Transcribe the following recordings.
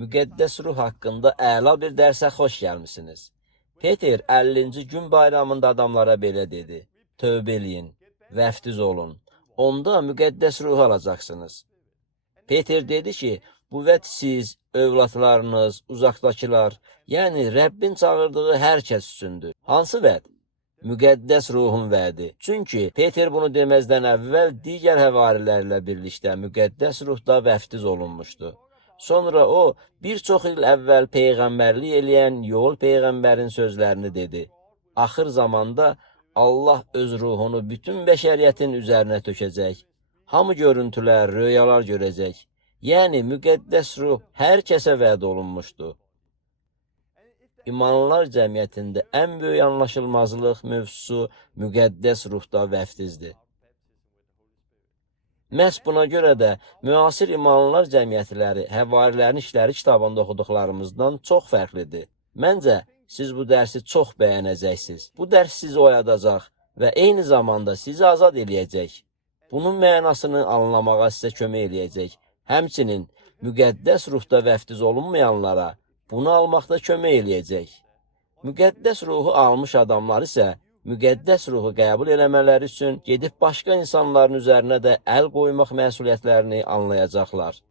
Müqəddəs ruh haqqında əla bir dərsə xoş gəlmisiniz. Peter 50-ci gün bayramında adamlara belə dedi: Tövbə eləyin, vəftiz olun. Onda müqəddəs ruh alacaqsınız. Peter dedi ki, bu vəd siz, övladlarınız, uzaqdakılar, yəni Rəbbin çağırdığı hər kəs üçündür. Hansı vəd? Müqəddəs ruhun vədi. Çünki Peter bunu deməzdən əvvəl digər həvarilərlə birlikdə müqəddəs ruhda vəftiz olunmuşdu. Sonra o, bir çox il əvvəl peyğəmbərlik eləyən Yoel peyğəmbərin sözlərini dedi. Axır zamanda Allah öz ruhunu bütün bəşəriyyətin üzərinə tökəcək. Hamı görüntülər, röyalar görəcək. Yəni, müqəddəs ruh hər kəsə vəd olunmuşdu. İmanlılar cəmiyyətində ən böyük anlaşılmazlıq mövzusu müqəddəs ruhda vəftizdir. Məhz buna görə də müasir imanlılar cəmiyyətləri həvarilərin işləri kitabında oxuduqlarımızdan çox fərqlidir. Məncə, siz bu dərsi çox bəyənəcəksiniz. Bu dərs sizi oyadacaq və eyni zamanda sizi azad eləyəcək. Bunun mənasını anlamağa sizə kömək eləyəcək. Həmçinin müqəddəs ruhda vəftiz olunmayanlara bunu almaqda kömək eləyəcək. Müqəddəs ruhu almış adamlar isə müqəddəs ruhu qəbul eləmələri üçün gedib başqa insanların üzərinə də əl qoymaq məsuliyyətlərini anlayacaqlar.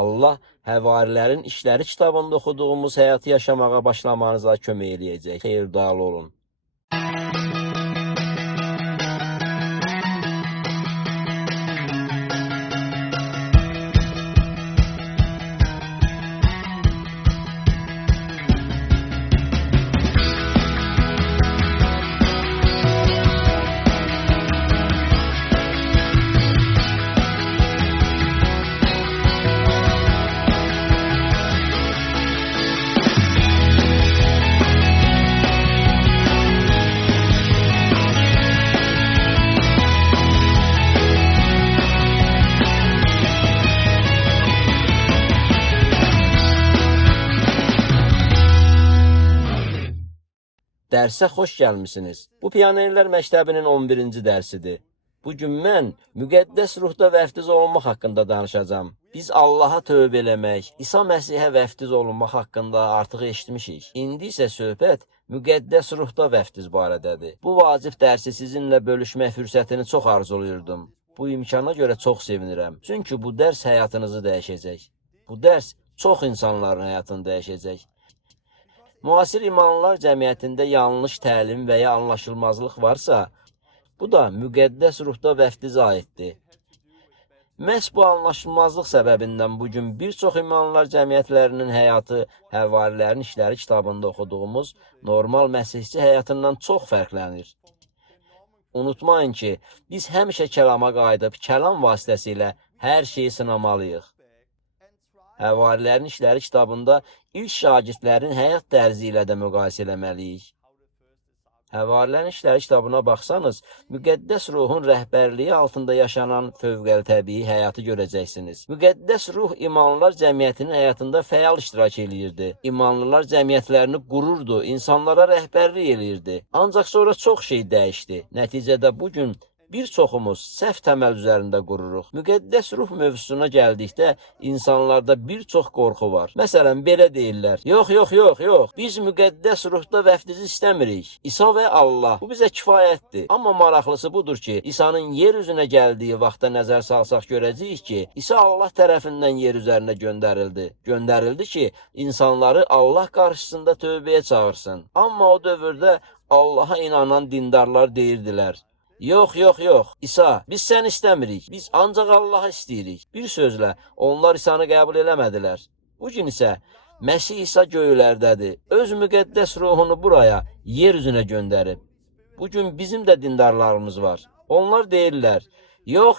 Allah həvarilərin işləri kitabında oxuduğumuz həyatı yaşamağa başlamanıza kömək eləyəcək. Xeyirdalı olun. Dərsə xoş gəlmisiniz. Bu Pionerlər Məktəbinin 11-ci dərsidir. Bugün mən müqəddəs ruhda vəftiz olunmaq haqqında danışacağım. Biz Allaha tövbə eləmək, İsa Məsihə vəftiz olunmaq haqqında artıq eşitmişik. İndi isə söhbət müqəddəs ruhda vəftiz barədədir. Bu vacib dərsi sizinlə bölüşmək fürsətini çox arzulayırdım. Bu imkana görə çox sevinirəm. Çünki bu dərs həyatınızı dəyişəcək. Bu dərs çox insanların həyatını dəyişəcək. Müasir imanlılar cəmiyyətində yanlış təlim və ya anlaşılmazlıq varsa, bu da müqəddəs ruhda vəftizə aiddir. Məhz bu anlaşılmazlıq səbəbindən bugün bir çox imanlılar cəmiyyətlərinin həyatı həvarilərin işləri kitabında oxuduğumuz normal məsihçi həyatından çox fərqlənir. Unutmayın ki, biz həmişə kəlama qayıdıb, kəlam vasitəsilə hər şeyi sınamalıyıq. Həvarilərin işləri kitabında ilk şagirdlərin həyat tərzi ilə də müqayisə eləməliyik. Həvarilərin işləri kitabına baxsanız, müqəddəs ruhun rəhbərliyi altında yaşanan fövqəltəbii həyatı görəcəksiniz. Müqəddəs ruh imanlılar cəmiyyətinin həyatında fəal iştirak eləyirdi. İmanlılar cəmiyyətlərini qururdu, insanlara rəhbərlik eləyirdi. Ancaq sonra çox şey dəyişdi. Nəticədə bugün bir çoxumuz səhv təməl üzərində qururuq. Müqəddəs ruh mövzusuna gəldikdə insanlarda bir çox qorxu var. Məsələn, belə deyirlər: Yox, biz müqəddəs ruhda vəftizi istəmirik. İsa və Allah, bu bizə kifayətdir. Amma maraqlısı budur ki, İsa'nın yer üzünə gəldiyi vaxtda nəzər salsaq görəcəyik ki, İsa Allah tərəfindən yer üzərinə göndərildi. Göndərildi ki, insanları Allah qarşısında tövbəyə çağırsın. Amma o dövrdə Allaha inanan dindarlar deyirdilər: Yox, İsa, biz səni istəmirik, biz ancaq Allahı istəyirik. Bir sözlə, onlar İsa'nı qəbul eləmədilər. Bugün isə Məsih İsa göylərdədir, öz müqəddəs ruhunu buraya, yer üzünə göndərib. Bugün bizim də dindarlarımız var. Onlar deyirlər: Yox,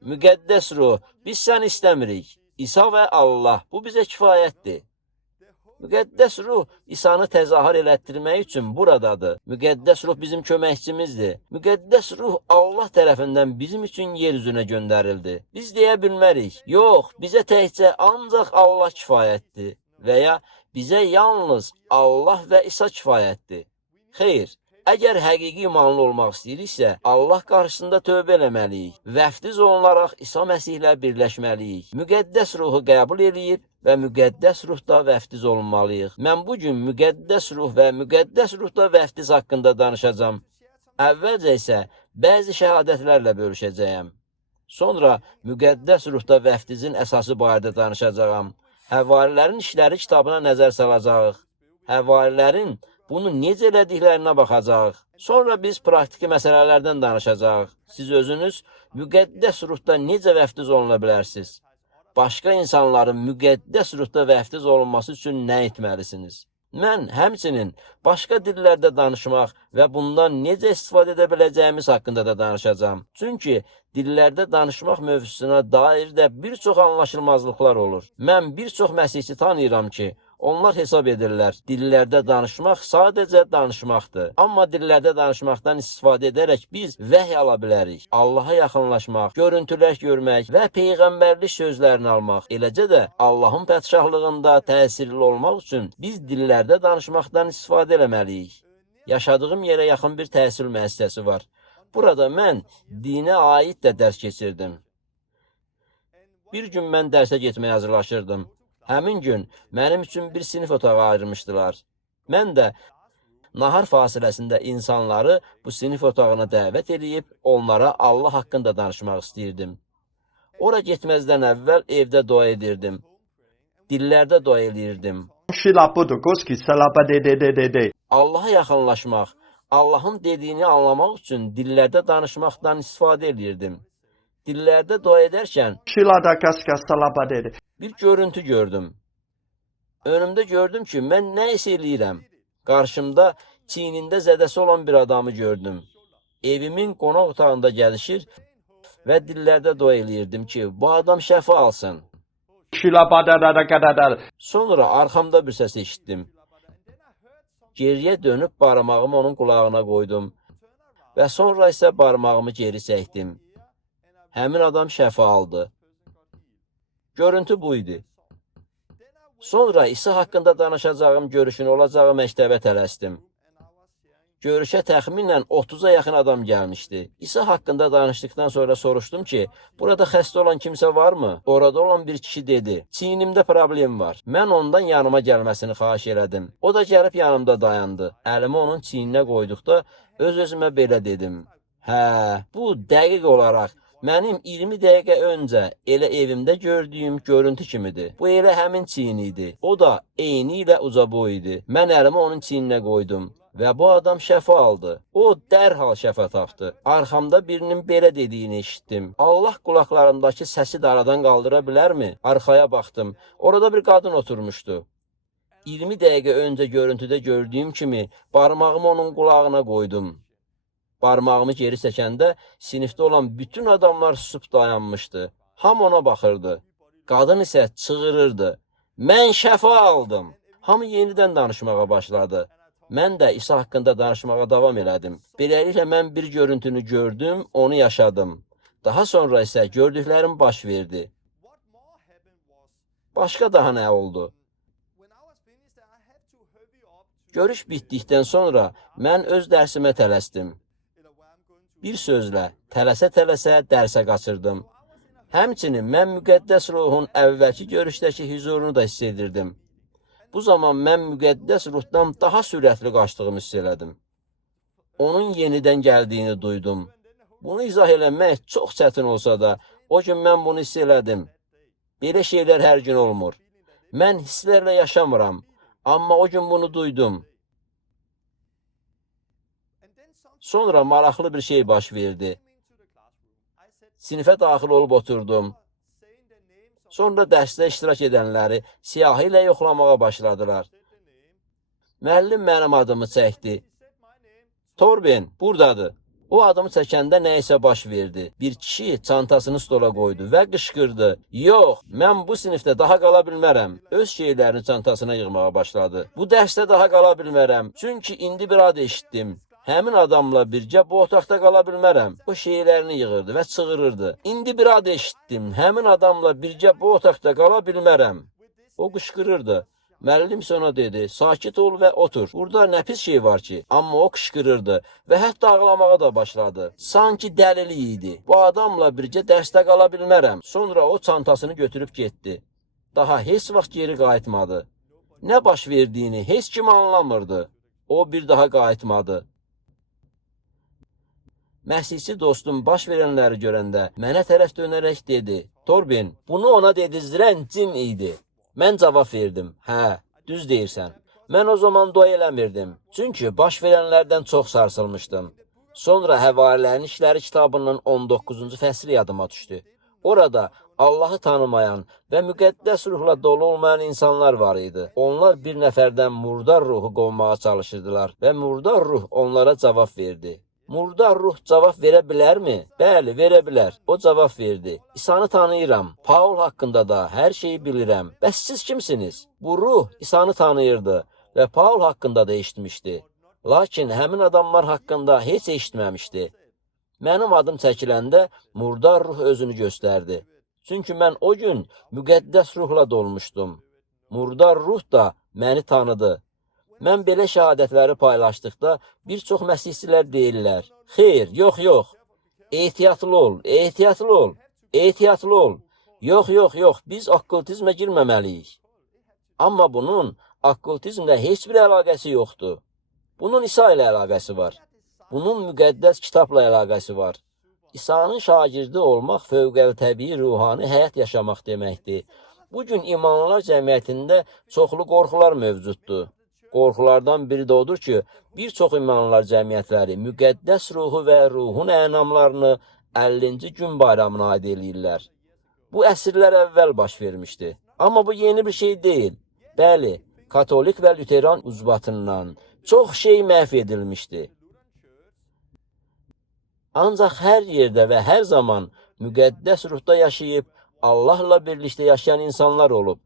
müqəddəs ruh, biz səni istəmirik. İsa və Allah, bu bizə kifayətdir. Müqəddəs ruh İsa'nı təzahür elətdirmək üçün buradadır. Müqəddəs ruh bizim köməkçimizdir. Müqəddəs ruh Allah tərəfindən bizim üçün yer üzünə göndərildi. Biz deyə bilmərik: Yox, bizə təkcə ancaq Allah kifayətdir və ya bizə yalnız Allah və İsa kifayətdir. Xeyr, Əgər həqiqi imanlı olmaq istəyiriksə, Allah qarşısında tövbə eləməliyik. Vəftiz olunaraq İsa Məsihlə birləşməliyik. Müqəddəs ruhu qəbul eləyib və müqəddəs ruhda vəftiz olunmalıyıq. Mən bugün müqəddəs ruh və müqəddəs ruhda vəftiz haqqında danışacağam. Əvvəlcə isə bəzi şəhadətlərlə bölüşəcəyəm. Sonra müqəddəs ruhda vəftizin əsası barədə danışacağam. Həvarilərin işləri kitabına nəzər salacağıq. Həvarilərin bunu necə elədiklərinə baxacaq. Sonra biz praktiki məsələlərdən danışacaq. Siz özünüz müqəddəs ruhda necə vəftiz oluna bilərsiniz? Başqa insanların müqəddəs ruhda vəftiz olunması üçün nə etməlisiniz? Mən həmçinin başqa dillərdə danışmaq və bundan necə istifadə edə biləcəyimiz haqqında da danışacağam. Çünki dillərdə danışmaq mövzusuna dair də bir çox anlaşılmazlıqlar olur. Mən bir çox məsihçi tanıyıram ki, onlar hesab edirlər, dillərdə danışmaq sadəcə danışmaqdır. Amma dillərdə danışmaqdan istifadə edərək biz vəhy ala bilərik. Allaha yaxınlaşmaq, görüntülər görmək və peyğəmbərlik sözlərini almaq. Eləcə də Allahın padşahlığında təsirli olmaq üçün biz dillərdə danışmaqdan istifadə eləməliyik. Yaşadığım yerə yaxın bir təhsil müəssisəsi var. Burada mən dinə aid də dərs keçirdim. Bir gün mən dərsə getməyə hazırlaşırdım. Həmin gün mənim üçün bir sinif otağı ayırmışdılar. Mən də nahar fasiləsində insanları bu sinif otağına dəvət edib onlara Allah haqqında danışmaq istəyirdim. Ora getməzdən əvvəl evdə dua edirdim. Dillərdə dua edirdim. Allaha yaxınlaşmaq, Allahın dediyini anlamaq üçün dillərdə danışmaqdan istifadə edirdim. Dillərdə dua edərkən bir görüntü gördüm. Önümdə gördüm ki, mən nə isə eləyirəm. Qarşımda çiynində zədəsi olan bir adamı gördüm. Evimin qonaq otağında gəlişir və dillərdə dua eləyirdim ki, bu adam şəfa alsın. Sonra arxamda bir səs eşitdim. Geriyə dönüb barmağımı onun qulağına qoydum və sonra isə barmağımı geri çəkdim. Həmin adam şəfa aldı. Görüntü bu idi. Sonra İsa haqqında danışacağım görüşün olacağı məktəbə tələsdim. Görüşə təxminən 30-a yaxın adam gəlmişdi. İsa haqqında danışdıqdan sonra soruşdum ki, burada xəstə olan kimsə varmı? Orada olan bir kişi dedi, çiynimdə problem var. Mən ondan yanıma gəlməsini xahiş elədim. O da gəlib yanımda dayandı. Əlimi onun çiyninə qoyduqda öz-özümə belə dedim. Hə, bu dəqiq olaraq mənim 20 dəqiqə öncə elə evimdə gördüyüm görüntü kimidir. Bu elə həmin çiyin idi. O da eyni ilə ucaboy idi. Mən əlimi onun çiyninə qoydum və bu adam şəfa aldı. O dərhal şəfa tapdı. Arxamda birinin belə dediyini eşitdim. Allah qulaqlarımdakı səsi də aradan qaldıra bilərmi? Arxaya baxdım. Orada bir qadın oturmuşdu. 20 dəqiqə öncə görüntüdə gördüyüm kimi barmağımı onun qulağına qoydum. Barmağımı geri çəkəndə sinifdə olan bütün adamlar susub dayanmışdı. Hamı ona baxırdı. Qadın isə çığırırdı. Mən şəfa aldım. Hamı yenidən danışmağa başladı. Mən də İsa haqqında danışmağa davam elədim. Beləliklə mən bir görüntünü gördüm, onu yaşadım. Daha sonra isə gördüklərim baş verdi. Başqa daha nə oldu? Görüş bitdikdən sonra mən öz dərsimə tələsdim. Bir sözlə, tələsə-tələsə dərsə qaçırdım. Həmçinin mən müqəddəs ruhun əvvəlki görüşdəki huzurunu da hiss edirdim. Bu zaman mən müqəddəs ruhdan daha sürətli qaçdığımı hiss elədim. Onun yenidən gəldiyini duydum. Bunu izah eləmək çox çətin olsa da, o gün mən bunu hiss elədim. Belə şeylər hər gün olmur. Mən hisslərlə yaşamıram, amma o gün bunu duydum. Sonra maraqlı bir şey baş verdi. Sinifə daxil olub oturdum. Sonra dərsdə iştirak edənləri siyahı ilə yoxlamağa başladılar. Müəllim mənim adımı çəkdi. Torben, buradadır. O adımı çəkəndə nə isə baş verdi. Bir kişi çantasını stola qoydu və qışqırdı. Yox, mən bu sinifdə daha qala bilmərəm. Öz şeylərini çantasına yığmağa başladı. Bu dərsdə daha qala bilmərəm. Çünki indi bir ad eşitdim. Həmin adamla bircə bu otaqda qala bilmərəm. O şeylərini yığırdı və çığırırdı. İndi bir ad eşitdim. Həmin adamla bircə bu otaqda qala bilmərəm. O qışqırırdı. Müəllim isə ona dedi, sakit ol və otur. Burada nə pis şey var ki? Amma o qışqırırdı və hətta ağlamağa da başladı. Sanki dəlili idi. Bu adamla birgə dərsdə qala bilmərəm. Sonra o çantasını götürüb getdi. Daha heç vaxt geri qayıtmadı. Nə baş verdiyini heç kim anlamırdı. O bir daha qayıtmadı. Məsihçi dostum baş verənləri görəndə mənə tərəf dönərək dedi, Torben, bunu ona dedizdirən cin idi. Mən cavab verdim, hə, düz deyirsən. Mən o zaman dua eləmirdim. Çünki baş verənlərdən çox sarsılmışdım. Sonra Həvarilərin İşləri kitabının 19-cu fəsli yadıma düşdü. Orada Allahı tanımayan və müqəddəs ruhla dolu olmayan insanlar var idi. Onlar bir nəfərdən murdar ruhu qovmağa çalışırdılar və murdar ruh onlara cavab verdi. Murdar ruh cavab verə bilərmi? Bəli, verə bilər. O cavab verdi. İsa'nı tanıyıram. Paul haqqında da hər şeyi bilirəm. Bəs siz kimsiniz? Bu ruh İsa'nı tanıyırdı və Paul haqqında da eşitmişdi. Lakin həmin adamlar haqqında heç eşitməmişdi. Mənim adım çəkiləndə murdar ruh özünü göstərdi. Çünki mən o gün müqəddəs ruhla dolmuşdum. Murdar ruh da məni tanıdı. Mən belə şəhadətləri paylaşdıqda bir çox məsihçilər deyirlər, xeyr, yox, ehtiyatlı ol, ehtiyatlı ol, yox, biz okkultizmə girməməliyik. Amma bunun okkultizmlə heç bir əlaqəsi yoxdur. Bunun İsa ilə əlaqəsi var. Bunun müqəddəs kitabla əlaqəsi var. İsa'nın şagirdi olmaq fövqəltəbii ruhani həyat yaşamaq deməkdir. Bugün imanlılar cəmiyyətində çoxlu qorxular mövcuddur. Qorxulardan biri də odur ki, bir çox imanlılar cəmiyyətləri müqəddəs ruhu və ruhun ənamlarını 50-ci gün bayramına aid eləyirlər. Bu əsrlər əvvəl baş vermişdi. Amma bu yeni bir şey deyil. Bəli, katolik və lüteran ucbatından çox şey məhv edilmişdi. Ancaq hər yerdə və hər zaman müqəddəs ruhda yaşayıb Allahla birlikdə yaşayan insanlar olub.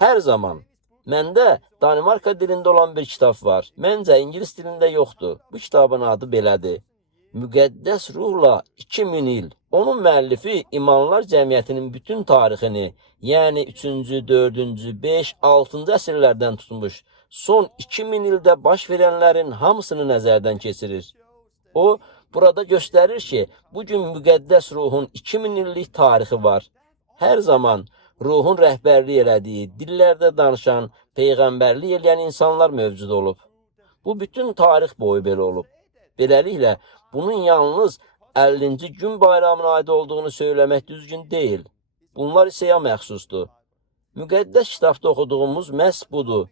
Hər zaman. Məndə Danimarka dilində olan bir kitab var. Məncə İngilis dilində yoxdur. Bu kitabın adı belədir. Müqəddəs ruhla 2000 il. Onun müəllifi imanlar cəmiyyətinin bütün tarixini, yəni 3-cü, 4-cü, 5, 6-cı əsrlərdən tutmuş, son 2000 ildə baş verənlərin hamısını nəzərdən keçirir. O, burada göstərir ki, bugün müqəddəs ruhun 2000 illik tarixi var. Hər zaman ruhun rəhbərlik elədiyi, dillərdə danışan, peyğəmbərlik eləyən insanlar mövcud olub. Bu bütün tarix boyu belə olub. Beləliklə, bunun yalnız 50-ci gün bayramına aid olduğunu söyləmək düzgün deyil. Bunlar İsa'ya məxsusdur. Müqəddəs kitabda oxuduğumuz məhz budur.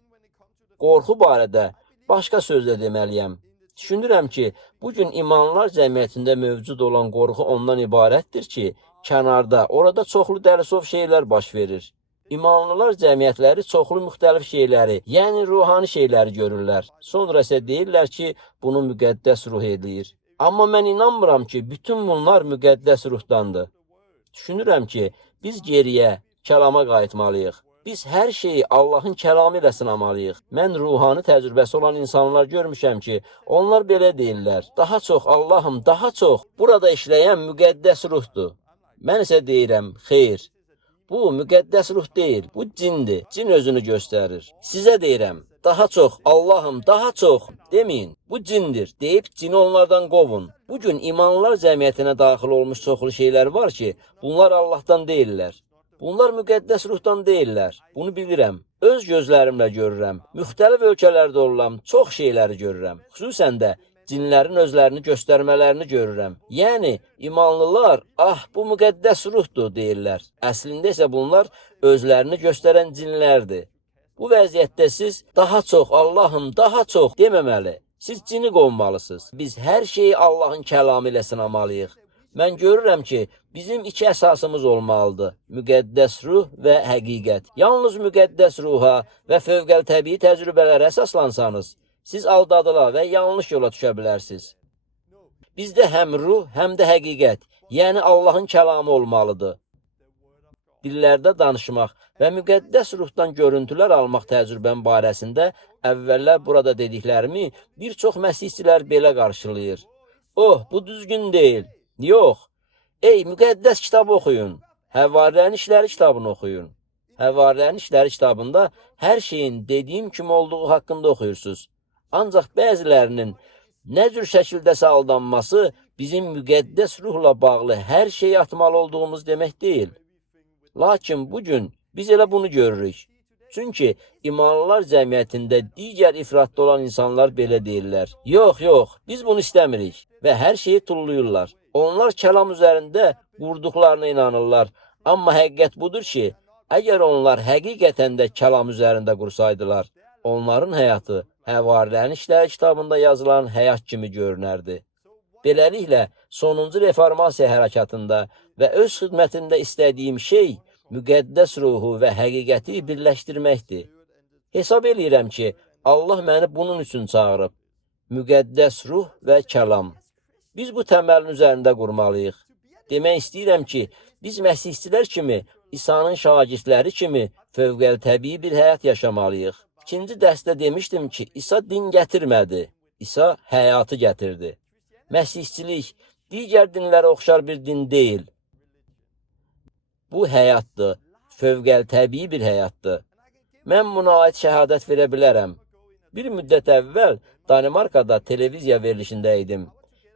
Qorxu barədə başqa sözlə deməliyəm. Düşünürəm ki, bugün imanlar cəmiyyətində mövcud olan qorxu ondan ibarətdir ki, kənarda, orada çoxlu dəlisov şeylər baş verir. İmanlılar cəmiyyətləri çoxlu müxtəlif şeyləri, yəni ruhani şeyləri görürlər. Sonra isə deyirlər ki, bunu müqəddəs ruh eləyir. Amma mən inanmıram ki, bütün bunlar müqəddəs ruhdandır. Düşünürəm ki, biz geriyə, kəlama qayıtmalıyıq. Biz hər şeyi Allahın kəlamı ilə sınamalıyıq. Mən ruhani təcrübəsi olan insanlar görmüşəm ki, onlar belə deyirlər. Daha çox, Allahım, daha çox. Burada işləyən müqəddəs ruhdur. Mən isə deyirəm, xeyr. Bu müqəddəs ruh deyil, bu cindir. Cin özünü göstərir. Sizə deyirəm, daha çox, Allahım, daha çox deməyin. Bu cindir, deyib cini onlardan qovun. Bugün imanlılar cəmiyyətinə daxil olmuş çoxlu şeylər var ki, bunlar Allahdan deyirlər. Bunlar müqəddəs ruhdan deyirlər. Bunu bilirəm. Öz gözlərimlə görürəm. Müxtəlif ölkələrdə olan çox şeyləri görürəm. Xüsusən də cinlərin özlərini göstərmələrini görürəm. Yəni, imanlılar, bu müqəddəs ruhdur deyirlər. Əslində isə bunlar özlərini göstərən cinlərdir. Bu vəziyyətdə siz daha çox, Allahım, daha çox deməməli. Siz cini qovmalısınız. Biz hər şeyi Allahın kəlamı ilə sınamalıyıq. Mən görürəm ki, bizim iki əsasımız olmalıdır. Müqəddəs ruh və həqiqət. Yalnız müqəddəs ruha və fövqəltəbii təcrübələrə əsaslansanız, siz aldadıla və yanlış yola düşə bilərsiniz. Bizdə həm ruh, həm də həqiqət, yəni Allahın kəlamı olmalıdır. Dillərdə danışmaq və müqəddəs ruhdan görüntülər almaq təcrübəm barəsində əvvəllər burada dediklərimi bir çox məsihçilər belə qarşılayır. Bu düzgün deyil. Yox, müqəddəs kitabı oxuyun. Həvarilərin İşləri kitabını oxuyun. Həvarilərin İşləri kitabında hər şeyin dediyim kimi olduğu haqqında oxuyursunuz. Ancaq bəzilərinin nə cür şəkildəsə aldanması bizim müqəddəs ruhla bağlı hər şeyi atmalı olduğumuz demək deyil. Lakin bugün biz elə bunu görürük. Çünki imanlılar cəmiyyətində digər ifratda olan insanlar belə deyirlər. Yox, biz bunu istəmirik və hər şeyi tulluyurlar. Onlar kəlam üzərində qurduqlarına inanırlar. Amma həqiqət budur ki, əgər onlar həqiqətən də kəlam üzərində qursaydılar, onların həyatı Həvarilərin İşləri kitabında yazılan həyat kimi görünərdi. Beləliklə, sonuncu reformasiya hərəkatında və öz xidmətində istədiyim şey müqəddəs ruhu və həqiqəti birləşdirməkdir. Hesab eləyirəm ki, Allah məni bunun üçün çağırıb. Müqəddəs ruh və kəlam. Biz bu təməlin üzərində qurmalıyıq. Demək istəyirəm ki, biz məsihçilər kimi, İsa'nın şagirdləri kimi fövqəltəbii bir həyat yaşamalıyıq. İkinci dərsdə demişdim ki, İsa din gətirmədi. İsa həyatı gətirdi. Məsihçilik digər dinlərə oxşar bir din deyil. Bu həyatdır, fövqəltəbii bir həyatdır. Mən buna aid şəhadət verə bilərəm. Bir müddət əvvəl Danimarkada televiziya verilişində idim.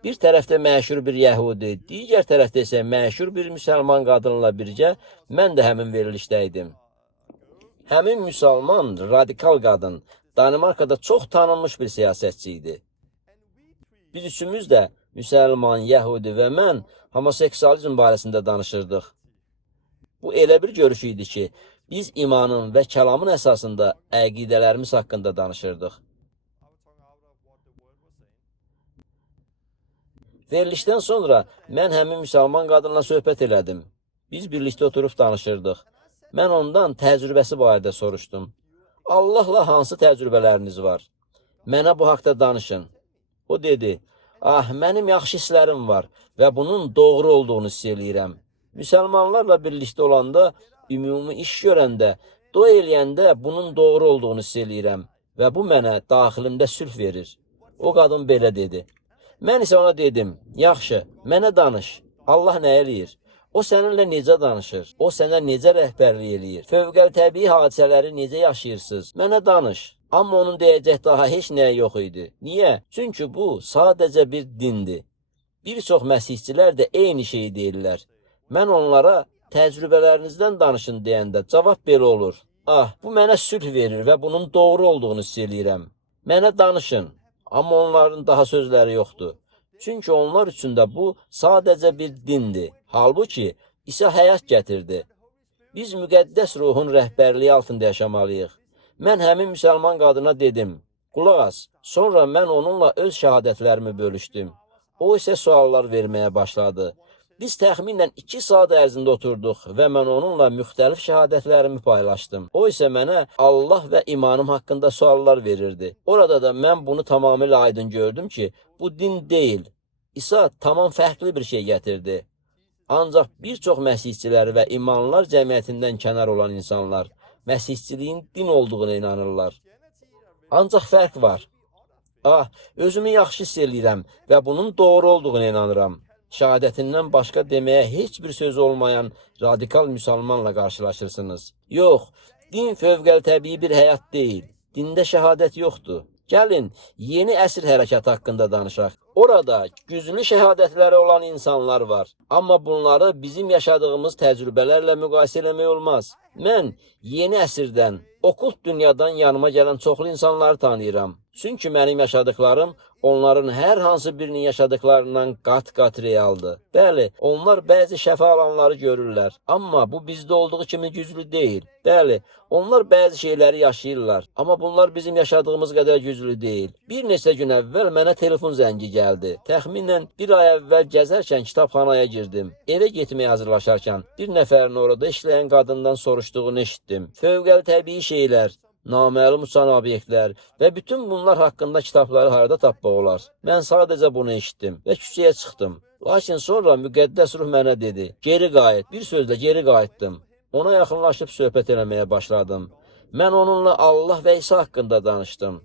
Bir tərəfdə məşhur bir yəhudi, digər tərəfdə isə məşhur bir müsəlman qadınla birgə mən də həmin verilişdə idim. Həmin müsəlman, radikal qadın, Danimarkada çox tanınmış bir siyasətçi idi. Biz üçümüz də, müsəlman, yəhudi və mən, homoseksualizm barəsində danışırdıq. Bu elə bir görüş idi ki, biz imanın və kəlamın əsasında əqidələrimiz haqqında danışırdıq. Verilişdən sonra mən həmin müsəlman qadınla söhbət elədim. Biz birlikdə oturub danışırdıq. Mən ondan təcrübəsi barədə soruşdum. Allahla hansı təcrübələriniz var? Mənə bu haqda danışın. O dedi, mənim yaxşı hisslərim var və bunun doğru olduğunu hiss eləyirəm. Müsəlmanlarla birlikdə olanda, ümumi iş görəndə, dua eləyəndə bunun doğru olduğunu hiss eləyirəm və bu mənə daxilimdə sülh verir. O qadın belə dedi. Mən isə ona dedim, yaxşı, mənə danış, Allah nə eləyir? O səninlə necə danışır? O sənə necə rəhbərlik eləyir? Fövqəltəbii hadisələri necə yaşayırsınız? Mənə danış. Amma onun deyəcək daha heç nəyə yox idi. Niyə? Çünki bu sadəcə bir dindir. Bir çox məsihçilər də eyni şeyi deyirlər. Mən onlara təcrübələrinizdən danışın deyəndə cavab belə olur. Bu mənə sülh verir və bunun doğru olduğunu hiss eləyirəm. Mənə danışın. Amma onların daha sözləri yoxdur. Çünki onlar üçün də bu sadəcə bir dindir. Halbuki İsa həyat gətirdi. Biz müqəddəs ruhun rəhbərliyi altında yaşamalıyıq. Mən həmin müsəlman qadına dedim, qulaq as. Sonra mən onunla öz şəhadətlərimi bölüşdüm. O isə suallar verməyə başladı. Biz təxminən 2 saat ərzində oturduq və mən onunla müxtəlif şəhadətlərimi paylaşdım. O isə mənə Allah və imanım haqqında suallar verirdi. Orada da mən bunu tamamilə aydın gördüm ki, bu din deyil. İsa tamam fərqli bir şey gətirdi. Ancaq bir çox məsihçilər və imanlılar cəmiyyətindən kənar olan insanlar məsihçiliyin din olduğuna inanırlar. Ancaq fərq var. Özümü yaxşı hiss eləyirəm və bunun doğru olduğuna inanıram. Şəhadətindən başqa deməyə heç bir söz olmayan radikal müsəlmanla qarşılaşırsınız. Yox, din fövqəltəbii bir həyat deyil. Dində şəhadət yoxdur. Gəlin, yeni əsr hərəkatı haqqında danışaq. Orada güclü şəhadətləri olan insanlar var. Amma bunları bizim yaşadığımız təcrübələrlə müqayisə eləmək olmaz. Mən yeni əsrdən, okkult dünyadan yanıma gələn çoxlu insanları tanıyıram. Çünki mənim yaşadıklarım onların hər hansı birinin yaşadıklarından qat-qat realdır. Bəli, onlar bəzi şəfa alanları görürlər. Amma bu bizdə olduğu kimi güclü deyil. Bəli, onlar bəzi şeyləri yaşayırlar. Amma bunlar bizim yaşadığımız qədər güclü deyil. Bir neçə gün əvvəl mənə telefon zəngi gəldi. Təxminən bir ay əvvəl gəzərkən kitabxanaya girdim. Evə getməyə hazırlaşarkən bir nəfərin orada işləyən qadından soruşduğunu eşitdim. Fövqəltəbii şeylər, naməlum uçan obyektlər və bütün bunlar haqqında kitabları harada tapmaq olar. Mən sadəcə bunu eşitdim və küçəyə çıxdım. Lakin sonra müqəddəs ruh mənə dedi, geri qayıt. Bir sözlə geri qayıtdım. Ona yaxınlaşıb söhbət eləməyə başladım. Mən onunla Allah və İsa haqqında danışdım.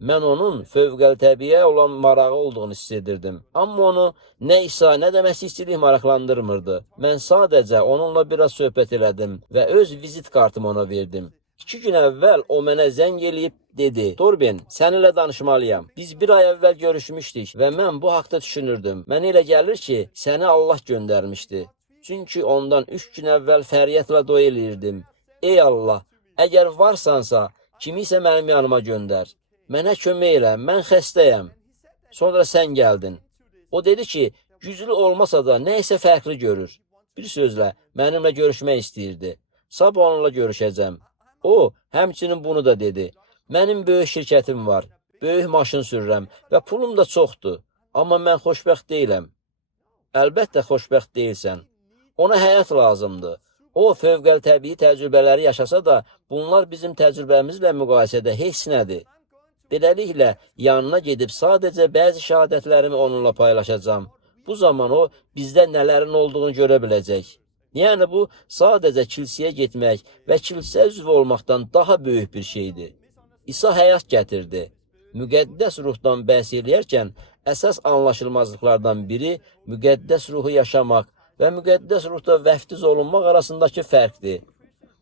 Mən onun fövqəltəbiyə olan marağı olduğunu hiss edirdim. Amma onu nə İsa, nə də məsihçilik maraqlandırmırdı. Mən sadəcə onunla biraz söhbət elədim və öz vizit kartımı ona verdim. 2 gün əvvəl o mənə zəng eləyib dedi: Torben, səninlə danışmalıyam. Biz 1 ay əvvəl görüşmüşdük və mən bu haqda düşünürdüm. Mənə elə gəlir ki, səni Allah göndərmişdi. Çünki ondan 3 gün əvvəl fəryadla dua eləyirdim. Ey Allah, əgər varsansa, kimisə mənim yanıma göndər. Mənə kömək elə, mən xəstəyəm. Sonra sən gəldin. O dedi ki, güclü olmasa da nə isə fərqli görür. Bir sözlə, mənimlə görüşmək istəyirdi. Sabah onunla görüşəcəm. O, həmçinin bunu da dedi. Mənim böyük şirkətim var, böyük maşın sürürəm və pulum da çoxdur. Amma mən xoşbəxt deyiləm. Əlbəttə xoşbəxt deyilsən. Ona həyat lazımdır. O, fövqəltəbii təcrübələri yaşasa da, bunlar bizim təcrübəmizlə müqayisədə heç nədir. Beləliklə, yanına gedib sadəcə bəzi şəhadətlərimi onunla paylaşacağam. Bu zaman o, bizdə nələrin olduğunu görə biləcək. Yəni, bu, sadəcə kilsəyə getmək və kilsə üzvü olmaqdan daha böyük bir şeydir. İsa həyat gətirdi. Müqəddəs ruhdan bəhs eləyərkən, əsas anlaşılmazlıqlardan biri müqəddəs ruhu yaşamaq və müqəddəs ruhda vəftiz olunmaq arasındakı fərqdir.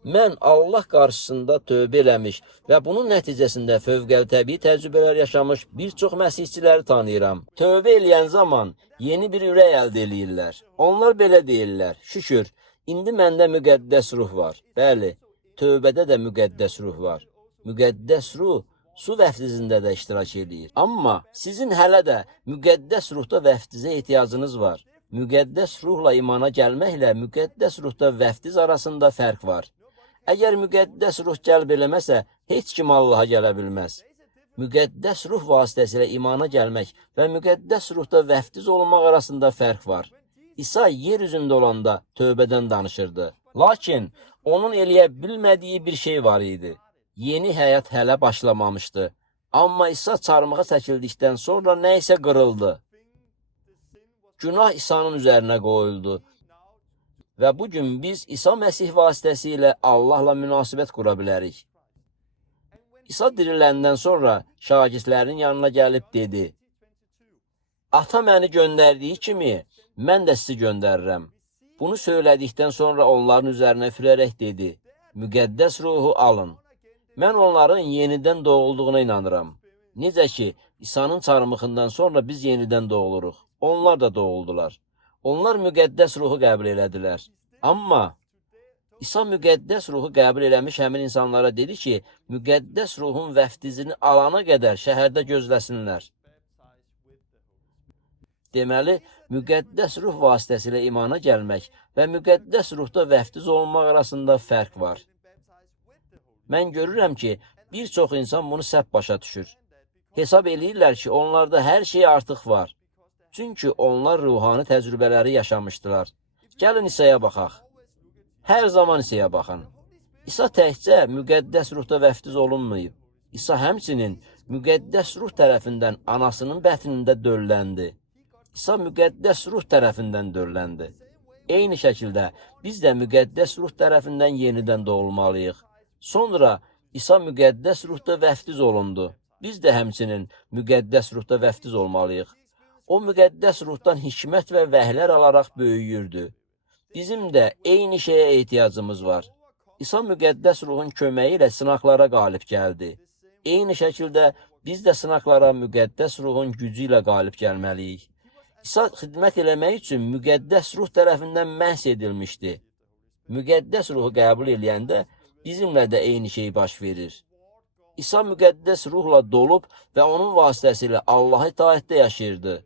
Mən Allah qarşısında tövbə eləmiş və bunun nəticəsində fövqəltəbii təcrübələr yaşamış bir çox məsihçiləri tanıyıram. Tövbə eləyən zaman yeni bir ürək əldə eləyirlər. Onlar belə deyirlər: şükür, indi məndə müqəddəs ruh var. Bəli, tövbədə də müqəddəs ruh var. Müqəddəs ruh su vəftizində də iştirak edir. Amma sizin hələ də müqəddəs ruhda vəftizə ehtiyacınız var. Müqəddəs ruhla imana gəlməklə müqəddəs ruhda vəftiz arasında fərq var. Əgər müqəddəs ruh cəlb eləməsə, heç kim Allaha gələ bilməz. Müqəddəs ruh vasitəsilə imana gəlmək və müqəddəs ruhda vəftiz olmaq arasında fərq var. İsa yer üzündə olanda tövbədən danışırdı. Lakin onun eləyə bilmədiyi bir şey var idi. Yeni həyat hələ başlamamışdı. Amma İsa çarmıxa çəkildikdən sonra nə isə qırıldı. Günah İsa'nın üzərinə qoyuldu. Və bugün biz İsa Məsih vasitəsilə Allahla münasibət qura bilərik. İsa diriləndən sonra şagirdlərin yanına gəlib dedi: Ata məni göndərdiyi kimi, mən də sizi göndərirəm. Bunu söylədikdən sonra onların üzərinə üfürərək dedi: Müqəddəs ruhu alın. Mən onların yenidən doğulduğuna inanıram. Necə ki, İsa'nın çarmıxından sonra biz yenidən doğuluruq. Onlar da doğuldular. Onlar müqəddəs ruhu qəbul elədilər. Amma İsa müqəddəs ruhu qəbul eləmiş həmin insanlara dedi ki, müqəddəs ruhun vəftizini alana qədər şəhərdə gözləsinlər. Deməli, müqəddəs ruh vasitəsilə imana gəlmək və müqəddəs ruhda vəftiz olmaq arasında fərq var. Mən görürəm ki, bir çox insan bunu səhv başa düşür. Hesab eləyirlər ki, onlarda hər şey artıq var. Çünki onlar ruhani təcrübələri yaşamışdılar. Gəlin İsa'ya baxaq. Hər zaman İsa'ya baxın. İsa təkcə müqəddəs ruhda vəftiz olunmayıb. İsa həmçinin müqəddəs ruh tərəfindən anasının bətnində dölləndi. İsa müqəddəs ruh tərəfindən dölləndi. Eyni şəkildə biz də müqəddəs ruh tərəfindən yenidən doğulmalıyıq. Sonra İsa müqəddəs ruhda vəftiz olundu. Biz də həmçinin müqəddəs ruhda vəftiz olmalıyıq. O müqəddəs ruhdan hikmət və vəhlər alaraq böyüyürdü. Bizim də eyni şeyə ehtiyacımız var. İsa müqəddəs ruhun köməyi ilə sınaqlara qalib gəldi. Eyni şəkildə biz də sınaqlara müqəddəs ruhun gücü ilə qalib gəlməliyik. İsa xidmət eləmək üçün müqəddəs ruh tərəfindən məhs edilmişdi. Müqəddəs ruhu qəbul eləyəndə bizimlə də eyni şey baş verir. İsa müqəddəs ruhla dolub və onun vasitəsilə Allaha itaətdə yaşayırdı.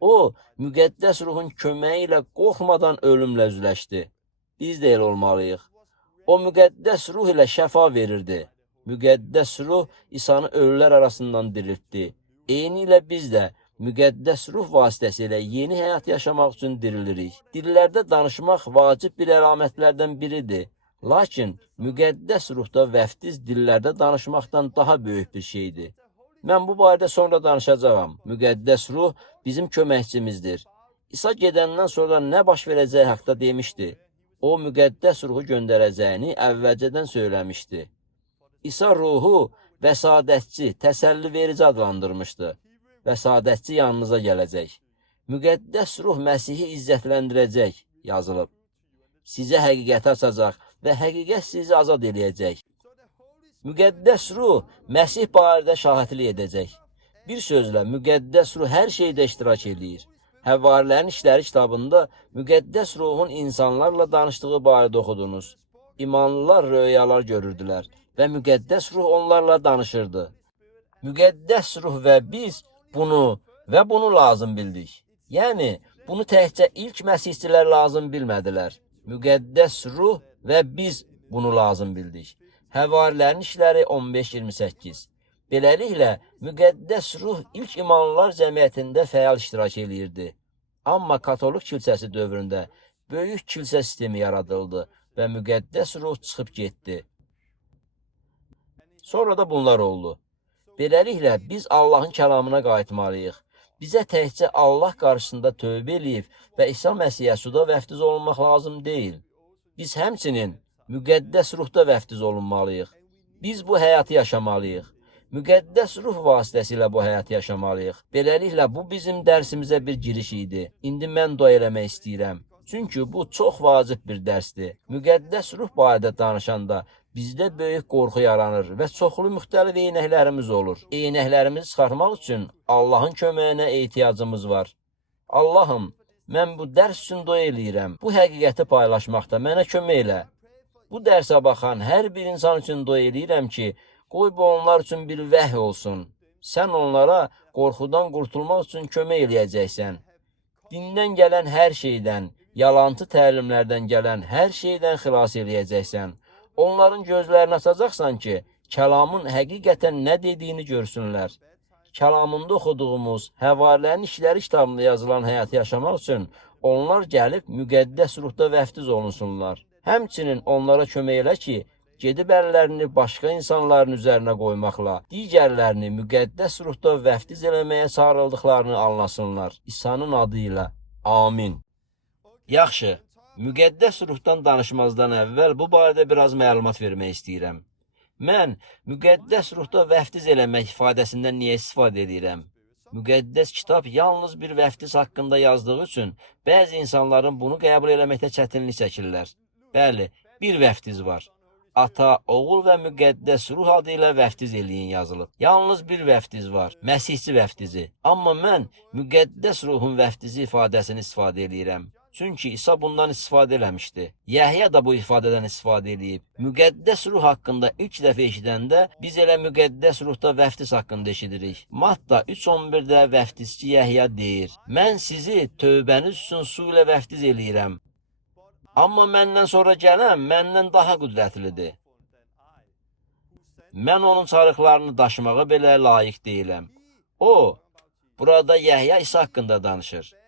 O, müqəddəs ruhun köməyi ilə qorxmadan ölümlə üzləşdi. Biz də elə olmalıyıq. O, müqəddəs ruh ilə şəfa verirdi. Müqəddəs ruh İsa'nı ölülər arasından diriltdi. Eyni ilə biz də müqəddəs ruh vasitəsilə yeni həyat yaşamaq üçün dirilirik. Dillərdə danışmaq vacib bir əlamətlərdən biridir. Lakin müqəddəs ruhda vəftiz dillərdə danışmaqdan daha böyük bir şeydir. Mən bu barədə sonra danışacağam. Müqəddəs ruh bizim köməkçimizdir. İsa gedəndən sonra nə baş verəcəyi haqda demişdi. O, müqəddəs ruhu göndərəcəyini əvvəlcədən söyləmişdi. İsa ruhu vəsadətçi, təsəlli verici adlandırmışdı. Vəsadətçi yanınıza gələcək. Müqəddəs ruh Məsihi izzətləndirəcək yazılıb. Sizə həqiqəti açacaq və həqiqət sizi azad eləyəcək. Müqəddəs ruh Məsih barədə şahidlik edəcək. Bir sözlə, müqəddəs ruh hər şeydə iştirak edir. Həvarilərin İşləri kitabında müqəddəs ruhun insanlarla danışdığı barədə oxudunuz. İmanlılar röyalar görürdülər və müqəddəs ruh onlarla danışırdı. Müqəddəs ruh və biz bunu lazım bildik. Yəni, bunu təkcə ilk məsihçilər lazım bilmədilər. Müqəddəs ruh və biz bunu lazım bildik. Həvarilərin İşləri 15-28. Beləliklə, müqəddəs ruh ilk imanlılar cəmiyyətində fəal iştirak edirdi. Amma katolik kilsəsi dövründə böyük kilsə sistemi yaradıldı və müqəddəs ruh çıxıb getdi. Sonra da bunlar oldu. Beləliklə, biz Allahın kəlamına qayıtmalıyıq. Bizə təkcə Allah qarşısında tövbə eləyib və İsa Məsihə suda vəftiz olunmaq lazım deyil. Biz həmçinin müqəddəs ruhda vəftiz olunmalıyıq. Biz bu həyatı yaşamalıyıq. Müqəddəs ruh vasitəsilə bu həyatı yaşamalıyıq. Beləliklə, bu bizim dərsimizə bir giriş idi. İndi mən dua eləmək istəyirəm. Çünki bu çox vacib bir dərsdir. Müqəddəs ruh barədə danışanda bizdə böyük qorxu yaranır və çoxlu müxtəlif eynəklərimiz olur. Eynəklərimizi çıxarmaq üçün Allahın köməyinə ehtiyacımız var. Allahım, mən bu dərs üçün dua eləyirəm. Bu həqiqəti paylaşmaqda mənə kömək elə. Bu dərsə baxan hər bir insan üçün dua eləyirəm ki, qoy bu onlar üçün bir vəhy olsun. Sən onlara qorxudan qurtulmaq üçün kömək eləyəcəksən. Dindən gələn hər şeydən, yalancı təlimlərdən gələn hər şeydən xilas eləyəcəksən. Onların gözlərini açacaqsan ki, kəlamın həqiqətən nə dediyini görsünlər. Kəlamında oxuduğumuz, Həvarilərin İşləri kitabında yazılan həyatı yaşamaq üçün onlar gəlib müqəddəs ruhda vəftiz olunsunlar. Həmçinin onlara kömək elə ki, gedib əllərini başqa insanların üzərinə qoymaqla, digərlərini müqəddəs ruhda vəftiz eləməyə çağırıldıqlarını anlasınlar. İsa'nın adı ilə. Amin. Yaxşı. Müqəddəs ruhdan danışmazdan əvvəl bu barədə biraz məlumat vermək istəyirəm. Mən müqəddəs ruhda vəftiz eləmək ifadəsindən niyə istifadə edirəm? Müqəddəs kitab yalnız bir vəftiz haqqında yazdığı üçün bəzi insanların bunu qəbul eləməkdə çətinlik çəkirlər. Bəli, bir vəftiz var. Ata, oğul və müqəddəs ruh adı ilə vəftiz eləyin yazılıb. Yalnız bir vəftiz var, Məsihçi vəftizi. Amma mən müqəddəs ruhun vəftizi ifadəsini istifadə edirəm. Çünki İsa bundan istifadə eləmişdi. Yəhya da bu ifadədən istifadə edib. Müqəddəs ruh haqqında ilk dəfə eşidəndə biz elə müqəddəs ruhda vəftiz haqqında eşidirik. Matta 3:11-də vəftizçi Yəhya deyir: Mən sizi tövbəniz üçün su ilə vəftiz eləyirəm. Amma məndən sonra gələn məndən daha qüdrətlidir. Mən onun çarıqlarını daşımağa belə layiq deyiləm. O, burada Yəhya İsa haqqında danışır.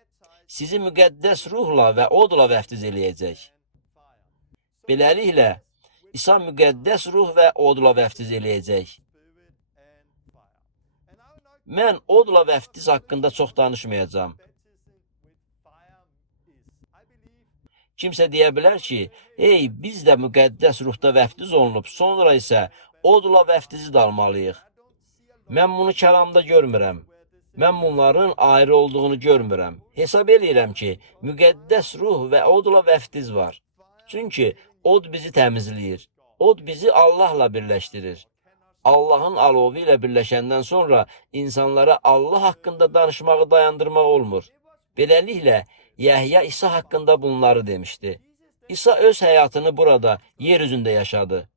Sizi müqəddəs ruhla və odla vəftiz eləyəcək. Beləliklə, İsa müqəddəs ruh və odla vəftiz eləyəcək. Mən odla vəftiz haqqında çox danışmayacağam. Kimsə deyə bilər ki, hey, biz də müqəddəs ruhda vəftiz olunub, sonra isə odla vəftizi də almalıyıq. Mən bunu kəlamda görmürəm. Mən bunların ayrı olduğunu görmürəm. Hesab eləyirəm ki, müqəddəs ruh və odla vəftiz var. Çünki od bizi təmizləyir. Od bizi Allahla birləşdirir. Allahın alovu ilə birləşəndən sonra insanlara Allah haqqında danışmağı dayandırmaq olmur. Beləliklə, Yəhya İsa haqqında bunları demişdi. İsa öz həyatını burada, yer üzündə yaşadı.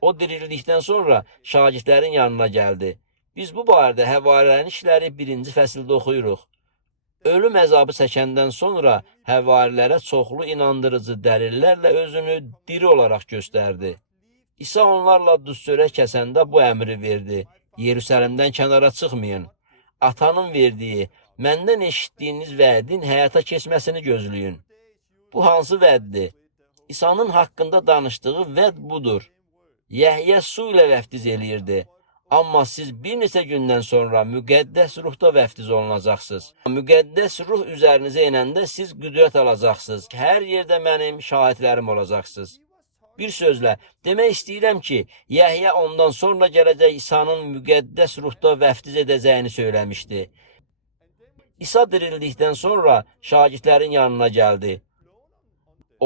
O dirildikdən sonra şagirdlərin yanına gəldi. Biz bu barədə Həvarilərin İşləri 1-ci fəsildə oxuyuruq. Ölüm əzabı çəkəndən sonra həvarilərə çoxlu inandırıcı dəlillərlə özünü diri olaraq göstərdi. İsa onlarla duz çörək kəsəndə bu əmri verdi: Yerusəlimdən kənara çıxmayın. Atanın verdiyi, məndən eşitdiyiniz vədin həyata keçməsini gözləyin. Bu hansı vəddir? İsa'nın haqqında danışdığı vəd budur. Yəhya su ilə vəftiz eləyirdi. Amma siz bir neçə gündən sonra müqəddəs ruhda vəftiz olunacaqsınız. Müqəddəs ruh üzərinizə enəndə siz qüdrət alacaqsınız. Hər yerdə mənim şahidlərim olacaqsınız. Bir sözlə, demək istəyirəm ki, Yəhya ondan sonra gələcək İsa'nın müqəddəs ruhda vəftiz edəcəyini söyləmişdi. İsa dirildikdən sonra şagirdlərin yanına gəldi.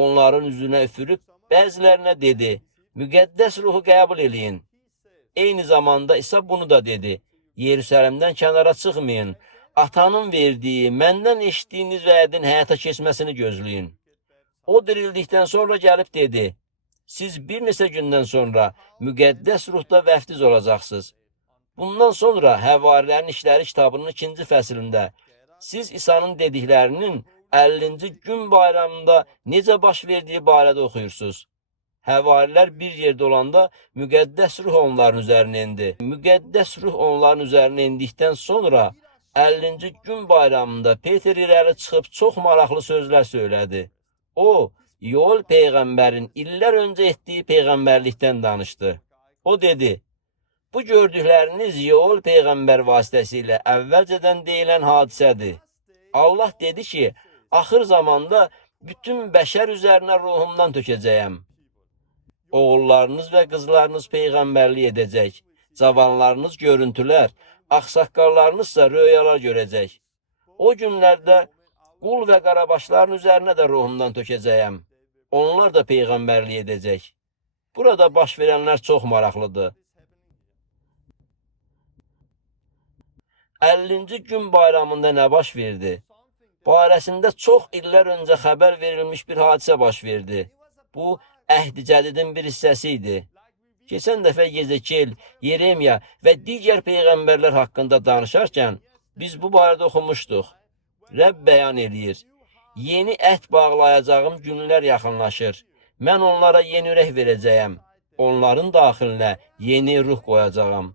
Onların üzünə üfürüb bəzilərinə dedi, müqəddəs ruhu qəbul eləyin. Eyni zamanda İsa bunu da dedi, Yerusəlimdən kənara çıxmayın, atanın verdiyi, məndən eşitdiyiniz vədin həyata keçməsini gözləyin. O dirildikdən sonra gəlib dedi, siz bir neçə gündən sonra müqəddəs ruhda vəftiz olacaqsınız. Bundan sonra Həvarilərin İşləri kitabının 2-ci fəslində siz İsa'nın dediklərinin 50-ci gün bayramında necə baş verdiyi barədə oxuyursunuz. Həvarilər bir yerdə olanda müqəddəs ruh onların üzərinə indi. Müqəddəs ruh onların üzərinə indikdən sonra 50-ci gün bayramında Peter irəli çıxıb çox maraqlı sözlər söylədi. O, Yoel peyğəmbərin illər öncə etdiyi peyğəmbərlikdən danışdı. O dedi, bu gördükləriniz Yoel peyğəmbər vasitəsilə əvvəlcədən deyilən hadisədir. Allah dedi ki, axır zamanda bütün bəşər üzərinə ruhumdan tökəcəyəm. Oğullarınız və qızlarınız peyğəmbərlik edəcək. Cavanlarınız görüntülər, ağsaqqallarınızsa röyalar görəcək. O günlərdə qul və qarabaşların üzərinə də ruhumdan tökəcəyəm. Onlar da peyğəmbərlik edəcək. Burada baş verənlər çox maraqlıdır. 50-ci gün bayramında nə baş verdi? Barəsində çox illər öncə xəbər verilmiş bir hadisə baş verdi. Bu, Əhd-i Cədidin bir hissəsi idi. Keçən dəfə Yezekiel, Yeremiya və digər peyğəmbərlər haqqında danışarkən biz bu barədə oxumuşduq. Rəbb bəyan edir. Yeni əhd bağlayacağım günlər yaxınlaşır. Mən onlara yeni ürək verəcəyəm. Onların daxilinə yeni ruh qoyacağam.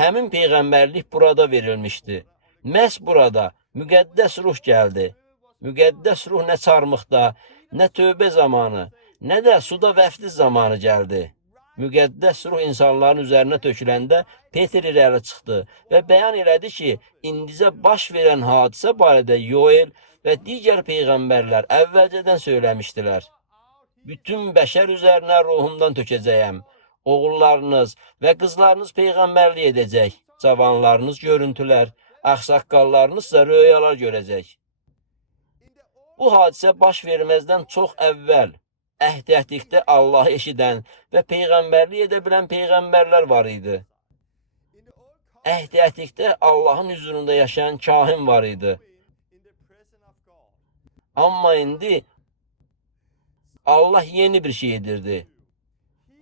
Həmin peyğəmbərlik burada verilmişdi. Məhz burada müqəddəs ruh gəldi. Müqəddəs ruh nə çarmıqda, nə tövbə zamanı, nə də suda vəftiz zamanı gəldi. Müqəddəs ruh insanların üzərinə töküləndə Peter irəli çıxdı və bəyan elədi ki, indicə baş verən hadisə barədə Yoel və digər peyğəmbərlər əvvəlcədən söyləmişdilər. Bütün bəşər üzərinə ruhumdan tökəcəyəm. Oğullarınız və qızlarınız peyğəmbərlik edəcək. Cavanlarınız görüntülər, ağsaqqallarınızsa röyalar görəcək. Bu hadisə baş verməzdən çox əvvəl əhdəkdə Allahı eşidən və peyğəmbərlik edə bilən peyğəmbərlər var idi. Əhdəkdə Allahın hüzurunda yaşayan kahin var idi. Amma indi Allah yeni bir şey edirdi.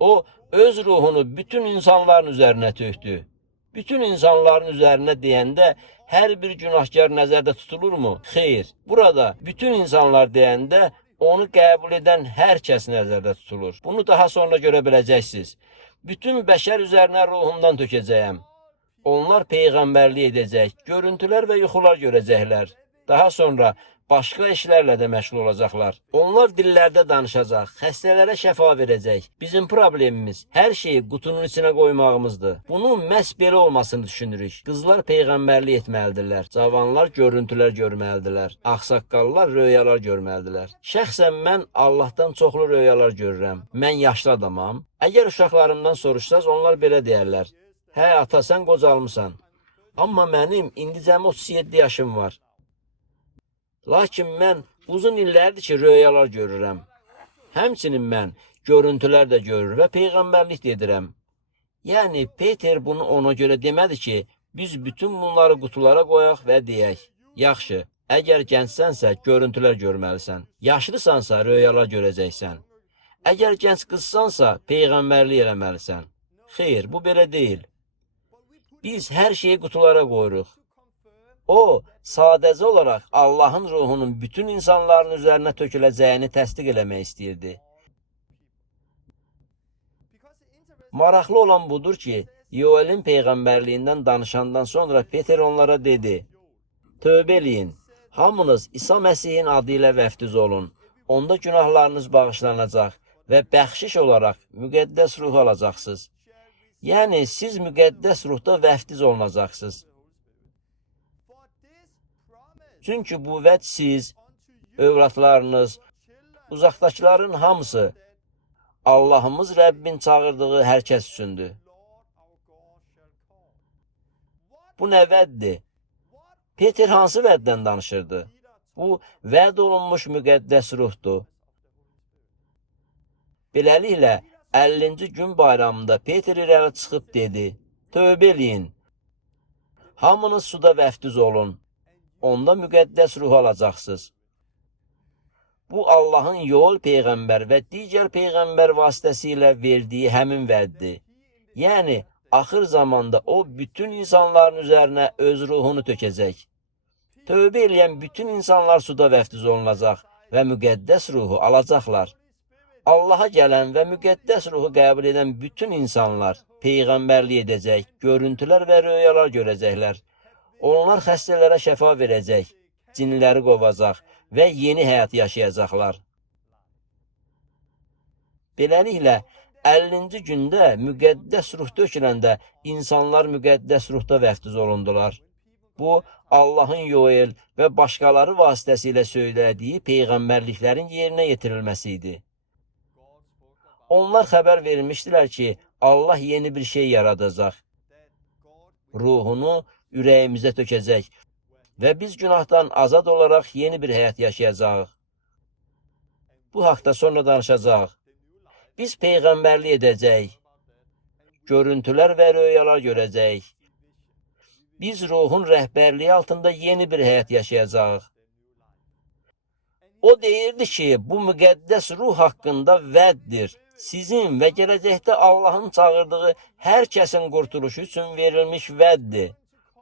O, öz ruhunu bütün insanların üzərinə tökdü. Bütün insanların üzərinə deyəndə hər bir günahkar nəzərdə tutulurmu? Xeyr. Burada bütün insanlar deyəndə onu qəbul edən hər kəs nəzərdə tutulur. Bunu daha sonra görə biləcəksiniz. Bütün bəşər üzərinə ruhumdan tökəcəyəm. Onlar peyğəmbərlik edəcək, görüntülər və yuxular görəcəklər. Daha sonra başqa işlərlə də məşğul olacaqlar. Onlar dillərdə danışacaq, xəstələrə şəfa verəcək. Bizim problemimiz hər şeyi qutunun içinə qoymağımızdır. Bunun məhz belə olmasını düşünürük. Qızlar peyğəmbərlik etməlidirlər. Cavanlar görüntülər görməlidirlər. Ağsaqqallar röyalar görməlidirlər. Şəxsən mən Allahdan çoxlu röyalar görürəm. Mən yaşlı adamam. Əgər uşaqlarımdan soruşsaz, onlar belə deyərlər. Hə, ata, sən qocalmısan. Amma mənim indicəmi 37 yaşım var. Lakin mən uzun illərdir ki, röyalar görürəm. Həmçinin mən görüntülər də görür və peyğəmbərlik də edirəm. Yəni, Peter bunu ona görə demədi ki, biz bütün bunları qutulara qoyaq və deyək. Yaxşı, əgər gəncsənsə, görüntülər görməlisən. Yaşlısansa, röyalar görəcəksən. Əgər gənc qızsansa, peyğəmbərlik eləməlisən. Xeyr, bu belə deyil. Biz hər şeyi qutulara qoyuruq. O, sadəcə olaraq Allahın ruhunun bütün insanların üzərinə töküləcəyini təsdiq eləmək istəyirdi. Maraqlı olan budur ki, Yoelin peyğəmbərliyindən danışandan sonra Peter onlara dedi, tövbə eləyin, hamınız İsa Məsihin adı ilə vəftiz olun, onda günahlarınız bağışlanacaq və bəxşiş olaraq müqəddəs ruh alacaqsınız. Yəni, siz müqəddəs ruhda vəftiz olunacaqsınız. Çünki bu vəd siz, övladlarınız, uzaqdakıların hamısı, Allahımız Rəbbin çağırdığı hər kəs üçündür. Bu nə vəddir? Peter hansı vəddən danışırdı? Bu, vəd olunmuş müqəddəs ruhdur. Beləliklə, 50-ci gün bayramında Peter irəli çıxıb dedi, tövbə eləyin, hamınız suda vəftiz olun, onda müqəddəs ruh alacaqsınız. Bu, Allahın Yoel Peyğəmbər və digər Peyğəmbər vasitəsilə verdiyi həmin vəddir. Yəni, axır zamanda o, bütün insanların üzərinə öz ruhunu tökəcək. Tövbə eləyən bütün insanlar suda vəftiz olunacaq və müqəddəs ruhu alacaqlar. Allaha gələn və müqəddəs ruhu qəbul edən bütün insanlar peyğəmbərlik edəcək, görüntülər və röyalar görəcəklər. Onlar xəstələrə şəfa verəcək, cinləri qovacaq və yeni həyat yaşayacaqlar. Beləliklə, 50-ci gündə müqəddəs ruh töküləndə insanlar müqəddəs ruhda vəftiz olundular. Bu, Allahın Yoel və başqaları vasitəsilə söylədiyi peyğəmbərliklərin yerinə yetirilməsi idi. Onlar xəbər vermişdilər ki, Allah yeni bir şey yaradacaq. Ruhunu ürəyimizə tökəcək və biz günahdan azad olaraq yeni bir həyat yaşayacağıq. Bu haqda sonra danışacağıq. Biz peyğəmbərlik edəcəyik. Görüntülər və röyalar görəcəyik. Biz ruhun rəhbərliyi altında yeni bir həyat yaşayacağıq. O deyirdi ki, bu müqəddəs ruh haqqında vəddir. Sizin və gələcəkdə Allahın çağırdığı hər kəsin qurtuluşu üçün verilmiş vəddir.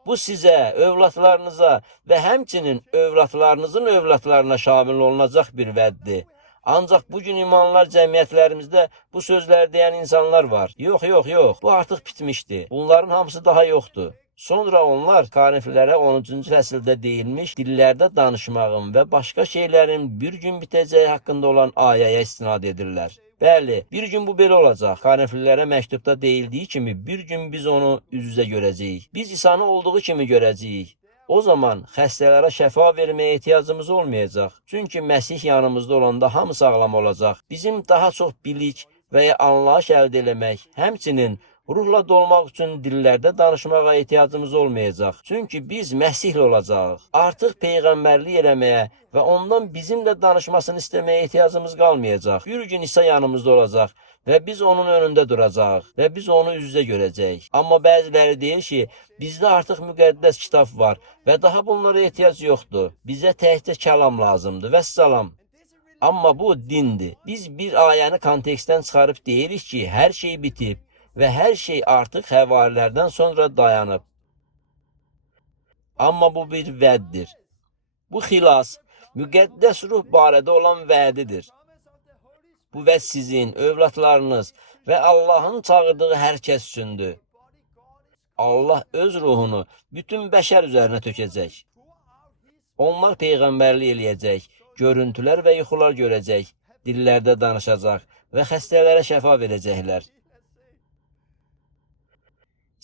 Bu sizə, övladlarınıza və həmçinin övladlarınızın övladlarına şamil olunacaq bir vəddir. Ancaq bugün imanlar cəmiyyətlərimizdə bu sözlər deyən insanlar var. Yox, bu artıq bitmişdi. Bunların hamısı daha yoxdur. Sonra onlar Korinflilərə 13-cü fəsildə deyilmiş dillərdə danışmağın və başqa şeylərin bir gün bitəcəyi haqqında olan ayəyə istinad edirlər. Bəli, bir gün bu belə olacaq. Korinflilərə məktubda deyildiyi kimi bir gün biz onu üz-üzə görəcəyik. Biz İsa'nı olduğu kimi görəcəyik. O zaman xəstələrə şəfa verməyə ehtiyacımız olmayacaq. Çünki Məsih yanımızda olanda hamı sağlam olacaq. Bizim daha çox bilik və ya anlayış əldə eləmək, həmçinin ruhla dolmaq üçün dillərdə danışmağa ehtiyacımız olmayacaq. Çünki biz Məsihlə olacağıq. Artıq peyğəmbərlik eləməyə və ondan bizimlə danışmasını istəməyə ehtiyacımız qalmayacaq. Bir gün İsa yanımızda olacaq və biz onun önündə duracağıq və biz onu üz-üzə görəcəyik. Amma bəziləri deyir ki, bizdə artıq müqəddəs kitab var və daha bunlara ehtiyac yoxdur. Bizə təkcə kəlam lazımdır və salam. Amma bu dindir. Biz bir ayəni kontekstdən çıxarıb deyirik ki, hər şey bitib və hər şey artıq həvarilərdən sonra dayanıb. Amma bu bir vəddir. Bu xilas, müqəddəs ruh barədə olan vədidir. Bu vəd sizin, övladlarınız və Allahın çağırdığı hər kəs üçündür. Allah öz ruhunu bütün bəşər üzərinə tökəcək. Onlar peyğəmbərlik eləyəcək, görüntülər və yuxular görəcək, dillərdə danışacaq və xəstələrə şəfa verəcəklər.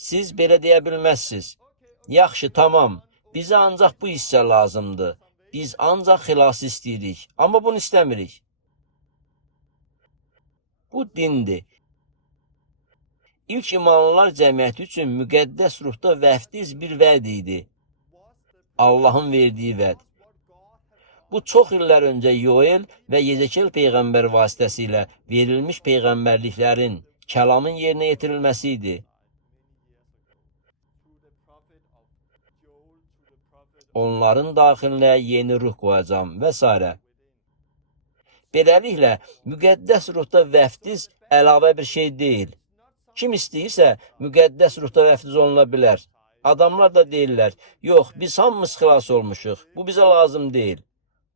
Siz belə deyə bilməzsiniz. Yaxşı, tamam, bizə ancaq bu hissə lazımdır. Biz ancaq xilas istəyirik, amma bunu istəmirik. Bu dindir. İlk imanlılar cəmiyyəti üçün müqəddəs ruhda vəftiz bir vəd idi. Allahın verdiyi vəd. Bu, çox illər öncə Yoel və Yezekiel peyğəmbər vasitəsilə verilmiş peyğəmbərliklərin, kəlamın yerinə yetirilməsi idi. Onların daxilinə yeni ruh qoyacam və s. Beləliklə, müqəddəs ruhda vəftiz əlavə bir şey deyil. Kim istəyirsə, müqəddəs ruhda vəftiz oluna bilər. Adamlar da deyirlər, yox, biz hamımız xilas olmuşuq, bu bizə lazım deyil.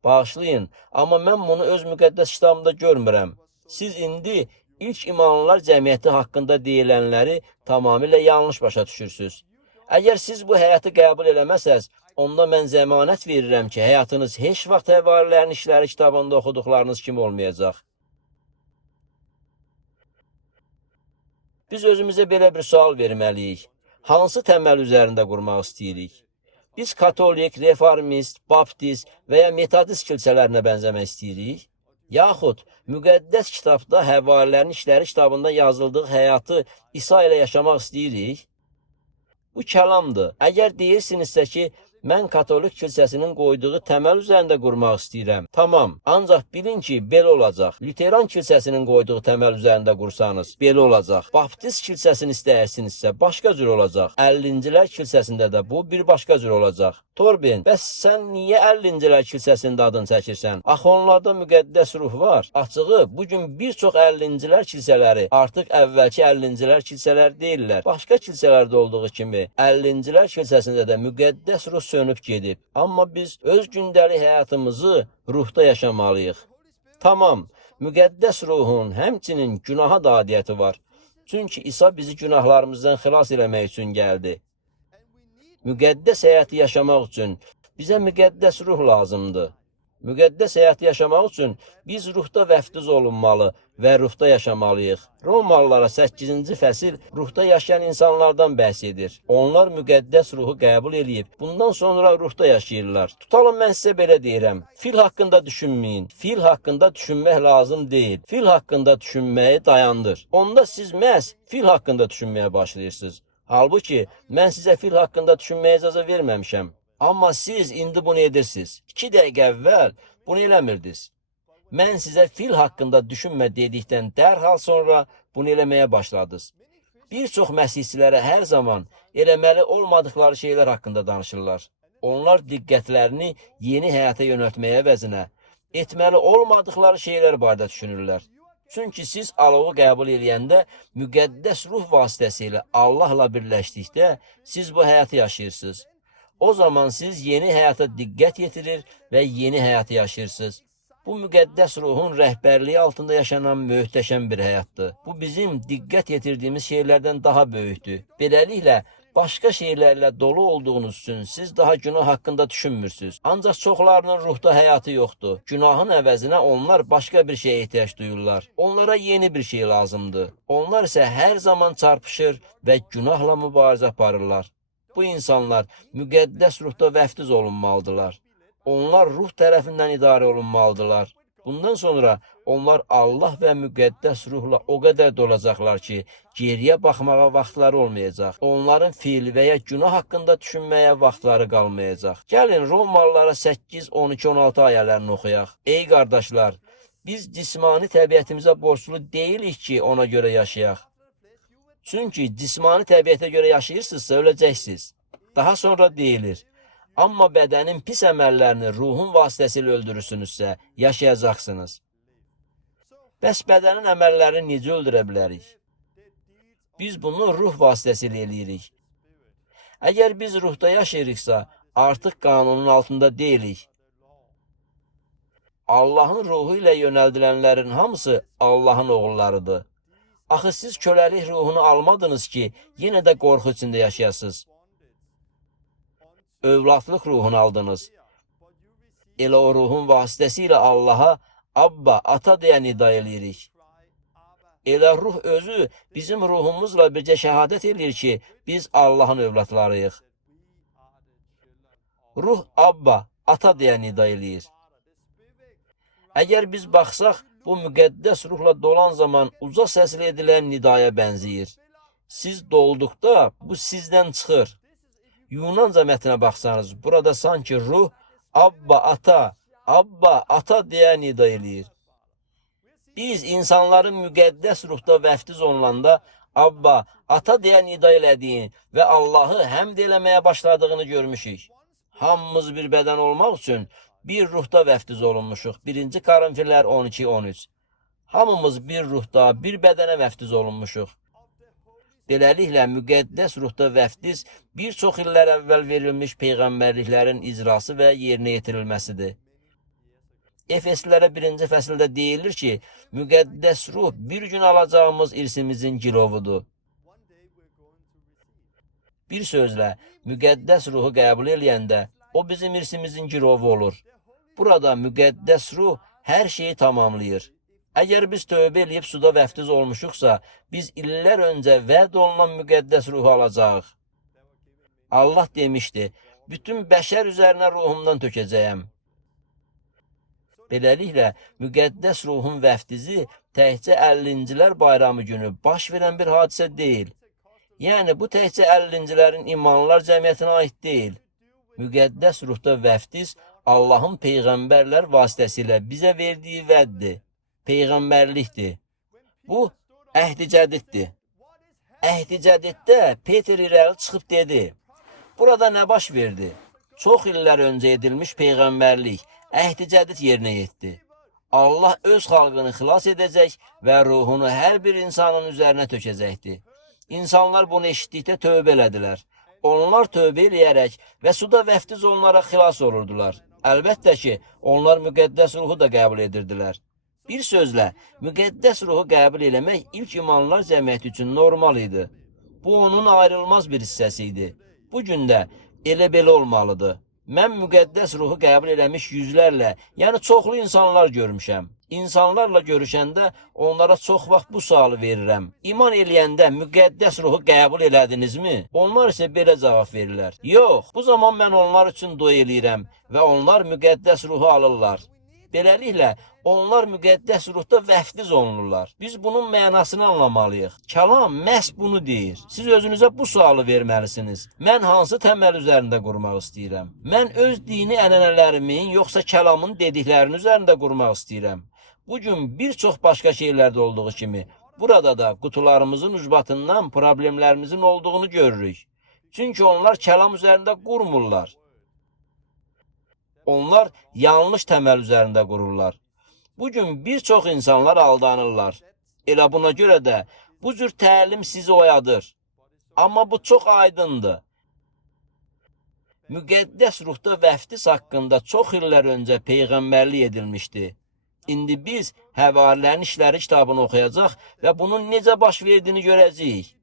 Bağışlayın, amma mən bunu öz müqəddəs kitabımda görmürəm. Siz indi ilk imanlılar cəmiyyəti haqqında deyilənləri tamamilə yanlış başa düşürsünüz. Əgər siz bu həyatı qəbul eləməsəz, onda mən zəmanət verirəm ki, həyatınız heç vaxt həvarilərin işləri kitabında oxuduqlarınız kimi olmayacaq. Biz özümüzə belə bir sual verməliyik. Hansı təməl üzərində qurmaq istəyirik? Biz katolik, reformist, baptist və ya metodist kilsələrinə bənzəmək istəyirik? Yaxud müqəddəs kitabda Həvarilərin İşləri kitabında yazıldığı həyatı İsa ilə yaşamaq istəyirik? Bu kəlamdır. Əgər deyirsinizsə ki, mən Katolik kilsəsinin qoyduğu təməl üzərində qurmaq istəyirəm. Tamam, ancaq bilin ki, belə olacaq. Lüteran kilsəsinin qoyduğu təməl üzərində qursanız, belə olacaq. Baptist kilsəsini istəyirsinizsə, başqa cür olacaq. 50-cilər kilsəsində də bu bir başqa cür olacaq. Torben, bəs sən niyə 50-cilər kilsəsində adını çəkirsən? Axı onlarda müqəddəs ruh var. Açığı, bugün bir çox 50-cilər kilsələri artıq əvvəlki 50-cilər kilsələr deyirlər. Başqa kilsələrdə olduğu kimi 50-cilər kilsəsində də müqəddəs ruh sönüb gedib. Amma biz öz gündəlik həyatımızı ruhda yaşamalıyıq. Tamam, müqəddəs ruhun həmçinin günaha da adiyyəti var. Çünki İsa bizi günahlarımızdan xilas eləmək üçün gəldi. Müqəddəs həyatı yaşamaq üçün bizə müqəddəs ruh lazımdır. Müqəddəs həyatı yaşamaq üçün biz ruhda vəftiz olunmalı və ruhda yaşamalıyıq. Romalılara 8-ci fəsil ruhda yaşayan insanlardan bəhs edir. Onlar müqəddəs ruhu qəbul edib, bundan sonra ruhda yaşayırlar. Tutalım, mən sizə belə deyirəm. Fil haqqında düşünməyin. Fil haqqında düşünmək lazım deyil. Fil haqqında düşünməyi dayandır. Onda siz məhz fil haqqında düşünməyə başlayırsınız. Halbuki mən sizə fil haqqında düşünməyə icazə verməmişəm. Amma siz indi bunu edirsiniz. 2 dəqiqə əvvəl bunu eləmirdiniz. Mən sizə fil haqqında düşünmə dedikdən dərhal sonra bunu eləməyə başladınız. Bir çox məsihçilərə hər zaman eləməli olmadıkları şeylər haqqında danışırlar. Onlar diqqətlərini yeni həyata yönəltməyə əvəzinə etməli olmadıkları şeylər barədə düşünürlər. Çünki siz alovu qəbul edəndə müqəddəs ruh vasitəsilə Allahla birləşdikdə siz bu həyatı yaşayırsınız. O zaman siz yeni həyata diqqət yetirir və yeni həyatı yaşayırsınız. Bu müqəddəs ruhun rəhbərliyi altında yaşanan möhtəşəm bir həyatdır. Bu bizim diqqət yetirdiyimiz şeylərdən daha böyükdür. Beləliklə, başqa şeylərlə dolu olduğunuz üçün siz daha günah haqqında düşünmürsünüz. Ancaq çoxlarının ruhda həyatı yoxdur. Günahın əvəzinə onlar başqa bir şeyə ehtiyac duyurlar. Onlara yeni bir şey lazımdır. Onlar isə hər zaman çarpışır və günahla mübarizə aparırlar. Bu insanlar müqəddəs ruhda vəftiz olunmalıdırlar. Onlar ruh tərəfindən idarə olunmalıdırlar. Bundan sonra onlar Allah və müqəddəs ruhla o qədər dolacaqlar ki, geriyə baxmağa vaxtları olmayacaq. Onların fiil və ya günah haqqında düşünməyə vaxtları qalmayacaq. Gəlin Romalılara 8, 12, 16 ayələrini oxuyaq. Ey qardaşlar, biz cismani təbiətimizə borclu deyilik ki, ona görə yaşayaq. Çünki cismani təbiətə görə yaşayırsınızsa öləcəksiniz. Daha sonra deyilir. Amma bədənin pis əməllərini ruhun vasitəsilə öldürürsünüzsə, yaşayacaqsınız. Bəs bədənin əməllərini necə öldürə bilərik? Biz bunu ruh vasitəsilə eləyirik. Əgər biz ruhda yaşayırıqsa, artıq qanunun altında deyilik. Allahın ruhu ilə yönəldilənlərin hamısı Allahın oğullarıdır. Axı siz köləlik ruhunu almadınız ki, yenə də qorxu içində yaşayasınız. Övladlıq ruhunu aldınız. Elə o ruhun vasitəsilə Allaha Abba, ata deyə nida eləyirik. Elə ruh özü bizim ruhumuzla bircə şəhadət edir ki, biz Allahın övladlarıyıq. Ruh Abba, ata deyə nida eləyir. Əgər biz baxsaq, bu müqəddəs ruhla dolan zaman uca səslə edilən nidaya bənzəyir. Siz dolduqda bu sizdən çıxır. Yunanca mətnə baxsanız, burada sanki ruh Abba, ata deyə nida eləyir. Biz insanların müqəddəs ruhda vəftiz olunanda Abba, ata deyə nida elədiyin və Allahı həmd eləməyə başladığını görmüşük. Hamımız bir bədən olmaq üçün bir ruhda vəftiz olunmuşuq. 1. Korinfilər 12-13. Hamımız bir ruhda, bir bədənə vəftiz olunmuşuq. Beləliklə, müqəddəs ruhda vəftiz bir çox illər əvvəl verilmiş peyğəmbərliklərin icrası və yerinə yetirilməsidir. Efeslilərə 1-ci fəsildə deyilir ki, müqəddəs ruh bir gün alacağımız irsimizin girovudur. Bir sözlə, müqəddəs ruhu qəbul eləyəndə, o bizim irsimizin girovu olur. Burada müqəddəs ruh hər şeyi tamamlayır. Əgər biz tövbə eləyib suda vəftiz olmuşuqsa, biz illər öncə vəd olunan müqəddəs ruhu alacağıq. Allah demişdi, bütün bəşər üzərinə ruhumdan tökəcəyəm. Beləliklə, müqəddəs ruhun vəftizi təkcə 50-cilər bayramı günü baş verən bir hadisə deyil. Yəni, bu təkcə 50-cilərin imanlılar cəmiyyətinə aid deyil. Müqəddəs ruhda vəftiz Allahın peyğəmbərlər vasitəsilə bizə verdiyi vəddir, peyğəmbərlikdir. Bu, əhd-i cədiddir. Əhd-i cədiddə Peter irəli çıxıb dedi, burada nə baş verdi? Çox illər öncə edilmiş peyğəmbərlik, əhd-i cədid yerinə yetdi. Allah öz xalqını xilas edəcək və ruhunu hər bir insanın üzərinə tökəcəkdir. İnsanlar bunu eşitdikdə tövbə elədilər. Onlar tövbə eləyərək və suda vəftiz olunaraq xilas olurdular. Əlbəttə ki, onlar müqəddəs ruhu da qəbul edirdilər. Bir sözlə, müqəddəs ruhu qəbul eləmək ilk imanlılar cəmiyyəti üçün normal idi. Bu, onun ayrılmaz bir hissəsi idi. Bu gün də elə belə olmalıdır. Mən müqəddəs ruhu qəbul eləmiş yüzlərlə, yəni çoxlu insanlar görmüşəm. İnsanlarla görüşəndə onlara çox vaxt bu sualı verirəm. İman eləyəndə müqəddəs ruhu qəbul elədinizmi? Onlar isə belə cavab verirlər. Yox, bu zaman mən onlar üçün dua eləyirəm və onlar müqəddəs ruhu alırlar. Beləliklə, onlar müqəddəs ruhda vəftiz olunurlar. Biz bunun mənasını anlamalıyıq. Kəlam məhz bunu deyir. Siz özünüzə bu sualı verməlisiniz. Mən hansı təməl üzərində qurmaq istəyirəm? Mən öz dini ənənələrimin, yoxsa kəlamın dediklərinin üzərində qurmaq istəyirəm? Bugün bir çox başqa şeylərdə olduğu kimi, burada da qutularımızın ucbatından problemlərimizin olduğunu görürük. Çünki onlar kəlam üzərində qurmurlar. Onlar yanlış təməl üzərində qururlar. Bugün bir çox insanlar aldanırlar. Elə buna görə də bu cür təlim sizi oyadır. Amma bu çox aydındır. Müqəddəs ruhda vəftiz haqqında çox illər öncə peyğəmbərlik edilmişdi. İndi biz Həvarilərin İşləri kitabını oxuyacaq və bunun necə baş verdiyini görəcəyik.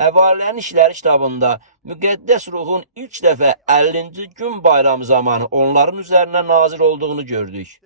Həvarilərin İşləri kitabında müqəddəs ruhun ilk dəfə 50-ci gün bayramı zamanı onların üzərinə nazil olduğunu gördük.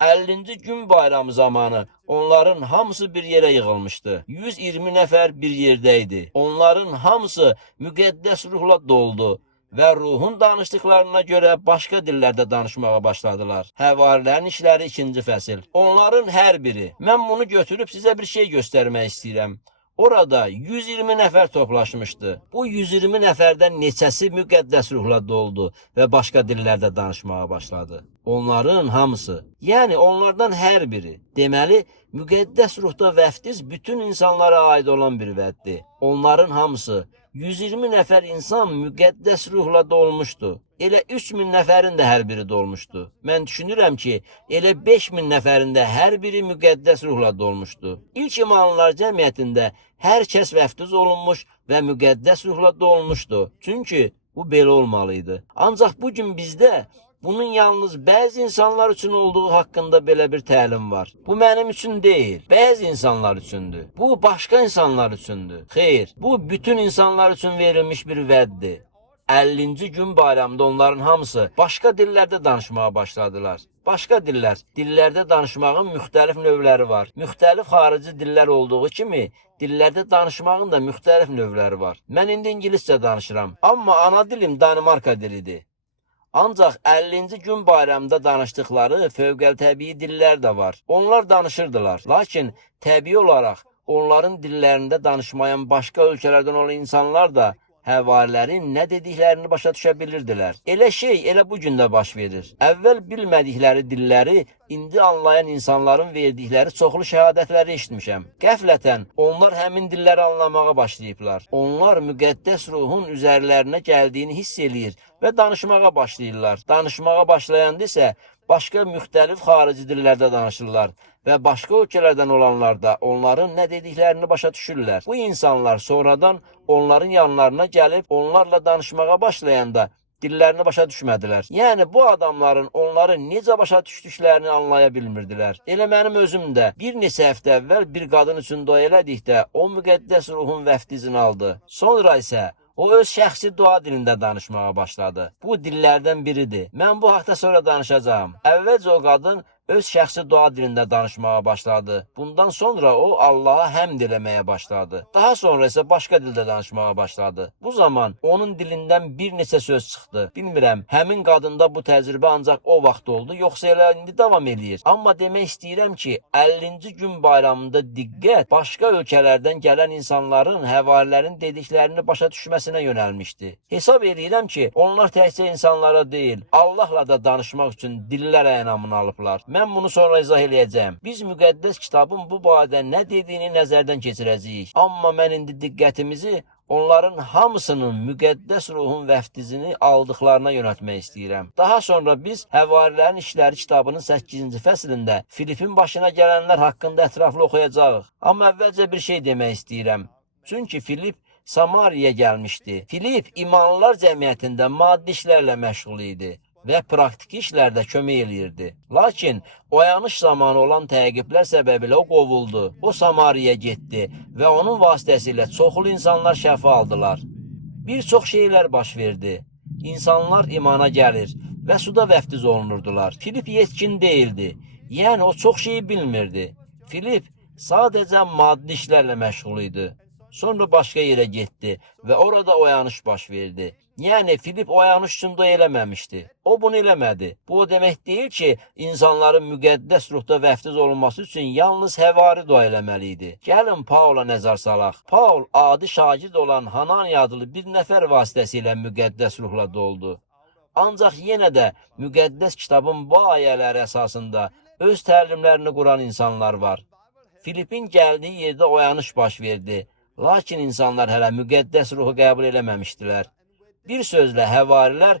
50-ci gün bayramı zamanı onların hamısı bir yerə yığılmışdı. 120 nəfər bir yerdə idi. Onların hamısı müqəddəs ruhla doldu və ruhun danışdıqlarına görə başqa dillərdə danışmağa başladılar. Həvarilərin İşləri 2-ci fəsil. Onların hər biri. Mən bunu götürüb sizə bir şey göstərmək istəyirəm. Orada 120 nəfər toplaşmışdı. Bu 120 nəfərdən neçəsi müqəddəs ruhla doldu və başqa dillərdə danışmağa başladı. Onların hamısı, yəni onlardan hər biri. Deməli, müqəddəs ruhda vəftiz bütün insanlara aid olan bir vəddir. Onların hamısı, 120 nəfər insan müqəddəs ruhla dolmuşdu. Elə 3000 nəfərin də hər biri dolmuşdu. Mən düşünürəm ki, elə 5000 nəfərin də hər biri müqəddəs ruhla dolmuşdu. İlk imanlılar cəmiyyətində hər kəs vəftiz olunmuş və müqəddəs ruhla dolmuşdu. Çünki bu belə olmalıydı. Ancaq bugün bizdə bunun yalnız bəzi insanlar üçün olduğu haqqında belə bir təlim var. Bu mənim üçün deyil, bəzi insanlar üçündür. Bu başqa insanlar üçündür. Xeyr, bu bütün insanlar üçün verilmiş bir vəddir. 50-ci gün bayramında onların hamısı başqa dillərdə danışmağa başladılar. Başqa dillər, dillərdə danışmağın müxtəlif növləri var. Müxtəlif xarici dillər olduğu kimi, dillərdə danışmağın da müxtəlif növləri var. Mən indi ingiliscə danışıram, amma ana dilim Danimarka dilidir. Ancaq 50-ci gün bayramında danışdıqları fövqəltəbii dillər də var. Onlar danışırdılar. Lakin təbii olaraq onların dillərində danışmayan başqa ölkələrdən olan insanlar da həvarilərin nə dediklərini başa düşə bilirdilər. Elə şey elə bu gün də baş verir. Əvvəl bilmədikləri dilləri indi anlayan insanların verdikləri çoxlu şəhadətləri eşitmişəm. Qəflətən onlar həmin dilləri anlamağa başlayıblar. Onlar müqəddəs ruhun üzərlərinə gəldiyini hiss eləyir və danışmağa başlayırlar. Danışmağa başlayanda isə başqa müxtəlif xarici dillərdə danışırlar və başqa ölkələrdən olanlar da onların nə dediklərini başa düşürlər. Bu insanlar sonradan onların yanlarına gəlib onlarla danışmağa başlayanda dillərini başa düşmədilər. Yəni bu adamların onları necə başa düşdüklərini anlaya bilmirdilər. Elə mənim özüm də bir neçə həftə əvvəl bir qadın üçün dua elədikdə o müqəddəs ruhun vəftizini aldı. Sonra isə o öz şəxsi dua dilində danışmağa başladı. Bu dillərdən biridir. Mən bu haqda sonra danışacağım. Əvvəlcə o qadın öz şəxsi dua dilində danışmağa başladı. Bundan sonra o Allaha həmd eləməyə başladı. Daha sonra isə başqa dildə danışmağa başladı. Bu zaman onun dilindən bir neçə söz çıxdı. Bilmirəm, həmin qadında bu təcrübə ancaq o vaxt oldu, yoxsa elə indi davam eləyir. Amma demək istəyirəm ki, 50-ci gün bayramında diqqət başqa ölkələrdən gələn insanların, həvarilərin dediklərini başa düşməsinə yönəlmişdi. Hesab edirəm ki, onlar təkcə insanlara deyil, Allahla da danışmaq üçün dillər ənamını alıblar. Mən bunu sonra izah eləyəcəm. Biz müqəddəs kitabın bu barədə nə dediyini nəzərdən keçirəcəyik. Amma mən indi diqqətimizi onların hamısının müqəddəs ruhun vəftizini aldıqlarına yönəltmək istəyirəm. Daha sonra biz Həvarilərin İşləri kitabının 8-ci fəslində Filipin başına gələnlər haqqında ətraflı oxuyacağıq. Amma əvvəlcə bir şey demək istəyirəm. Çünki Filip Samariyaya gəlmişdi. Filip imanlılar cəmiyyətində maddi işlərlə məşğul idi və praktiki işlərdə kömək eləyirdi. Lakin oyanış zamanı olan təqiblər səbəbilə o qovuldu. O Samariyaya getdi və onun vasitəsilə çoxlu insanlar şəfa aldılar. Bir çox şeylər baş verdi. İnsanlar imana gəlir və suda vəftiz olunurdular. Filip yetkin deyildi. Yəni o çox şeyi bilmirdi. Filip sadəcə maddi işlərlə məşğul idi. Sonra başqa yerə getdi və orada oyanış baş verdi. Yəni Filip oyanış üçün dua eləməmişdi. O bunu eləmədi. Bu o demək deyil ki, insanların müqəddəs ruhda vəftiz olunması üçün yalnız həvari dua eləməli idi. Gəlin Paula nəzər salaq. Paul adi şagird olan Hananiya adlı bir nəfər vasitəsilə müqəddəs ruhla doldu. Ancaq yenə də müqəddəs kitabın bu ayələri əsasında öz təlimlərini quran insanlar var. Filipin gəldiyi yerdə oyanış baş verdi. Lakin insanlar hələ müqəddəs ruhu qəbul eləməmişdilər. Bir sözlə həvarilər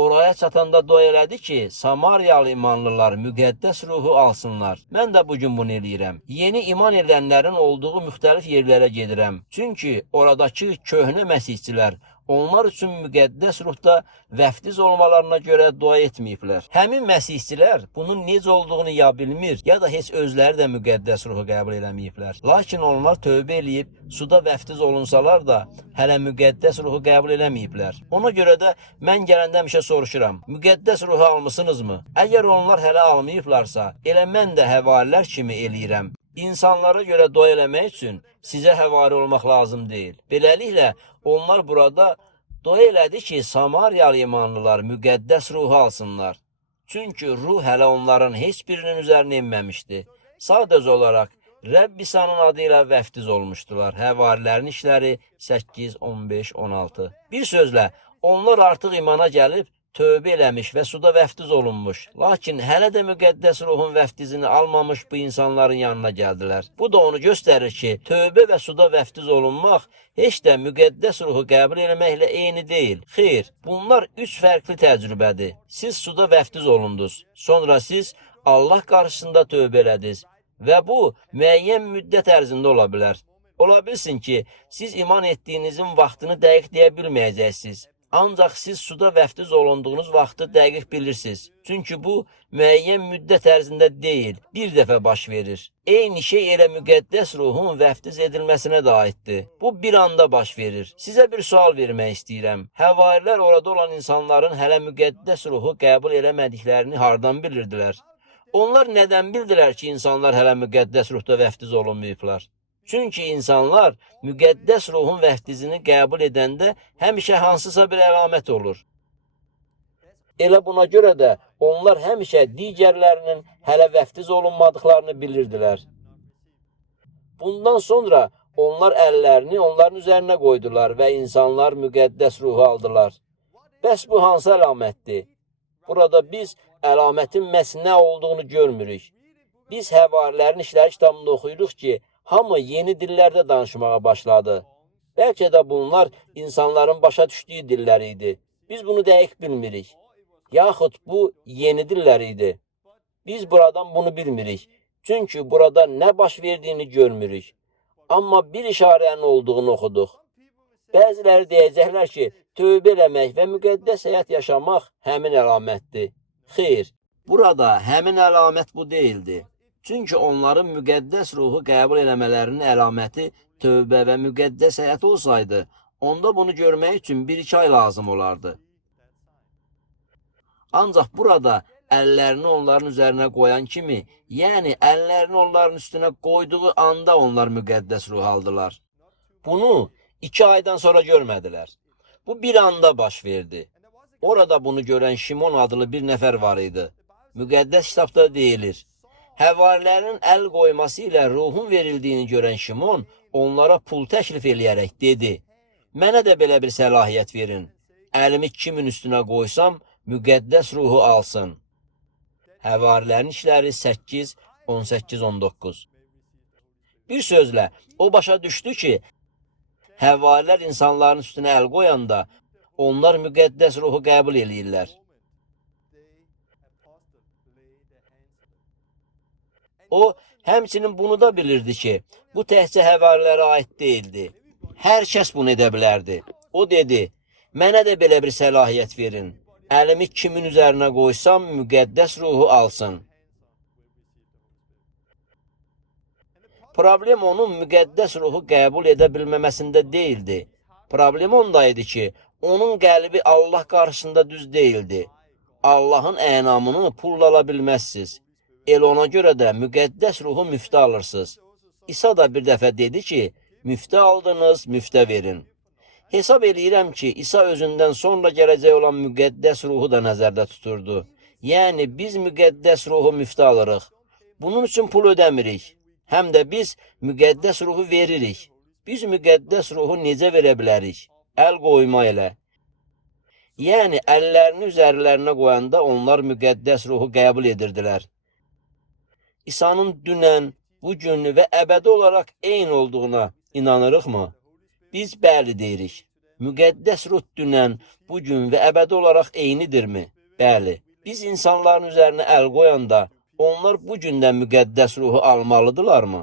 oraya çatanda dua elədi ki, Samariyalı imanlılar müqəddəs ruhu alsınlar. Mən də bugün bunu eləyirəm. Yeni iman edənlərin olduğu müxtəlif yerlərə gedirəm. Çünki oradakı köhnə məsihçilər onlar üçün müqəddəs ruhda vəftiz olmalarına görə dua etməyiblər. Həmin məsihçilər bunun necə olduğunu ya bilmir, ya da heç özləri də müqəddəs ruhu qəbul eləməyiblər. Lakin onlar tövbə eləyib, suda vəftiz olunsalar da, hələ müqəddəs ruhu qəbul eləməyiblər. Ona görə də mən gələndə həmişə soruşuram, müqəddəs ruhu almısınızmı? Əgər onlar hələ almayıblarsa, elə mən də həvarilər kimi eləyirəm. İnsanlara görə dua eləmək üçün sizə həvari olmaq lazım deyil. Beləliklə, onlar burada dua elədi ki, Samariyalı imanlılar müqəddəs ruhu alsınlar. Çünki ruh hələ onların heç birinin üzərinə inməmişdi. Sadəcə olaraq Rəbb İsa'nın adı ilə vəftiz olmuşdular. Həvarilərin işləri 8, 15, 16. Bir sözlə, onlar artıq imana gəlib, tövbə eləmiş və suda vəftiz olunmuş. Lakin hələ də müqəddəs ruhun vəftizini almamış bu insanların yanına gəldilər. Bu da onu göstərir ki, tövbə və suda vəftiz olunmaq heç də müqəddəs ruhu qəbul etməklə eyni deyil. Xeyr, bunlar üç fərqli təcrübədir. Siz suda vəftiz olundunuz. Sonra siz Allah qarşısında tövbə elədiniz. Və bu, müəyyən müddət ərzində ola bilər. Ola bilsin ki, siz iman etdiyinizin vaxtını dəqiq deyə bilməyəcəksiniz. Ancaq siz suda vəftiz olunduğunuz vaxtı dəqiq bilirsiniz. Çünki bu, müəyyən müddət ərzində deyil, bir dəfə baş verir. Eyni şey elə müqəddəs ruhun vəftiz edilməsinə də aiddir. Bu, bir anda baş verir. Sizə bir sual vermək istəyirəm. Həvarilər orada olan insanların hələ müqəddəs ruhu qəbul eləmədiklərini hardan bilirdilər? Onlar nədən bildilər ki, insanlar hələ müqəddəs ruhda vəftiz olunmayıblar? Çünki insanlar müqəddəs ruhun vəftizini qəbul edəndə həmişə hansısa bir əlamət olur. Elə buna görə də onlar həmişə digərlərinin hələ vəftiz olunmadıqlarını bilirdilər. Bundan sonra onlar əllərini onların üzərinə qoydular və insanlar müqəddəs ruhu aldılar. Bəs bu hansı əlamətdir? Burada biz əlamətin məhz nə olduğunu görmürük. Biz Həvarilərin İşləri kitabında oxuyuruq ki, hamı yeni dillərdə danışmağa başladı. Bəlkə də bunlar insanların başa düşdüyü dillər idi. Biz bunu dəqiq bilmirik. Yaxud bu yeni dillər idi. Biz buradan bunu bilmirik. Çünki burada nə baş verdiyini görmürük. Amma bir işarənin olduğunu oxuduq. Bəziləri deyəcəklər ki, tövbə eləmək və müqəddəs həyat yaşamaq həmin əlamətdir. Xeyr, burada həmin əlamət bu deyildi. Çünki onların müqəddəs ruhu qəbul eləmələrinin əlaməti tövbə və müqəddəs həyat olsaydı, onda bunu görmək üçün 1-2 ay lazım olardı. Ancaq burada əllərini onların üzərinə qoyan kimi, yəni əllərini onların üstünə qoyduğu anda onlar müqəddəs ruh aldılar. Bunu 2 aydan sonra görmədilər. Bu bir anda baş verdi. Orada bunu görən Şimon adlı bir nəfər var idi. Müqəddəs kitabda deyilir. Həvarilərin əl qoyması ilə ruhun verildiyini görən Şimon onlara pul təklif eləyərək dedi: "Mənə də belə bir səlahiyyət verin. Əlimi kimin üstünə qoysam, müqəddəs ruhu alsın." Həvarilərin işləri 8, 18, 19. Bir sözlə, o başa düşdü ki, həvarilər insanların üstünə əl qoyanda, onlar müqəddəs ruhu qəbul eləyirlər. O, həmçinin bunu da bilirdi ki, bu təhcə həvarilərə aid deyildi. Hər kəs bunu edə bilərdi. O dedi, mənə də belə bir səlahiyyət verin. Əlimi kimin üzərinə qoysam, müqəddəs ruhu alsın. Problem onun müqəddəs ruhu qəbul edə bilməməsində deyildi. Problem ondaydı ki, onun qəlbi Allah qarşısında düz deyildi. Allahın ənamını pulla ala bilməzsiniz. El ona görə də müqəddəs ruhu müftə alırsınız. İsa da bir dəfə dedi ki, müftə aldınız, müftə verin. Hesab eləyirəm ki, İsa özündən sonra gələcək olan müqəddəs ruhu da nəzərdə tuturdu. Yəni, biz müqəddəs ruhu müftə alırıq. Bunun üçün pul ödəmirik. Həm də biz müqəddəs ruhu veririk. Biz müqəddəs ruhu necə verə bilərik? Əl qoyma ilə. Yəni, əllərini üzərlərinə qoyanda onlar müqəddəs ruhu qəbul edirdilər. İsa'nın dünən, bugün və əbədi olaraq eyni olduğuna inanırıqmı? Biz bəli deyirik. Müqəddəs ruh dünən, bugün və əbədi olaraq eynidirmi? Bəli. Biz insanların üzərinə əl qoyanda, onlar bugün də müqəddəs ruhu almalıdırlarmı?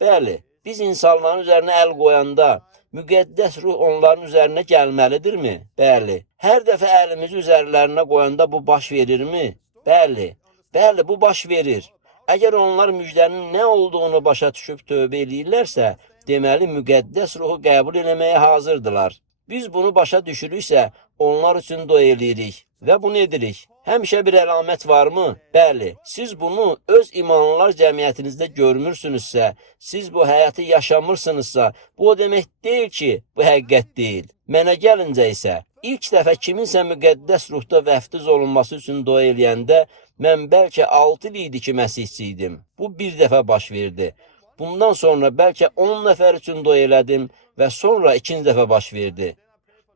Bəli. Biz insanların üzərinə əl qoyanda, müqəddəs ruh onların üzərinə gəlməlidirmi? Bəli. Hər dəfə əlimizi üzərlərinə qoyanda bu baş verirmi? Bəli. Bəli, bu baş verir. Əgər onlar müjdənin nə olduğunu başa düşüb tövbə eləyirlərsə, deməli müqəddəs ruhu qəbul eləməyə hazırdılar. Biz bunu başa düşürüksə, onlar üçün dua eləyirik və bunu edirik. Həmişə bir əlamət varmı? Bəli. Siz bunu öz imanlılar cəmiyyətinizdə görmürsünüzsə, siz bu həyatı yaşamırsınızsa, bu o demək deyil ki, bu həqiqət deyil. Mənə gəlincə isə, ilk dəfə kiminsə müqəddəs ruhda vəftiz olunması üçün dua eləyəndə, mən bəlkə 6 il idi ki, məsihçi idim. Bu bir dəfə baş verdi. Bundan sonra bəlkə 10 nəfər üçün dua elədim və sonra ikinci dəfə baş verdi.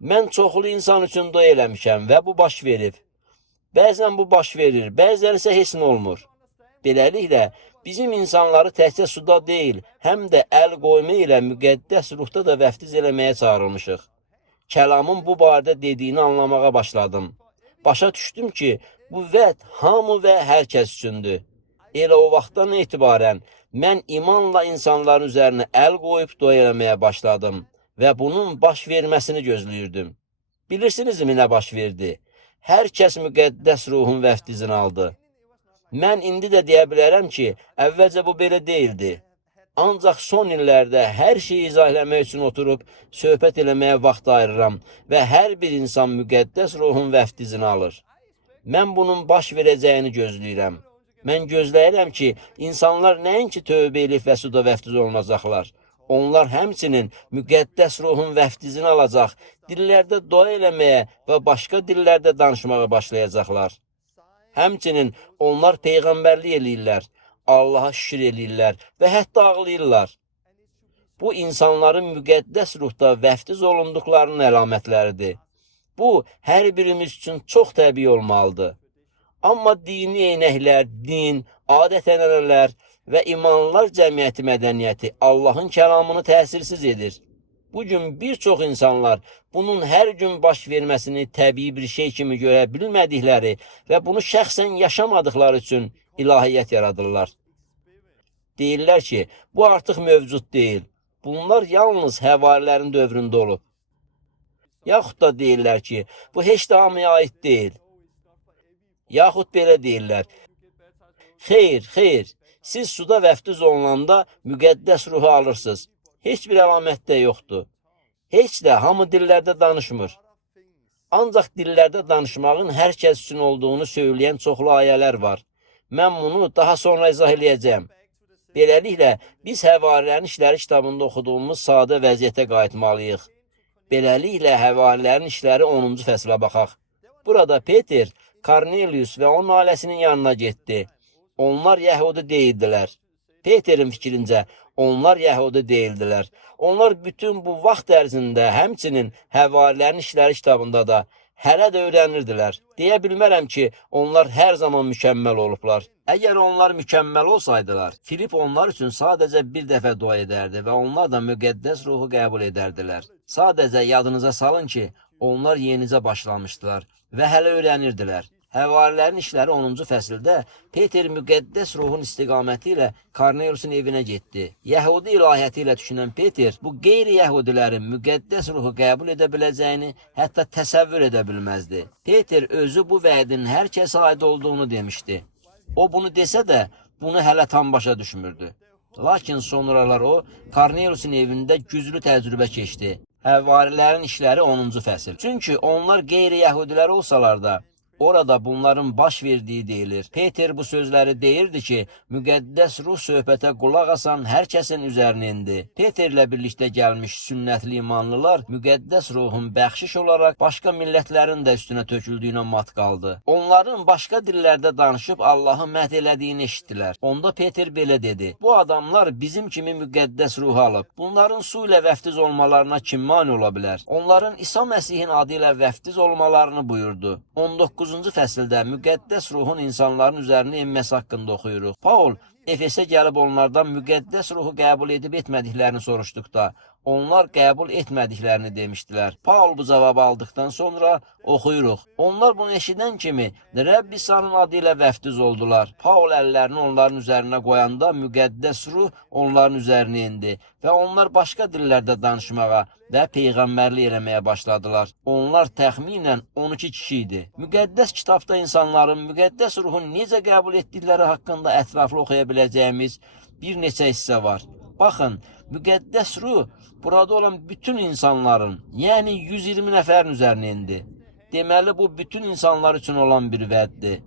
Mən çoxlu insan üçün dua eləmişəm və bu baş verib. Bəzən bu baş verir, bəzən isə heç nə olmur. Beləliklə, bizim insanları təkcə suda deyil, həm də əl qoyma ilə müqəddəs ruhda da vəftiz eləməyə çağırılmışıq. Kəlamın bu barədə dediyini anlamağa başladım. Başa düşdüm ki, bu vəd hamı və hər kəs üçündür. Elə o vaxtdan etibarən mən imanla insanların üzərinə əl qoyub dua eləməyə başladım və bunun baş verməsini gözləyirdim. Bilirsinizmi nə baş verdi? Hər kəs müqəddəs ruhun vəftizini aldı. Mən indi də deyə bilərəm ki, əvvəlcə bu belə deyildi. Ancaq son illərdə hər şeyi izahləmək üçün oturub söhbət eləməyə vaxt ayırıram və hər bir insan müqəddəs ruhun vəftizini alır. Mən bunun baş verəcəyini gözləyirəm. Mən gözləyirəm ki, insanlar nəinki tövbə elif və suda vəftiz olunacaqlar. Onlar həmçinin müqəddəs ruhun vəftizini alacaq, dillərdə dua eləməyə və başqa dillərdə danışmağa başlayacaqlar. Həmçinin onlar peyğəmbərlik eləyirlər, Allaha şükür eləyirlər və hətta ağlayırlar. Bu, insanların müqəddəs ruhda vəftiz olunduqlarının əlamətləridir. Bu, hər birimiz üçün çox təbii olmalıdır. Amma dini eynəklər, din, adət-ənənələr və imanlılar cəmiyyəti mədəniyyəti Allahın kəlamını təsirsiz edir. Bugün bir çox insanlar bunun hər gün baş verməsini təbii bir şey kimi görə bilmədikləri və bunu şəxsən yaşamadıkları üçün ilahiyyət yaradırlar. Deyirlər ki, bu artıq mövcud deyil. Bunlar yalnız həvarilərin dövründə olub. Yaxud da deyirlər ki, bu heç də hamıya aid deyil. Yaxud belə deyirlər. Xeyr, siz suda vəftiz olunanda müqəddəs ruhu alırsınız. Heç bir əlamət də yoxdur. Heç də hamı dillərdə danışmır. Ancaq dillərdə danışmağın hər kəs üçün olduğunu söyləyən çoxlu ayələr var. Mən bunu daha sonra izah edəcəyəm. Beləliklə, biz Həvarilərin İşləri kitabında oxuduğumuz sadə vəziyyətə qayıtmalıyıq. Beləliklə, Həvarilərin İşləri 10-cu fəslə baxaq. Burada Peter, Kornelius və onun ailəsinin yanına getdi. Onlar Yəhudi deyildilər. Peterin fikrincə, onlar Yəhudi deyildilər. Onlar bütün bu vaxt ərzində, həmçinin Həvarilərin İşləri kitabında da hələ də öyrənirdilər. Deyə bilmərəm ki, onlar hər zaman mükəmməl olublar. Əgər onlar mükəmməl olsaydılar, Filip onlar üçün sadəcə bir dəfə dua edərdi və onlar da müqəddəs ruhu qəbul edərdilər. Sadəcə yadınıza salın ki, onlar yenicə başlamışdılar və hələ öyrənirdilər. Həvarilərin İşləri 10-cu fəsildə Peter müqəddəs ruhun istiqaməti ilə Korneliusun evinə getdi. Yəhudi ilahiyyəti ilə düşünən Peter bu qeyri-yəhudilərin müqəddəs ruhu qəbul edə biləcəyini hətta təsəvvür edə bilməzdi. Peter özü bu vədin hər kəsə aid olduğunu demişdi. O bunu desə də bunu hələ tam başa düşmürdü. Lakin sonralar o Korneliusun evində güclü təcrübə keçdi. Həvarilərin İşləri 10-cu fəsil. Çünki onlar qeyri-yəhudilər olsalar da orada bunların baş verdiyi deyilir. Peter bu sözləri deyirdi ki, müqəddəs ruh söhbətə qulaq asan hər kəsin üzərinə indi. Peterlə birlikdə gəlmiş sünnətli imanlılar müqəddəs ruhun bəxşiş olaraq başqa millətlərin də üstünə töküldüyünə mat qaldı. Onların başqa dillərdə danışıb Allahı məd elədiyini eşitdilər. Onda Peter belə dedi: Bu adamlar bizim kimi müqəddəs ruh alıb. Bunların su ilə vəftiz olmalarına kim mane ola bilər? Onların İsa Məsihin adı ilə vəftiz olmalarını buyurdu. 19-cu fəsildə müqəddəs ruhun insanların üzərinə enməsi haqqında oxuyuruq. Paul Efesə gəlib onlardan müqəddəs ruhu qəbul edib etmədiklərini soruşduqda, onlar qəbul etmədiklərini demişdilər. Paul bu cavabı aldıqdan sonra oxuyuruq. Onlar bunu eşidən kimi Rəbb İsa'nın adı ilə vəftiz oldular. Paul əllərini onların üzərinə qoyanda müqəddəs ruh onların üzərinə indi və onlar başqa dillərdə danışmağa və peyğəmbərlik eləməyə başladılar. Onlar təxminən 12 kişi idi. Müqəddəs kitabda insanların müqəddəs ruhun necə qəbul etdikləri haqqında ətraflı oxuya biləcəyimiz bir neçə hissə var. Baxın, müqəddəs ruh burada olan bütün insanların, yəni 120 nəfərin üzərinə indi. Deməli, bu bütün insanlar üçün olan bir vəddir.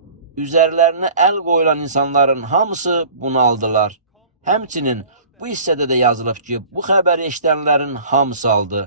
Üzərlərinə əl qoyulan insanların hamısı bunu aldılar. Həmçinin bu hissədə də yazılıb ki, bu xəbəri eşidənlərin hamısı aldı.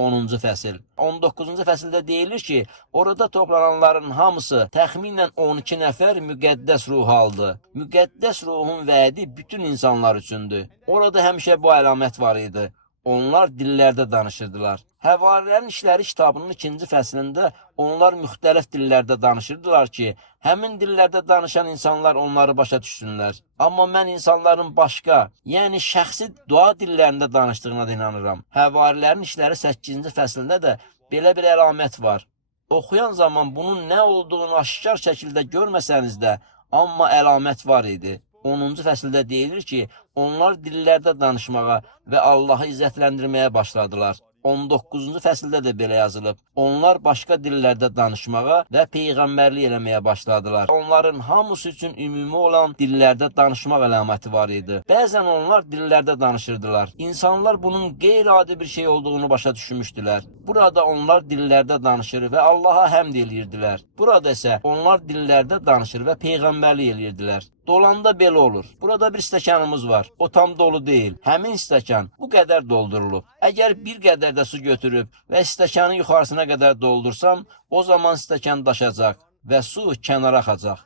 10-cu fəsil. 19-cu fəsildə deyilir ki, orada toplananların hamısı təxminən 12 nəfər müqəddəs ruhu aldı. Müqəddəs ruhun vədi bütün insanlar üçündür. Orada həmişə bu əlamət var idi. Onlar dillərdə danışırdılar. Həvarilərin İşləri kitabının 2-ci fəslində onlar müxtəlif dillərdə danışırdılar ki, həmin dillərdə danışan insanlar onları başa düşsünlər. Amma mən insanların başqa, yəni şəxsi dua dillərində danışdığına da inanıram. Həvarilərin İşləri 8-ci fəslində də belə bir əlamət var. Oxuyan zaman bunun nə olduğunu aşkar şəkildə görməsəniz də, amma əlamət var idi. 10-cu fəsildə deyilir ki, onlar dillərdə danışmağa və Allahı izzətləndirməyə başladılar. 19-cu fəsildə də belə yazılıb. Onlar başqa dillərdə danışmağa və peyğəmbərlik eləməyə başladılar. Onların hamısı üçün ümumi olan dillərdə danışmaq əlaməti var idi. Bəzən onlar dillərdə danışırdılar. İnsanlar bunun qeyri-adi bir şey olduğunu başa düşmüşdülər. Burada onlar dillərdə danışır və Allaha həmd eləyirdilər. Burada isə onlar dillərdə danışır və peyğəmbərlik eləyirdilər. Dolanda belə olur. Burada bir stəkanımız var. O tam dolu deyil. Həmin stəkan bu qədər doldurulub. Əgər bir qədər də su götürüb və stəkanı yuxarısına qədər doldursam, o zaman stəkan daşacaq və su kənara axacaq.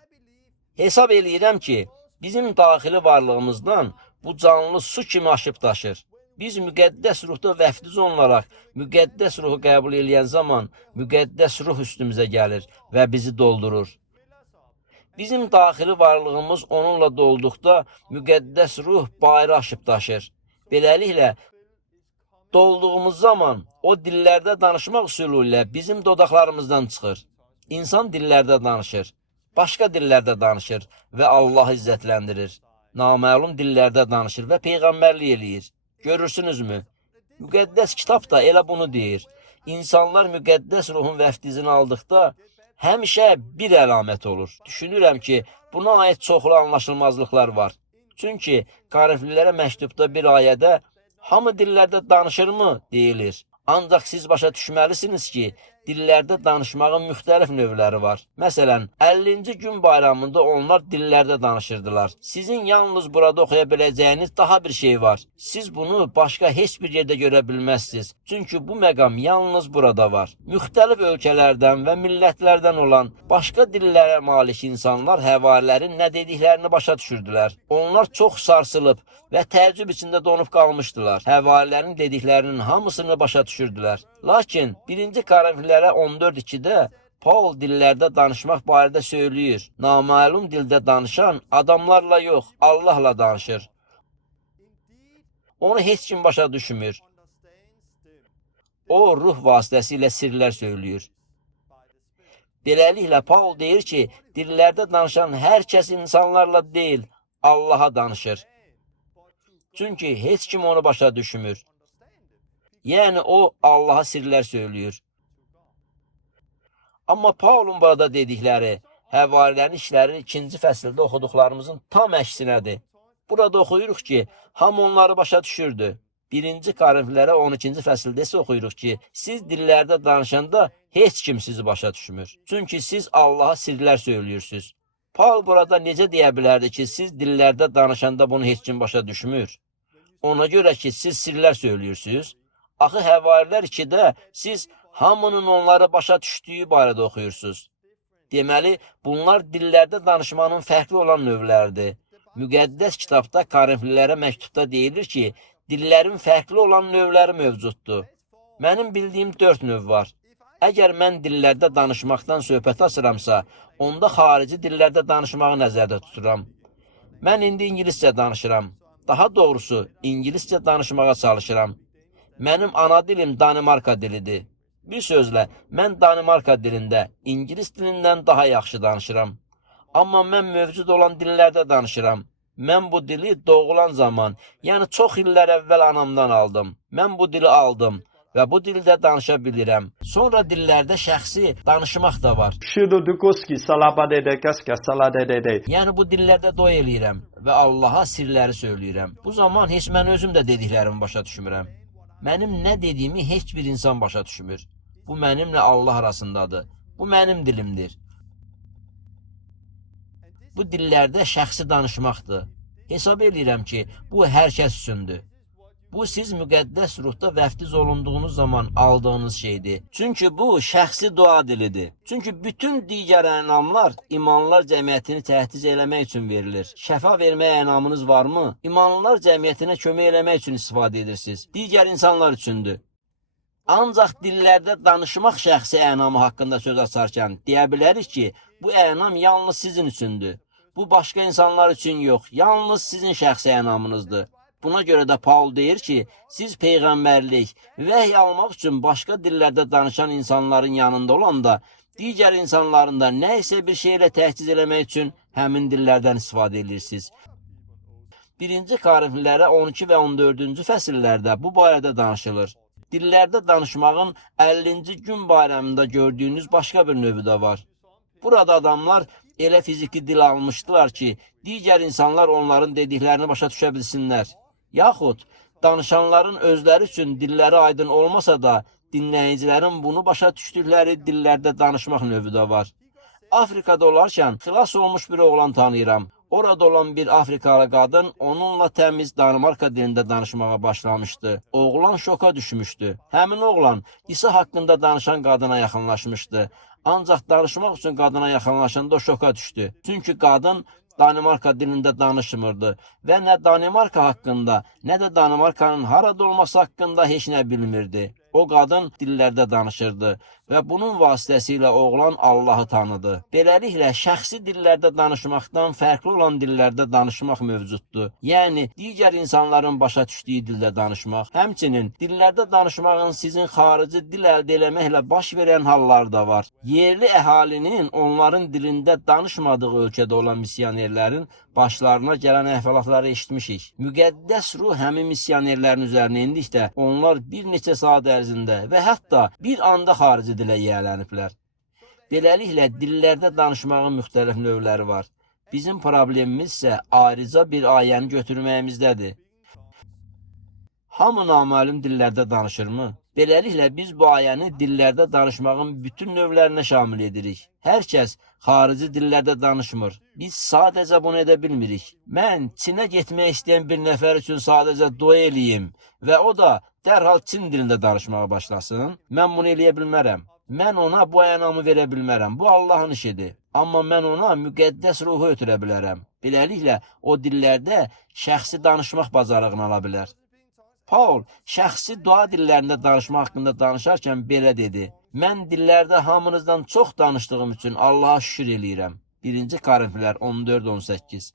Hesab eləyirəm ki, bizim daxili varlığımızdan bu canlı su kimi aşıb daşır. Biz müqəddəs ruhda vəftiz olunaraq müqəddəs ruhu qəbul eləyən zaman müqəddəs ruh üstümüzə gəlir və bizi doldurur. Bizim daxili varlığımız onunla dolduqda müqəddəs ruh bayra aşıb daşır. Beləliklə, dolduğumuz zaman o dillərdə danışmaq üsulu ilə bizim dodaqlarımızdan çıxır. İnsan dillərdə danışır, başqa dillərdə danışır və Allahı izzətləndirir. Naməlum dillərdə danışır və peyğəmbərlik eləyir. Görürsünüzmü? Müqəddəs kitab da elə bunu deyir. İnsanlar müqəddəs ruhun vəftizini aldıqda həmişə bir əlamət olur. Düşünürəm ki, buna aid çoxlu anlaşılmazlıqlar var. Çünki Korintlilərə məktubda bir ayədə hamı dillərdə danışırmı deyilir. Ancaq siz başa düşməlisiniz ki, dillərdə danışmağın müxtəlif növləri var. Məsələn, 50-ci gün bayramında onlar dillərdə danışırdılar. Sizin yalnız burada oxuya biləcəyiniz daha bir şey var. Siz bunu başqa heç bir yerdə görə bilməzsiniz. Çünki bu məqam yalnız burada var. Müxtəlif ölkələrdən və millətlərdən olan başqa dillərə malik insanlar həvarilərin nə dediklərini başa düşürdülər. Onlar çox sarsılıb və təəccüb içində donub qalmışdılar. Həvarilərin dediklərinin hamısını başa düşürdülər. Lakin 1-ci Korinfillərə 14:2-də Paul dillərdə danışmaq barədə söyləyir. Naməlum dildə danışan adamlarla yox, Allahla danışır. Onu heç kim başa düşmür. O, ruh vasitəsilə sirlər söyləyir. Beləliklə, Paul deyir ki, dillərdə danışan hər kəs insanlarla deyil, Allaha danışır. Çünki heç kim onu başa düşmür. Yəni, o, Allaha sirlər söyləyir. Amma Paulun burada dedikləri, həvarilərin işləri 2-ci fəsildə oxuduqlarımızın tam əksinədir. Burada oxuyuruq ki, hamı onları başa düşürdü. 1-ci Korinfillərə 12-ci fəsildə isə oxuyuruq ki, siz dillərdə danışanda heç kim sizi başa düşmür. Çünki siz Allaha sirlər söylüyorsunuz. Paul burada necə deyə bilərdi ki, siz dillərdə danışanda bunu heç kim başa düşmür? Ona görə ki, siz sirlər söylüyorsunuz. Axı həvarilər 2-də siz hamının onları başa düşdüyü barədə oxuyursunuz. Deməli, bunlar dillərdə danışmanın fərqli olan növləridir. Müqəddəs kitabda Korinfillərə məktubda deyilir ki, dillərin fərqli olan növləri mövcuddur. Mənim bildiyim 4 növ var. Əgər mən dillərdə danışmaqdan söhbət açıramsa, onda xarici dillərdə danışmağı nəzərdə tuturam. Mən indi ingiliscə danışıram. Daha doğrusu, ingiliscə danışmağa çalışıram. Mənim ana dilim Danimarka dilidir. Bir sözlə, mən Danimarka dilində, İngilis dilindən daha yaxşı danışıram. Amma mən mövcud olan dillərdə danışıram. Mən bu dili doğulan zaman, yəni çox illər əvvəl anamdan aldım. Mən bu dili aldım və bu dildə danışa bilirəm. Sonra dillərdə şəxsi danışmaq da var. Yəni bu dillərdə doy eləyirəm və Allaha sirləri söyləyirəm. Bu zaman heç mən özüm də dediklərimi başa düşmürəm. Mənim nə dediyimi heç bir insan başa düşmür. Bu mənimlə Allah arasındadır. Bu mənim dilimdir. Bu dillərdə şəxsi danışmaqdır. Hesab edirəm ki, bu hər kəs üçündür. Bu, siz müqəddəs ruhda vəftiz olunduğunuz zaman aldığınız şeydir. Çünki bu, şəxsi dua dilidir. Çünki bütün digər ənamlar imanlılar cəmiyyətini təhdiz eləmək üçün verilir. Şəfa verməyə ənamınız varmı? İmanlılar cəmiyyətinə kömək eləmək üçün istifadə edirsiniz. Digər insanlar üçündür. Ancaq dillərdə danışmaq şəxsi ənamı haqqında söz açarkən deyə bilərik ki, bu ənam yalnız sizin üçündür. Bu, başqa insanlar üçün yox, yalnız sizin şəxsi ənamınızdır. Buna görə də Paul deyir ki, siz peyğəmbərlik, vəhy almaq üçün başqa dillərdə danışan insanların yanında olanda, digər insanların da nə isə bir şeylə təhciz eləmək üçün həmin dillərdən istifadə edirsiniz. 1-ci Korinfillərə 12 və 14-cü fəsillərdə bu barədə danışılır. Dillərdə danışmağın 50-ci gün bayramında gördüyünüz başqa bir növü də var. Burada adamlar elə fiziki dil almışdılar ki, digər insanlar onların dediklərini başa düşə bilsinlər. Yaxud danışanların özləri üçün dilləri aydın olmasa da, dinləyicilərin bunu başa düşdükləri dillərdə danışmaq növü də var. Afrikada olarkən xilas olmuş bir oğlan tanıyıram. Orada olan bir Afrikalı qadın onunla təmiz Danimarka dilində danışmağa başlamışdı. Oğlan şoka düşmüşdü. Həmin oğlan İsa haqqında danışan qadına yaxınlaşmışdı. Ancaq danışmaq üçün qadına yaxınlaşanda o şoka düşdü. Çünki qadın Danimarka dilində danışmırdı və nə Danimarka haqqında, nə də Danimarkanın harada olması haqqında heç nə bilmirdi. O qadın dillərdə danışırdı və bunun vasitəsilə oğlan Allahı tanıdı. Beləliklə, şəxsi dillərdə danışmaqdan fərqli olan dillərdə danışmaq mövcuddur. Yəni, digər insanların başa düşdüyü dildə danışmaq. Həmçinin, dillərdə danışmağın sizin xarici dil əldə eləməklə baş verən hallar da var. Yerli əhalinin onların dilində danışmadığı ölkədə olan misyonerlərin başlarına gələn əhvalatları eşitmişik. Müqəddəs ruh həmin misyonerlərin üzərinə indikdə onlar bir neçə saat ərzində və hətta bir anda xarici dilə yiyələniblər. Beləliklə, dillərdə danışmağın müxtəlif növləri var. Bizim problemimiz isə ayrıca bir ayəni götürməyimizdədir. Hamı naməlum dillərdə danışırmı? Beləliklə biz bu ayəni dillərdə danışmağın bütün növlərinə şamil edirik. Hər kəs xarici dillərdə danışmır. Biz sadəcə bunu edə bilmirik. Mən Çinə getmək istəyən bir nəfər üçün sadəcə dua eləyim və o da dərhal Çin dilində danışmağa başlasın. Mən bunu eləyə bilmərəm. Mən ona bu ənamı verə bilmərəm. Bu Allahın işidir. Amma mən ona müqəddəs ruhu ötürə bilərəm. Beləliklə o dillərdə şəxsi danışmaq bacarığını ala bilər. Paul şəxsi dua dillərində danışmaq haqqında danışarkən belə dedi: Mən dillərdə hamınızdan çox danışdığım üçün Allaha şükür eləyirəm. 1. Korinfilər 14-18.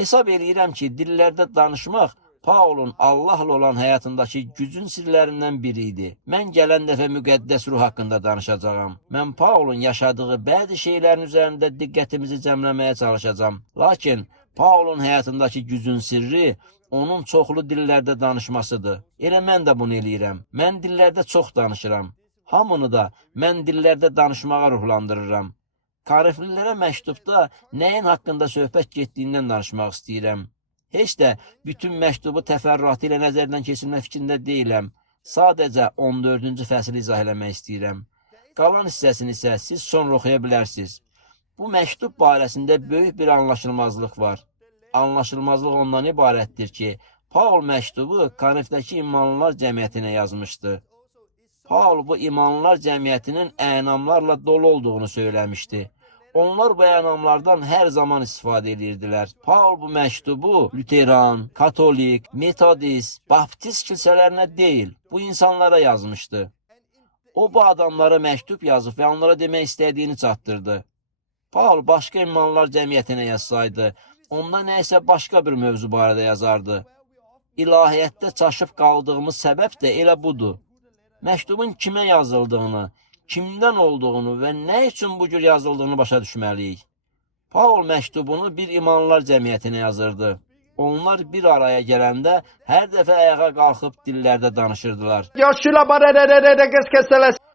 Hesab eləyirəm ki, dillərdə danışmaq Paulun Allahla olan həyatındakı gücün sirlərindən biri idi. Mən gələn dəfə müqəddəs ruh haqqında danışacağam. Mən Paulun yaşadığı bəzi şeylərin üzərində diqqətimizi cəmləməyə çalışacağam. Lakin Paulun həyatındakı gücün sirri onun çoxlu dillərdə danışmasıdır. Elə mən də bunu eləyirəm. Mən dillərdə çox danışıram. Hamını da mən dillərdə danışmağa ruhlandırıram. Korinflilərə məktubda nəyin haqqında söhbət getdiyindən danışmaq istəyirəm. Heç də bütün məktubu təfərrüatı ilə nəzərdən keçirmək fikrində deyiləm. Sadəcə 14-cü fəsli izah eləmək istəyirəm. Qalan hissəsini isə siz sonra oxuya bilərsiniz. Bu məktub barəsində böyük bir anlaşılmazlıq var. Anlaşılmazlıq ondan ibarətdir ki, Paul məktubu Korinfdəki imanlılar cəmiyyətinə yazmışdı. Paul bu imanlılar cəmiyyətinin ənamlarla dolu olduğunu söyləmişdi. Onlar bu ənamlardan hər zaman istifadə edirdilər. Paul bu məktubu Lüteran, Katolik, Metodist, Baptist kilsələrinə deyil, bu insanlara yazmışdı. O bu adamlara məktub yazıb və onlara demək istədiyini çatdırdı. Paul başqa imanlılar cəmiyyətinə yazsaydı, onda nəysə başqa bir mövzu barədə yazardı. İlahiyyətdə çaşıb qaldığımız səbəb də elə budur. Məktubun kimə yazıldığını, kimdən olduğunu və nə üçün bu cür yazıldığını başa düşməliyik. Paul məktubunu bir imanlılar cəmiyyətinə yazırdı. Onlar bir araya gələndə hər dəfə ayağa qalxıb dillərdə danışırdılar.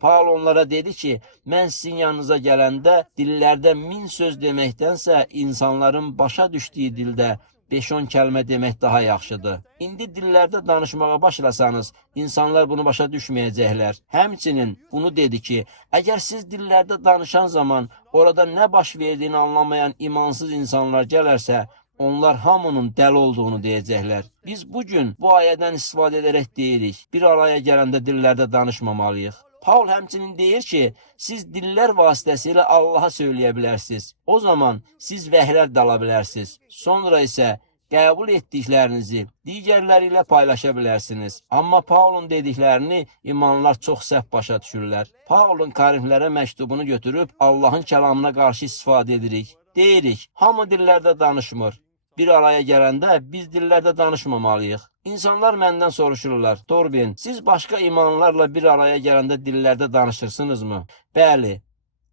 Paul onlara dedi ki, mən sizin yanınıza gələndə dillərdə 1000 söz deməkdənsə insanların başa düşdüyü dildə 5-10 kəlmə demək daha yaxşıdır. İndi dillərdə danışmağa başlasanız, insanlar bunu başa düşməyəcəklər. Həmçinin bunu dedi ki, əgər siz dillərdə danışan zaman orada nə baş verdiyini anlamayan imansız insanlar gələrsə, onlar hamının dəli olduğunu deyəcəklər. Biz bugün bu ayədən istifadə edərək deyirik, bir araya gələndə dillərdə danışmamalıyıq. Paul həmçinin deyir ki, siz dillər vasitəsilə Allaha söyləyə bilərsiniz. O zaman siz vəhlər də ala bilərsiniz. Sonra isə qəbul etdiklərinizi digərləri ilə paylaşa bilərsiniz. Amma Paulun dediklərini imanlılar çox səhv başa düşürlər. Paulun Korinflərə məktubunu götürüb Allahın kəlamına qarşı istifadə edirik. Deyirik, hamı dillərdə danışmır. Bir araya gələndə biz dillərdə danışmamalıyıq. İnsanlar məndən soruşurlar, Torben, siz başqa imanlarla bir araya gələndə dillərdə danışırsınızmı? Bəli.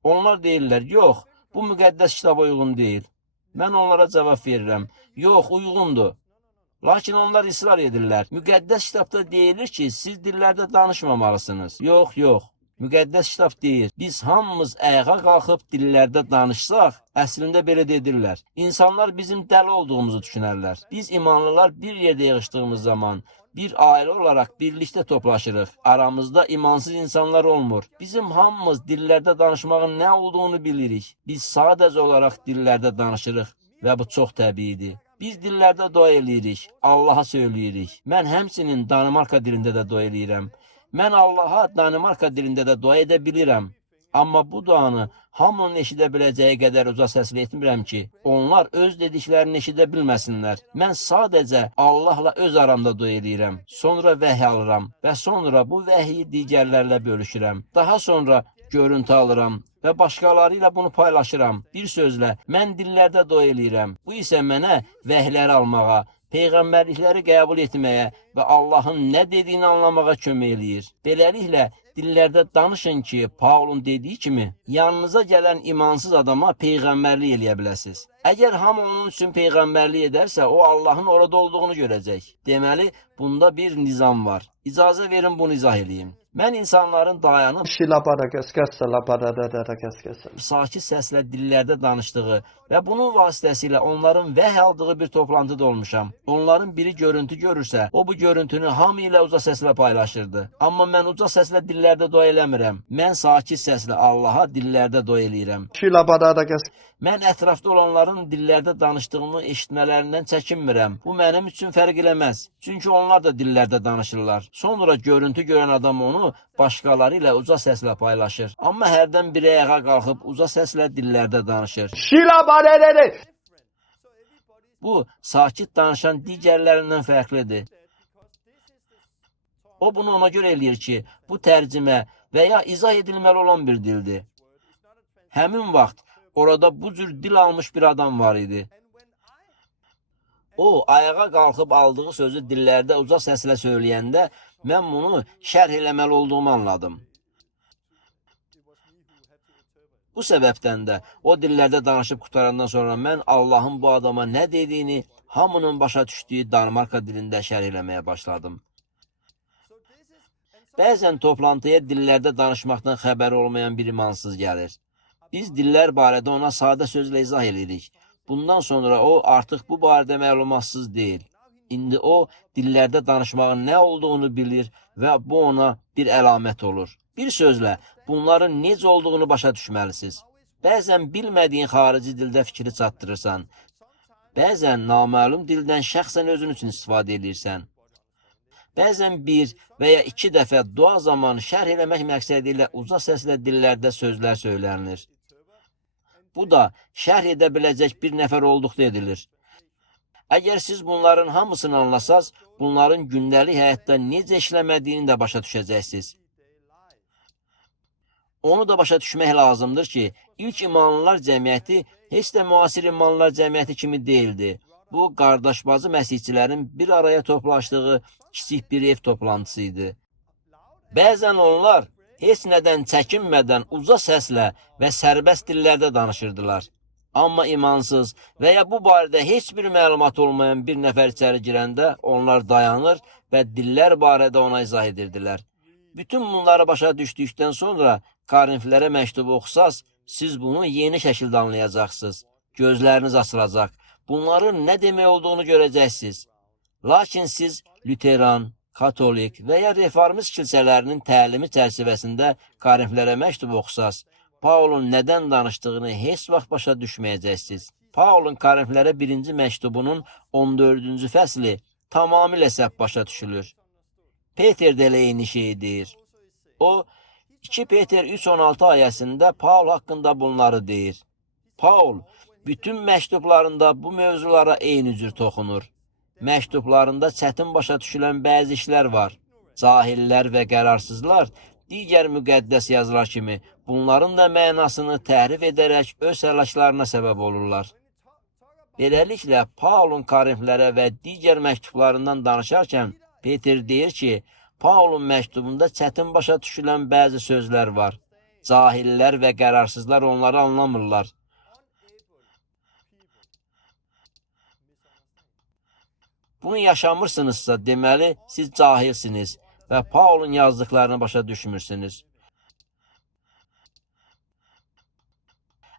Onlar deyirlər, yox, bu müqəddəs kitaba uyğun deyil. Mən onlara cavab verirəm, yox, uyğundur. Lakin onlar israr edirlər. Müqəddəs kitabda deyilir ki, siz dillərdə danışmamalısınız. Yox, yox. Müqəddəs kitab deyir, biz hamımız ayağa qalxıb dillərdə danışsaq, əslində belə dedirlər. İnsanlar bizim dəli olduğumuzu düşünərlər. Biz imanlılar bir yerdə yığışdığımız zaman, bir ailə olaraq birlikdə toplaşırıq. Aramızda imansız insanlar olmur. Bizim hamımız dillərdə danışmağın nə olduğunu bilirik. Biz sadəcə olaraq dillərdə danışırıq və bu çox təbiidir. Biz dillərdə dua eləyirik, Allaha söyləyirik. Mən həmçinin Danimarka dilində də dua eləyirəm. Mən Allaha Danimarka dilində də dua edə bilirəm. Amma bu duanı hamının eşidə biləcəyi qədər uca səslə etmirəm ki, onlar öz dediklərini eşidə bilməsinlər. Mən sadəcə Allahla öz aramda dua eləyirəm. Sonra vəhy alıram və sonra bu vəhyi digərlərlə bölüşürəm. Daha sonra görüntü alıram və başqaları ilə bunu paylaşıram. Bir sözlə, mən dillərdə dua eləyirəm. Bu isə mənə vəhləri almağa, peyğəmbərlikləri qəbul etməyə və Allahın nə dediyini anlamağa kömək eləyir. Beləliklə, dillərdə danışın ki, Paulun dediyi kimi, yanınıza gələn imansız adama peyğəmbərlik eləyə biləsiniz. Əgər hamı onun üçün peyğəmbərlik edərsə, o Allahın orada olduğunu görəcək. Deməli, bunda bir nizam var. İcazə verin bunu izah edeyim. Mən insanların dayanıb sakit səslə dillərdə danışdığı və bunun vasitəsilə onların vəhy aldığı bir toplantıda olmuşam. Onların biri görüntü görürsə, o bu görüntünü hamı ilə uca səslə paylaşırdı. Amma mən uca səslə dillərdə dua eləmirəm. Mən sakit səslə Allaha dillərdə dua eləyirəm. Mən ətrafda olanların dillərdə danışdığımı eşitmələrindən çəkinmirəm. Bu mənim üçün fərq eləməz. Çünki onlar da dillərdə danışırlar. Sonra görüntü görən adam onu başqaları ilə uca səslə paylaşır. Amma hərdən biri ayağa qalxıb uca səslə dillərdə danışır. Bu, sakit danışan digərlərindən fərqlidir. O bunu ona görə eləyir ki, bu tərcümə və ya izah edilməli olan bir dildir. Həmin vaxt orada bu cür dil almış bir adam var idi. O, ayağa qalxıb aldığı sözü dillərdə uca səslə söyləyəndə mən bunu şərh eləməli olduğumu anladım. Bu səbəbdən də o dillərdə danışıb qutarandan sonra mən Allahın bu adama nə dediyini hamının başa düşdüyü Danimarka dilində şərh eləməyə başladım. Bəzən toplantıya dillərdə danışmaqdan xəbəri olmayan bir imansız gəlir. Biz dillər barədə ona sadə sözlə izah edirik. Bundan sonra o artıq bu barədə məlumatsız deyil. İndi o dillərdə danışmağın nə olduğunu bilir və bu ona bir əlamət olur. Bir sözlə, bunların necə olduğunu başa düşməlisiniz. Bəzən bilmədiyin xarici dildə fikri çatdırırsan. Bəzən naməlum dildən şəxsən özün üçün istifadə edirsən. Bəzən bir və ya iki dəfə dua zamanı şərh eləmək məqsədi ilə uca səslə dillərdə sözlər söylənilir. Bu da şərh edə biləcək bir nəfər olduqda edilir. Əgər siz bunların hamısını anlasaz, bunların gündəlik həyatda necə işləmədiyini də başa düşəcəksiniz. Onu da başa düşmək lazımdır ki, ilk imanlılar cəmiyyəti heç də müasir imanlılar cəmiyyəti kimi deyildi. Bu, qardaşbazı məsihçilərin bir araya toplaşdığı kiçik bir ev toplantısı idi. Bəzən onlar heç nədən çəkinmədən uca səslə və sərbəst dillərdə danışırdılar. Amma imansız və ya bu barədə heç bir məlumat olmayan bir nəfər içəri girəndə onlar dayanır və dillər barədə ona izah edirdilər. Bütün bunları başa düşdükdən sonra Korinflərə məktubu oxusaz, siz bunu yeni şəkildə anlayacaqsınız. Gözləriniz açılacaq. Bunların nə demək olduğunu görəcəksiniz. Lakin siz Lüteran, Katolik və ya reformist kilsələrinin təlimi çərçivəsində Korinflərə məktub oxusaz, Paulun nədən danışdığını heç vaxt başa düşməyəcəksiniz. Paulun Korinflərə 1-ci məktubunun 14-cü fəsli tamamilə səhv başa düşülür. Peter də elə eyni şeyi deyir. O, 2 Peter 3:16 ayəsində Paul haqqında bunları deyir. Paul bütün məktublarında bu mövzulara eyni cür toxunur. Məktublarında çətin başa düşülən bəzi işlər var. Cahillər və qərarsızlar digər müqəddəs yazılar kimi bunların da mənasını təhrif edərək öz həlaklarına səbəb olurlar. Beləliklə, Paulun Korinflərə və digər məktublarından danışarkən Peter deyir ki, Paulun məktubunda çətin başa düşülən bəzi sözlər var. Cahillər və qərarsızlar onları anlamırlar. Bunu yaşamırsınızsa, deməli, siz cahilsiniz və Paulun yazdıqlarını başa düşmürsünüz.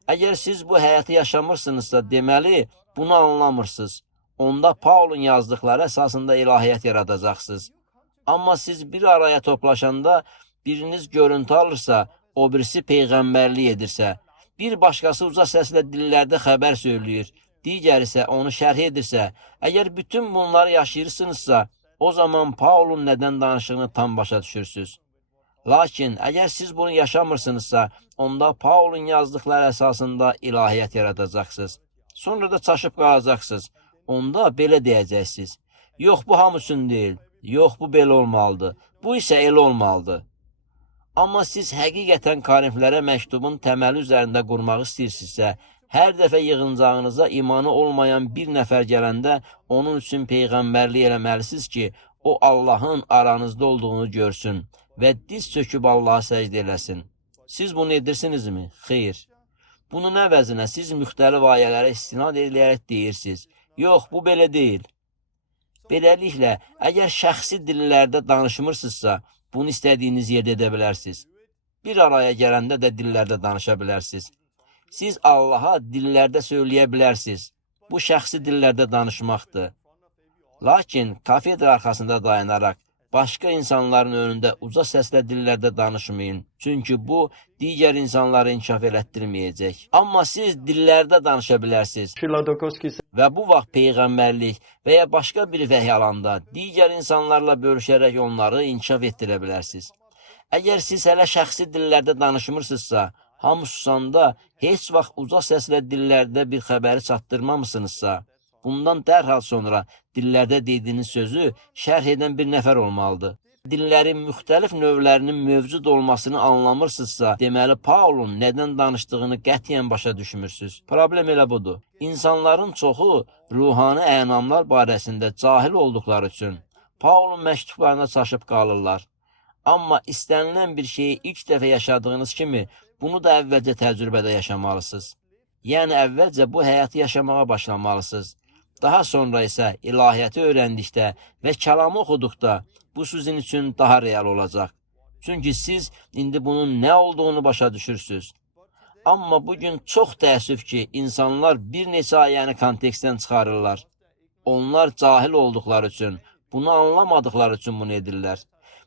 Əgər siz bu həyatı yaşamırsınızsa, deməli, bunu anlamırsınız. Onda Paulun yazdıqları əsasında ilahiyyat yaradacaqsınız. Amma siz bir araya toplaşanda, biriniz görüntü alırsa, o birisi peyğəmbərlik edirsə, bir başqası uca səslə dillərdə xəbər söyləyir, digər isə onu şərh edirsə, əgər bütün bunları yaşayırsınızsa, o zaman Paulun nədən danışdığını tam başa düşürsünüz. Lakin əgər siz bunu yaşamırsınızsa, onda Paulun yazdıqları əsasında ilahiyyat yaradacaqsınız. Sonra da çaşıb qalacaqsınız. Onda belə deyəcəksiniz. Yox, bu hamı üçün deyil. Yox, bu belə olmalıdır. Bu isə elə olmalıdır. Amma siz həqiqətən Korinflərə məktubun təməli üzərində qurmaq istəyirsinizsə, hər dəfə yığıncağınıza imanı olmayan bir nəfər gələndə onun üçün peyğəmbərlik eləməlisiniz ki, o Allahın aranızda olduğunu görsün və diz çöküb Allaha səcdə eləsin. Siz bunu edirsinizmi? Xeyr. Bunun əvəzinə siz müxtəlif ayələrə istinad edərək deyirsiniz. Yox, bu belə deyil. Beləliklə, əgər şəxsi dillərdə danışmırsınızsa, Bunu istədiyiniz yerdə edə bilərsiniz. Bir araya gələndə də dillərdə danışa bilərsiniz. Siz Allaha dillərdə söyləyə bilərsiniz. Bu şəxsi dillərdə danışmaqdır. Lakin kafedra arxasında dayanaraq başqa insanların önündə uca səslə dillərdə danışmayın. Çünki bu, digər insanları inkişaf elətdirməyəcək. Amma siz dillərdə danışa bilərsiniz. Və bu vaxt peyğəmbərlik və ya başqa bir vəhy alanda digər insanlarla bölüşərək onları inkişaf etdirə bilərsiniz. Əgər siz hələ şəxsi dillərdə danışmırsınızsa, hamı susanda heç vaxt uca səslə dillərdə bir xəbəri çatdırmamısınızsa, bundan dərhal sonra dillərdə dediyiniz sözü şərh edən bir nəfər olmalıdır. Dillərin müxtəlif növlərinin mövcud olmasını anlamırsınızsa, deməli Paulun nədən danışdığını qətiyyən başa düşmürsünüz. Problem elə budur. İnsanların çoxu ruhani ənamlar barəsində cahil olduqları üçün Paulun məktublarına çaşıb qalırlar. Amma istənilən bir şeyi ilk dəfə yaşadığınız kimi bunu da əvvəlcə təcrübədə yaşamalısınız. Yəni əvvəlcə bu həyatı yaşamağa başlamalısınız. Daha sonra isə ilahiyyatı öyrəndikdə və kəlamı oxuduqda bu sizin üçün daha real olacaq. Çünki siz indi bunun nə olduğunu başa düşürsünüz. Amma bugün çox təəssüf ki, insanlar bir neçə ayəni kontekstdən çıxarırlar. Onlar cahil olduqları üçün, bunu anlamadıqları üçün bunu edirlər.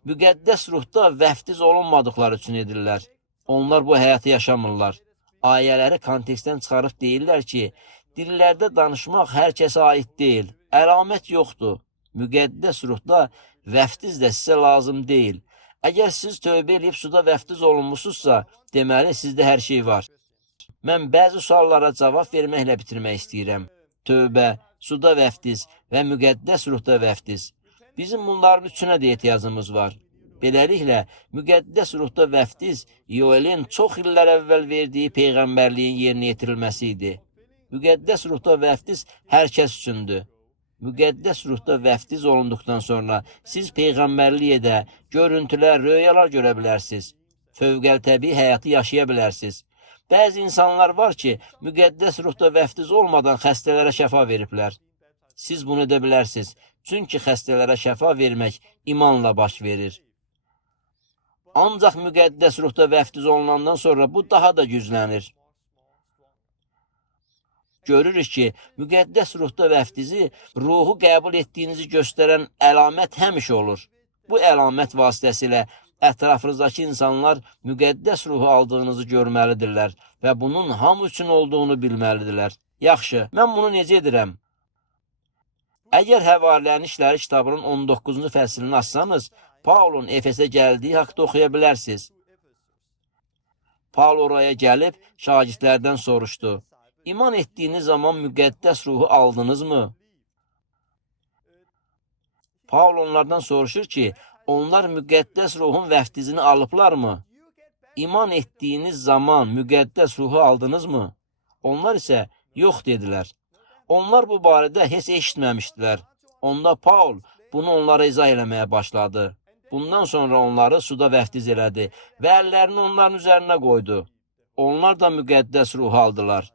Müqəddəs ruhda vəftiz olunmadıqları üçün edirlər. Onlar bu həyatı yaşamırlar. Ayələri kontekstdən çıxarıb deyirlər ki, dillərdə danışmaq hər kəsə aid deyil. Əlamət yoxdur. Müqəddəs ruhda vəftiz də sizə lazım deyil. Əgər siz tövbə edib suda vəftiz olunmusunuzsa, deməli sizdə hər şey var. Mən bəzi suallara cavab verməklə bitirmək istəyirəm. Tövbə, suda vəftiz və müqəddəs ruhda vəftiz. Bizim bunların üçünə də ehtiyacımız var. Beləliklə, müqəddəs ruhda vəftiz Yoelin çox illər əvvəl verdiyi peyğəmbərliyin yerinə yetirilməsi idi. Müqəddəs ruhda vəftiz hər kəs üçündür. Müqəddəs ruhda vəftiz olunduqdan sonra siz peyğəmbərlik edə, görüntülər, röyalar görə bilərsiniz. Fövqəltəbii həyatı yaşaya bilərsiniz. Bəzi insanlar var ki, müqəddəs ruhda vəftiz olmadan xəstələrə şəfa veriblər. Siz bunu edə bilərsiniz. Çünki xəstələrə şəfa vermək imanla baş verir. Ancaq müqəddəs ruhda vəftiz olunandan sonra bu daha da güclənir. Görürük ki, müqəddəs ruhda vəftizi ruhu qəbul etdiyinizi göstərən əlamət həmişə olur. Bu əlamət vasitəsilə ətrafınızdakı insanlar müqəddəs ruhu aldığınızı görməlidirlər və bunun hamı üçün olduğunu bilməlidirlər. Yaxşı, mən bunu necə edirəm? Əgər Həvarilərin İşləri kitabının 19-cu fəslini açsanız, Paulun Efesə gəldiyi haqda oxuya bilərsiniz. Paul oraya gəlib şagirdlərdən soruşdu. İman etdiyiniz zaman müqəddəs ruhu aldınızmı? Paul onlardan soruşur ki, onlar müqəddəs ruhun vəftizini alıblarmı? İman etdiyiniz zaman müqəddəs ruhu aldınızmı? Onlar isə yox dedilər. Onlar bu barədə heç eşitməmişdilər. Onda Paul bunu onlara izah eləməyə başladı. Bundan sonra onları suda vəftiz elədi və əllərini onların üzərinə qoydu. Onlar da müqəddəs ruhu aldılar.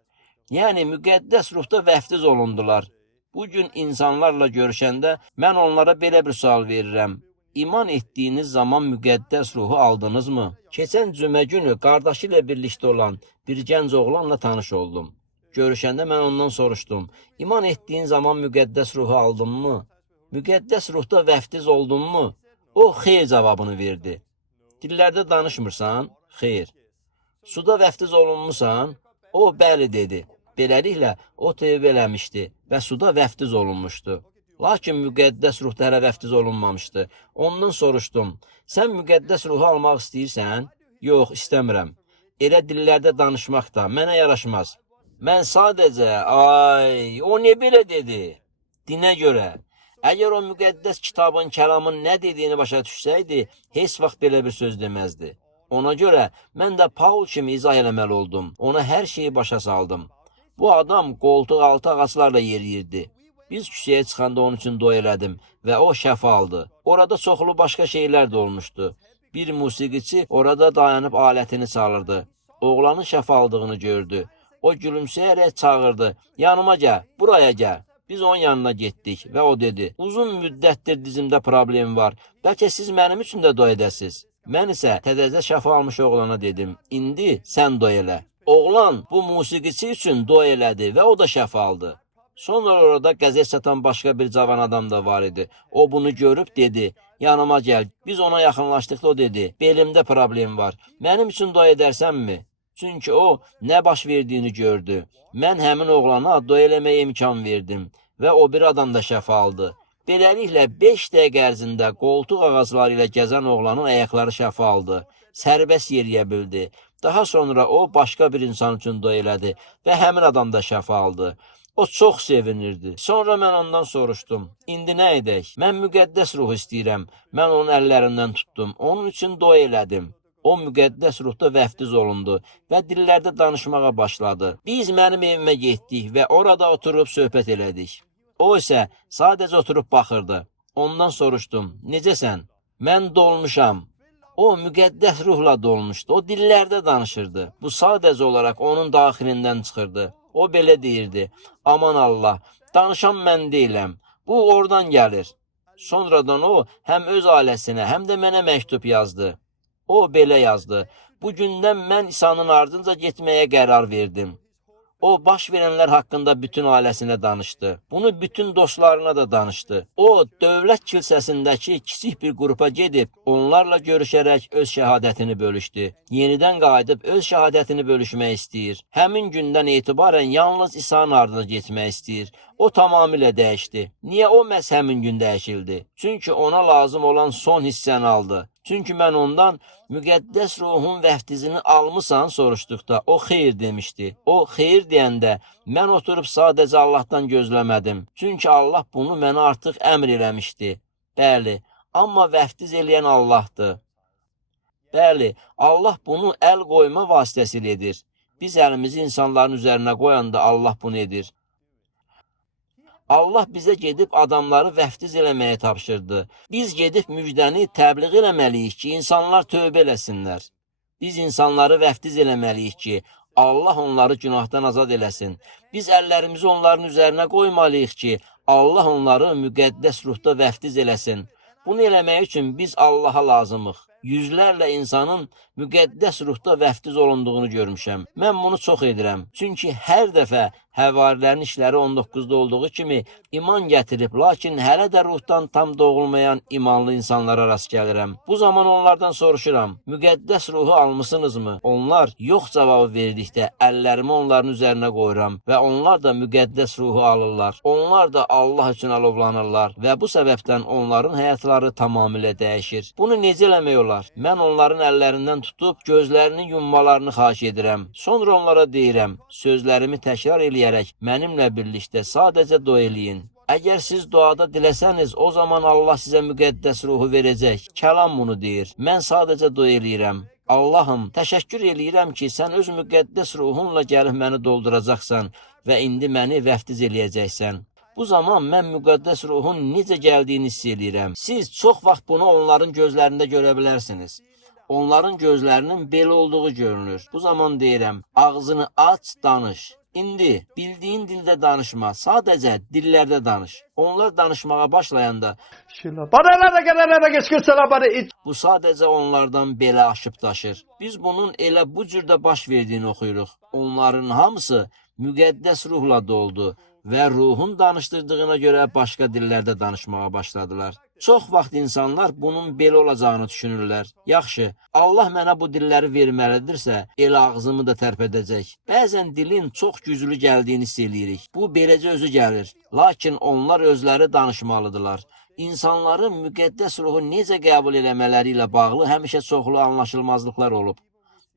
Yəni, müqəddəs ruhda vəftiz olundular. Bugün insanlarla görüşəndə mən onlara belə bir sual verirəm. İman etdiyiniz zaman müqəddəs ruhu aldınızmı? Keçən cümə günü qardaşı ilə birlikdə olan bir gənc oğlanla tanış oldum. Görüşəndə mən ondan soruşdum. İman etdiyin zaman müqəddəs ruhu aldınmı? Müqəddəs ruhda vəftiz oldunmu? O, xeyr cavabını verdi. Dillərdə danışmırsan? Xeyr. Suda vəftiz olunmusan? O, bəli dedi. Beləliklə, o tövbə eləmişdi və suda vəftiz olunmuşdu. Lakin müqəddəs ruhda hələ vəftiz olunmamışdı. Ondan soruşdum. Sən müqəddəs ruhu almaq istəyirsən? Yox, istəmirəm. Elə dillərdə danışmaq da mənə yaraşmaz. Mən sadəcə, o ne belə dedi? Dinə görə. Əgər o müqəddəs kitabın, kəlamın nə dediyini başa düşsəydi, heç vaxt belə bir söz deməzdi. Ona görə mən də Paul kimi izah eləməli oldum. Ona hər şeyi başa saldım. Bu adam qoltuq altı ağaclarla yeriyirdi. Biz küçəyə çıxanda onun üçün dua elədim və o şəfa aldı. Orada çoxlu başqa şeylər də olmuşdu. Bir musiqiçi orada dayanıb alətini çalırdı. Oğlanın şəfa aldığını gördü. O gülümsəyərək çağırdı. Yanıma gəl, buraya gəl. Biz onun yanına getdik və o dedi, uzun müddətdir dizimdə problem var, bəlkə siz mənim üçün də dua edəsiz. Mən isə tədəzə şəfa almış oğlana dedim, indi sən dua elə. Oğlan bu musiqiçi üçün dua elədi və o da şəfa aldı. Sonra orada qəzet satan başqa bir cavan adam da var idi. O bunu görüb dedi, yanıma gəl. Biz ona yaxınlaşdıqda o dedi, belimdə problem var, mənim üçün dua edərsənmi? Çünki o nə baş verdiyini gördü. Mən həmin oğlana dua eləməyə imkan verdim və o bir adam da şəfa aldı. Beləliklə 5 dəqiqə ərzində qoltuq ağacları ilə gəzən oğlanın ayaqları şəfa aldı. Sərbəst yeriyə bildi. Daha sonra o başqa bir insan üçün dua elədi və həmin adam da şəfa aldı. O çox sevinirdi. Sonra mən ondan soruşdum. İndi nə edək? Mən müqəddəs ruhu istəyirəm. Mən onun əllərindən tutdum. Onun üçün dua elədim. O müqəddəs ruhda vəftiz olundu və dillərdə danışmağa başladı. Biz mənim evimə getdik və orada oturub söhbət elədik. O isə sadəcə oturub baxırdı. Ondan soruşdum. Necəsən? Mən dolmuşam. O müqəddəs ruhla dolmuşdu. O dillərdə danışırdı. Bu sadəcə olaraq onun daxilindən çıxırdı. O belə deyirdi, aman Allah, danışan mən deyiləm, bu oradan gəlir. Sonradan o həm öz ailəsinə, həm də mənə məktub yazdı. O belə yazdı, bu gündən mən İsa'nın ardınca getməyə qərar verdim. O, baş verənlər haqqında bütün ailəsinə danışdı. Bunu bütün dostlarına da danışdı. O, dövlət kilsəsindəki kiçik bir qrupa gedib, onlarla görüşərək öz şəhadətini bölüşdü. Yenidən qayıdıb öz şəhadətini bölüşmək istəyir. Həmin gündən etibarən yalnız İsa'nın ardınca getmək istəyir. O tamamilə dəyişdi. Niyə o məhz həmin gün dəyişildi? Çünki ona lazım olan son hissəni aldı. Çünki mən ondan müqəddəs ruhun vəftizini almısan soruşduqda o xeyr demişdi. O xeyr deyəndə mən oturub sadəcə Allahdan gözləmədim. Çünki Allah bunu mənə artıq əmr eləmişdi. Bəli, amma vəftiz eləyən Allahdır. Bəli, Allah bunu əl qoyma vasitəsilə edir. Biz əlimizi insanların üzərinə qoyanda Allah bunu edir. Allah bizə gedib adamları vəftiz eləməyə tapşırdı. Biz gedib müjdəni təbliğ eləməliyik ki, insanlar tövbə eləsinlər. Biz insanları vəftiz eləməliyik ki, Allah onları günahdan azad eləsin. Biz əllərimizi onların üzərinə qoymalıyıq ki, Allah onları müqəddəs ruhda vəftiz eləsin. Bunu eləmək üçün biz Allaha lazımıq. Yüzlərlə insanın müqəddəs ruhda vəftiz olunduğunu görmüşəm. Mən bunu çox edirəm. Çünki hər dəfə həvarilərin işləri 19-da olduğu kimi iman gətirib, lakin hələ də ruhdan tam doğulmayan imanlı insanlara rast gəlirəm. Bu zaman onlardan soruşuram, müqəddəs ruhu almısınızmı? Onlar yox cavabı verdikdə əllərimi onların üzərinə qoyuram və onlar da müqəddəs ruhu alırlar. Onlar da Allah üçün alovlanırlar və bu səbəbdən onların həyatları tamamilə dəyişir. Bunu necə eləmək olar? Mən onların əllərindən tutub gözlərini yummalarını xahiş edirəm. Sonra onlara deyirəm, sözlərimi təkrar eləyərək mənimlə birlikdə sadəcə dua eləyin. Əgər siz duada diləsəniz, o zaman Allah sizə müqəddəs ruhu verəcək. Kəlam bunu deyir. Mən sadəcə dua eləyirəm. Allahım, təşəkkür eləyirəm ki, sən öz müqəddəs ruhunla gəlib məni dolduracaqsan və indi məni vəftiz eləyəcəksən. Bu zaman mən müqəddəs ruhun necə gəldiyini hiss eləyirəm. Siz çox vaxt bunu onların gözlərində görə bilərsiniz. Onların gözlərinin belə olduğu görünür. Bu zaman deyirəm, ağzını aç, danış. İndi bildiyin dildə danışma, sadəcə dillərdə danış. Onlar danışmağa başlayanda bu sadəcə onlardan belə aşıb daşır. Biz bunun elə bu cürdə baş verdiyini oxuyuruq. Onların hamısı müqəddəs ruhla doldu və ruhun danışdırdığına görə başqa dillərdə danışmağa başladılar. Çox vaxt insanlar bunun belə olacağını düşünürlər. Yaxşı, Allah mənə bu dilləri verməlidirsə, elə ağzımı da tərpədəcək. Bəzən dilin çox güclü gəldiyini hiss eləyirik. Bu beləcə özü gəlir. Lakin onlar özləri danışmalıdırlar. İnsanların müqəddəs ruhu necə qəbul eləmələri ilə bağlı həmişə çoxlu anlaşılmazlıqlar olub.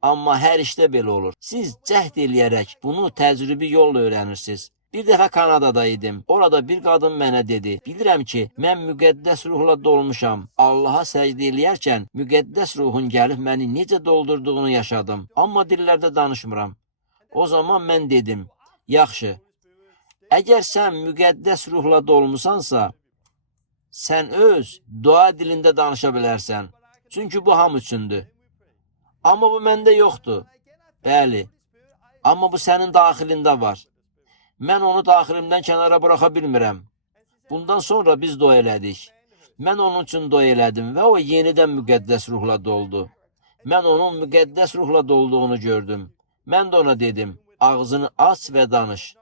Amma hər işdə belə olur. Siz cəhd eləyərək bunu təcrübi yolla öyrənirsiniz. Bir dəfə Kanadada idim. Orada bir qadın mənə dedi, bilirəm ki, mən müqəddəs ruhla dolmuşam. Allaha səcdə eləyərkən müqəddəs ruhun gəlib məni necə doldurduğunu yaşadım. Amma dillərdə danışmıram. O zaman mən dedim, yaxşı, əgər sən müqəddəs ruhla dolmusansa, sən öz dua dilində danışa bilərsən. Çünki bu hamı üçündür. Amma bu məndə yoxdur. Bəli, amma bu sənin daxilində var. Mən onu daxilimdən kənara buraxa bilmirəm. Bundan sonra biz dua elədik. Mən onun üçün dua elədim və o yenidən müqəddəs ruhla doldu. Mən onun müqəddəs ruhla dolduğunu gördüm. Mən də ona dedim, ağzını aç və danış.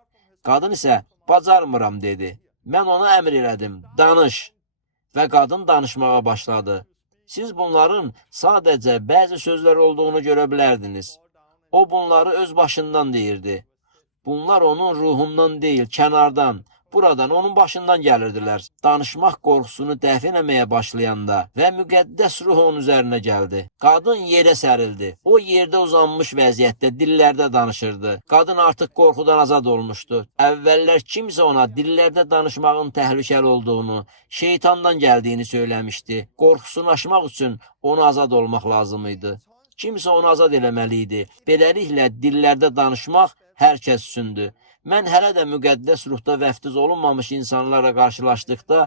Qadın isə bacarmıram dedi. Mən ona əmr elədim, danış. Və qadın danışmağa başladı. Siz bunların sadəcə bəzi sözlər olduğunu görə bilərdiniz. O bunları öz başından deyirdi. Bunlar onun ruhundan deyil, kənardan, buradan, onun başından gəlirdilər. Danışmaq qorxusunu dəf eləməyə başlayanda və müqəddəs ruh onun üzərinə gəldi. Qadın yerə sərildi. O yerdə uzanmış vəziyyətdə dillərdə danışırdı. Qadın artıq qorxudan azad olmuşdu. Əvvəllər kimsə ona dillərdə danışmağın təhlükəli olduğunu, şeytandan gəldiyini söyləmişdi. Qorxusunu aşmaq üçün ona azad olmaq lazım idi. Kimsə onu azad eləməli idi. Beləliklə, dillərdə danışmaq hər kəs üçündür. Mən hələ də müqəddəs ruhda vəftiz olunmamış insanlara qarşılaşdıqda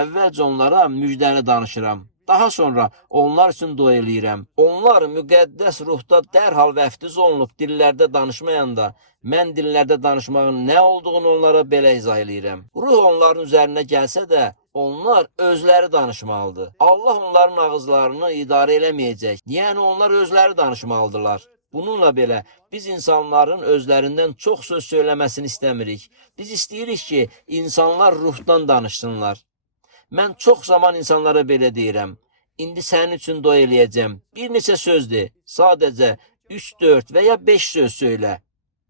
əvvəlcə onlara müjdəni danışıram. Daha sonra onlar üçün dua eləyirəm. Onlar müqəddəs ruhda dərhal vəftiz olunub dillərdə danışmayanda mən dillərdə danışmağın nə olduğunu onlara belə izah eləyirəm. Ruh onların üzərinə gəlsə də onlar özləri danışmalıdır. Allah onların ağızlarını idarə eləməyəcək. Yəni onlar özləri danışmalıdırlar. Bununla belə biz insanların özlərindən çox söz söyləməsini istəmirik. Biz istəyirik ki, insanlar ruhdan danışsınlar. Mən çox zaman insanlara belə deyirəm. İndi sənin üçün dua eləyəcəm. Bir neçə sözdür. Sadəcə 3, 4 və ya 5 söz söylə.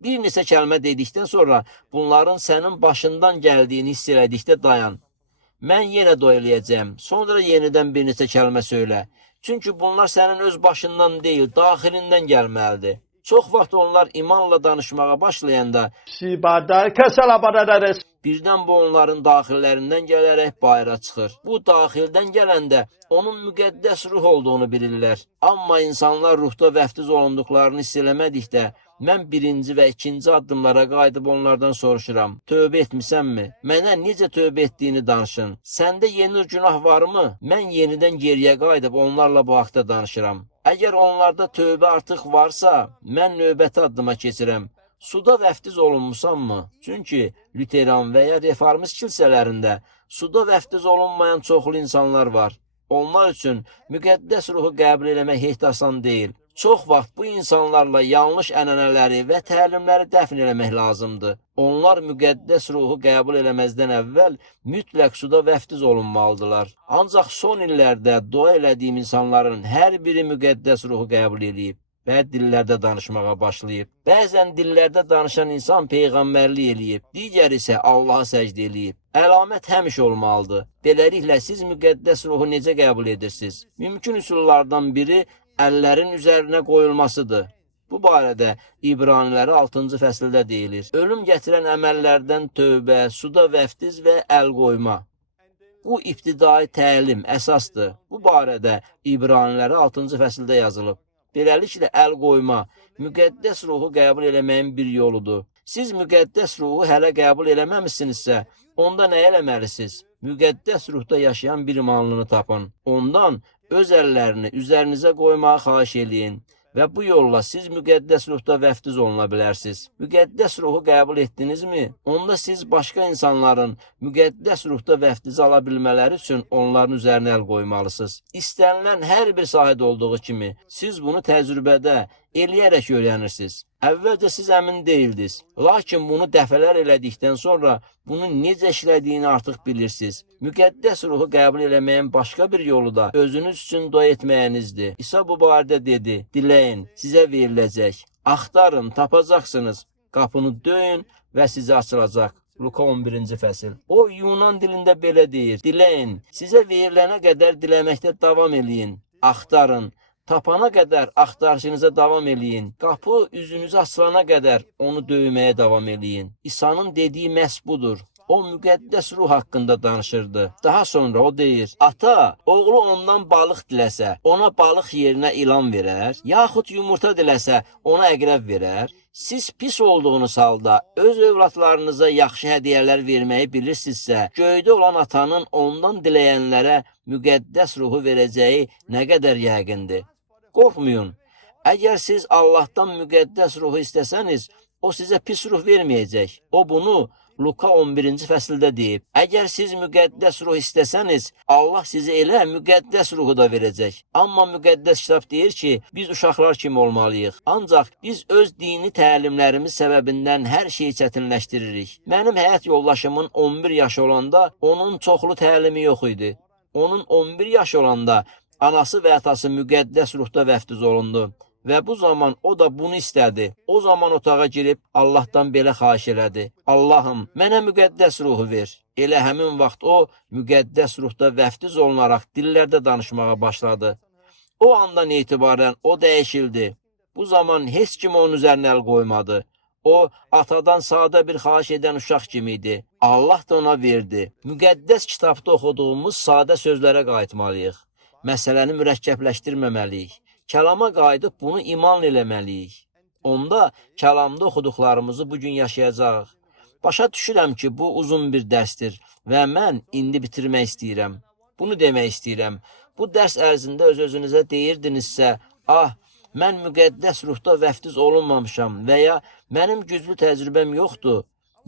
Bir neçə kəlmə dedikdən sonra bunların sənin başından gəldiyini hiss elədikdə dayan. Mən yenə dua eləyəcəm. Sonra yenidən bir neçə kəlmə söylə. Çünki bunlar sənin öz başından deyil, daxilindən gəlməlidir. Çox vaxt onlar imanla danışmağa başlayanda birdən bu onların daxillərindən gələrək bayıra çıxır. Bu daxildən gələndə onun müqəddəs ruh olduğunu bilirlər. Amma insanlar ruhda vəftiz olunduqlarını hiss eləmədikdə mən birinci və ikinci addımlara qayıdıb onlardan soruşuram. Tövbə etmisənmi? Mənə necə tövbə etdiyini danışın. Səndə yeni günah varmı? Mən yenidən geriyə qayıdıb onlarla bu haqda danışıram. Əgər onlarda tövbə artıq varsa, mən növbəti addıma keçirəm. Suda vəftiz olunmusanmı? Çünki Lüteran və ya Reformist kilsələrində suda vəftiz olunmayan çoxlu insanlar var. Onlar üçün müqəddəs ruhu qəbul eləmək heç asan deyil. Çox vaxt bu insanlarla yanlış ənənələri və təlimləri dəfn eləmək lazımdır. Onlar müqəddəs ruhu qəbul eləməzdən əvvəl mütləq suda vəftiz olunmalıdırlar. Ancaq son illərdə dua elədiyim insanların hər biri müqəddəs ruhu qəbul eləyib və dillərdə danışmağa başlayıb. Bəzən dillərdə danışan insan peyğəmbərlik eləyib, digər isə Allaha səcdə eləyib. Əlamət həmişə olmalıdır. Beləliklə, siz müqəddəs ruhu necə qəbul edirsiniz? Mümkün üsullardan biri əllərin üzərinə qoyulmasıdır. Bu barədə İbraniləri 6-cı fəsildə deyilir. Ölüm gətirən əməllərdən tövbə, suda vəftiz və əl qoyma. Bu ibtidai təlim, əsasdır. Bu barədə İbraniləri 6-cı fəsildə yazılıb. Beləliklə, əl qoyma, müqəddəs ruhu qəbul eləməyin bir yoludur. Siz müqəddəs ruhu hələ qəbul eləməmişsinizsə, onda nə eləməlisiniz? Müqəddəs ruhda yaşayan bir imanlını tapın. Ondan öz əllərini üzərinizə qoymağı xahiş eləyin və bu yolla siz müqəddəs ruhda vəftiz oluna bilərsiniz. Müqəddəs ruhu qəbul etdinizmi? Onda siz başqa insanların müqəddəs ruhda vəftiz ala bilmələri üçün onların üzərinə əl qoymalısınız. İstənilən hər bir sahədə olduğu kimi siz bunu təcrübədə eləyərək öyrənirsiniz. Əvvəlcə siz əmin deyildiniz. Lakin bunu dəfələr elədikdən sonra bunun necə işlədiyini artıq bilirsiniz. Müqəddəs ruhu qəbul eləməyin başqa bir yolu da özünüz üçün dua etməyinizdir. İsa bu barədə dedi, diləyin, sizə veriləcək. Axtarın, tapacaqsınız. Qapını döyün və sizə açılacaq. Luka 11-ci fəsil. O, Yunan dilində belə deyir, diləyin, sizə verilənə qədər diləməkdə davam eləyin. Axtarın. Tapana qədər axtarışınıza davam eləyin. Qapı üzünüzə açılana qədər onu döyməyə davam eləyin. İsa'nın dediyi məhz budur. O müqəddəs ruh haqqında danışırdı. Daha sonra o deyir, ata, oğlu ondan balıq diləsə, ona balıq yerinə ilan verər, yaxud yumurta diləsə, ona əqrəb verər. Siz pis olduğunuz halda öz övladlarınıza yaxşı hədiyyələr verməyi bilirsinizsə, göydə olan atanın ondan diləyənlərə müqəddəs ruhu verəcəyi nə qədər yəqindir. Qorxmayın. Əgər siz Allahdan müqəddəs ruhu istəsəniz, O sizə pis ruh verməyəcək. O bunu Luka 11-ci fəsildə deyib. Əgər siz müqəddəs ruh istəsəniz, Allah sizə elə müqəddəs ruhu da verəcək. Amma müqəddəs kitab deyir ki, biz uşaqlar kimi olmalıyıq. Ancaq biz öz dini təlimlərimiz səbəbindən hər şeyi çətinləşdiririk. Mənim həyat yoldaşımın 11 yaşı olanda onun çoxlu təlimi yox idi. Onun 11 yaşı olanda anası və atası müqəddəs ruhda vəftiz olundu. Və bu zaman o da bunu istədi. O zaman otağa girib Allahdan belə xahiş elədi. Allahım, mənə müqəddəs ruhu ver. Elə həmin vaxt o müqəddəs ruhda vəftiz olunaraq dillərdə danışmağa başladı. O andan etibarən o dəyişildi. Bu zaman heç kim onun üzərinə əl qoymadı. O, atadan sadə bir xahiş edən uşaq kimi idi. Allah da ona verdi. Müqəddəs kitabda oxuduğumuz sadə sözlərə qayıtmalıyıq. Məsələni mürəkkəbləşdirməməliyik. Kəlama qayıdıb bunu iman eləməliyik. Onda kəlamda oxuduqlarımızı bugün yaşayacağıq. Başa düşürəm ki, bu uzun bir dərsdir və mən indi bitirmək istəyirəm. Bunu demək istəyirəm. Bu dərs ərzində öz-özünüzə deyirdinizsə, mən müqəddəs ruhda vəftiz olunmamışam və ya mənim güclü təcrübəm yoxdur.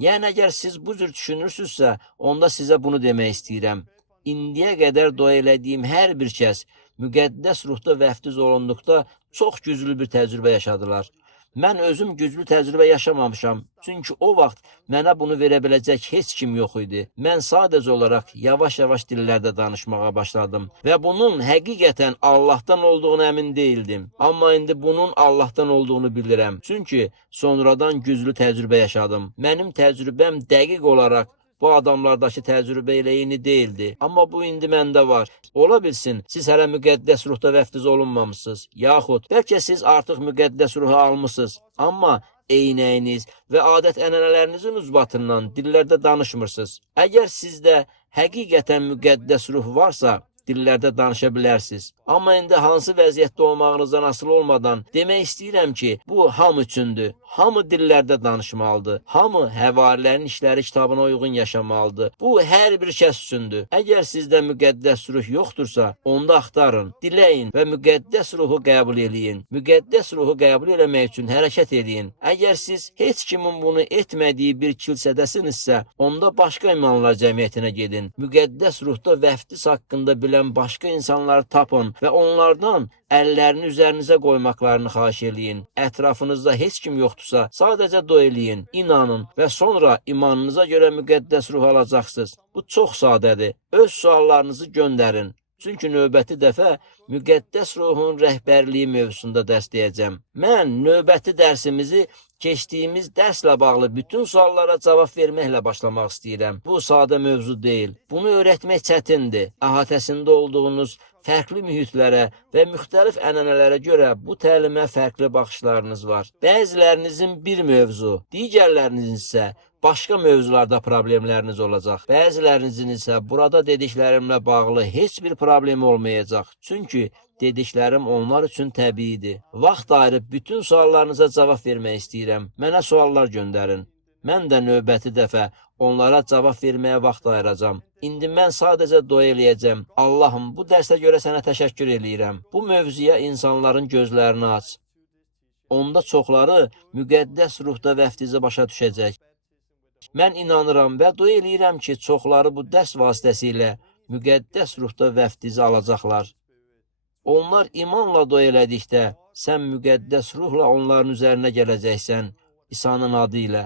Yəni, əgər siz bu cür düşünürsünüzsə, onda sizə bunu demək istəyirəm. İndiyə qədər dua elədiyim hər bir kəs müqəddəs ruhda vəftiz olunduqda çox güclü bir təcrübə yaşadılar. Mən özüm güclü təcrübə yaşamamışam. Çünki o vaxt mənə bunu verə biləcək heç kim yox idi. Mən sadəcə olaraq yavaş-yavaş dillərdə danışmağa başladım. Və bunun həqiqətən Allahdan olduğunu əmin deyildim. Amma indi bunun Allahdan olduğunu bilirəm. Çünki sonradan güclü təcrübə yaşadım. Mənim təcrübəm dəqiq olaraq bu adamlardakı təcrübə ilə eyni deyildi. Amma bu indi məndə var. Ola bilsin, siz hələ müqəddəs ruhda vəftiz olunmamışsınız. Yaxud, bəlkə siz artıq müqəddəs ruhu almışsınız. Amma eynəyiniz və adət-ənənələrinizin ucbatından dillərdə danışmırsınız. Əgər sizdə həqiqətən müqəddəs ruh varsa, dillərdə danışa bilərsiniz. Amma indi hansı vəziyyətdə olmağınızdan asılı olmadan demək istəyirəm ki, bu hamı üçündür. Hamı dillərdə danışmalıdır. Hamı Həvarilərin İşləri kitabına uyğun yaşamalıdır. Bu hər bir kəs üçündür. Əgər sizdə müqəddəs ruh yoxdursa, onda axtarın, diləyin və müqəddəs ruhu qəbul eləyin. Müqəddəs ruhu qəbul eləmək üçün hərəkət eləyin. Əgər siz heç kimin bunu etmədiyi bir kilsədəsinizsə, onda başqa imanlar cəmiyyətinə gedin. Müqəddəs ruhda vəftiz haqqında bilən başqa insanları tapın və onlardan əllərini üzərinizə qoymaqlarını xahiş eləyin. Ətrafınızda heç kim yoxdursa, sadəcə dua eləyin, inanın və sonra imanınıza görə müqəddəs ruh alacaqsınız. Bu çox sadədir. Öz suallarınızı göndərin. Çünki növbəti dəfə müqəddəs ruhun rəhbərliyi mövzusunda dərs deyəcəm. Mən növbəti dərsimizi keçdiyimiz dərslə bağlı bütün suallara cavab verməklə başlamaq istəyirəm. Bu sadə mövzu deyil. Bunu öyrətmək çətindir. Əhatəsində olduğunuz fərqli mühitlərə və müxtəlif ənənələrə görə bu təlimə fərqli baxışlarınız var. Bəzilərinizin bir mövzu, digərlərinizin isə başqa mövzularda problemləriniz olacaq. Bəzilərinizin isə burada dediklərimlə bağlı heç bir problem olmayacaq. Çünki dediklərim onlar üçün təbiidir. Vaxt ayırıb bütün suallarınıza cavab vermək istəyirəm. Mənə suallar göndərin. Mən də növbəti dəfə onlara cavab verməyə vaxt ayıracam. İndi mən sadəcə dua eləyəcəm. Allahım, bu dərsə görə sənə təşəkkür eləyirəm. Bu mövzuya insanların gözlərini aç. Onda çoxları müqəddəs ruhda vəftizi başa düşəcək. Mən inanıram və dua eləyirəm ki, çoxları bu dərs vasitəsilə müqəddəs ruhda vəftizi alacaqlar. Onlar imanla dua elədikdə, sən müqəddəs ruhla onların üzərinə gələcəksən, İsa'nın adı ilə.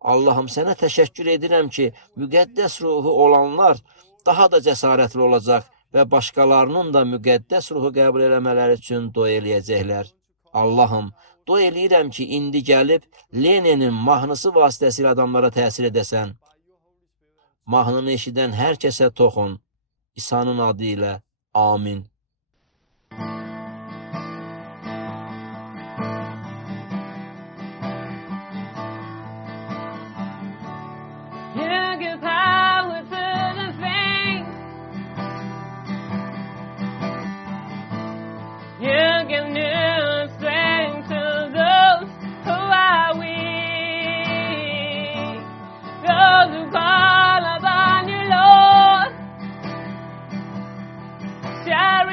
Allahım, sənə təşəkkür edirəm ki, müqəddəs ruhu olanlar daha da cəsarətli olacaq və başqalarının da müqəddəs ruhu qəbul eləmələri üçün dua eləyəcəklər. Allahım, dua eləyirəm ki, indi gəlib Leninin mahnısı vasitəsilə adamlara təsir edəsən. Mahnını eşidən hər kəsə toxun. İsa'nın adı ilə. Amin. Share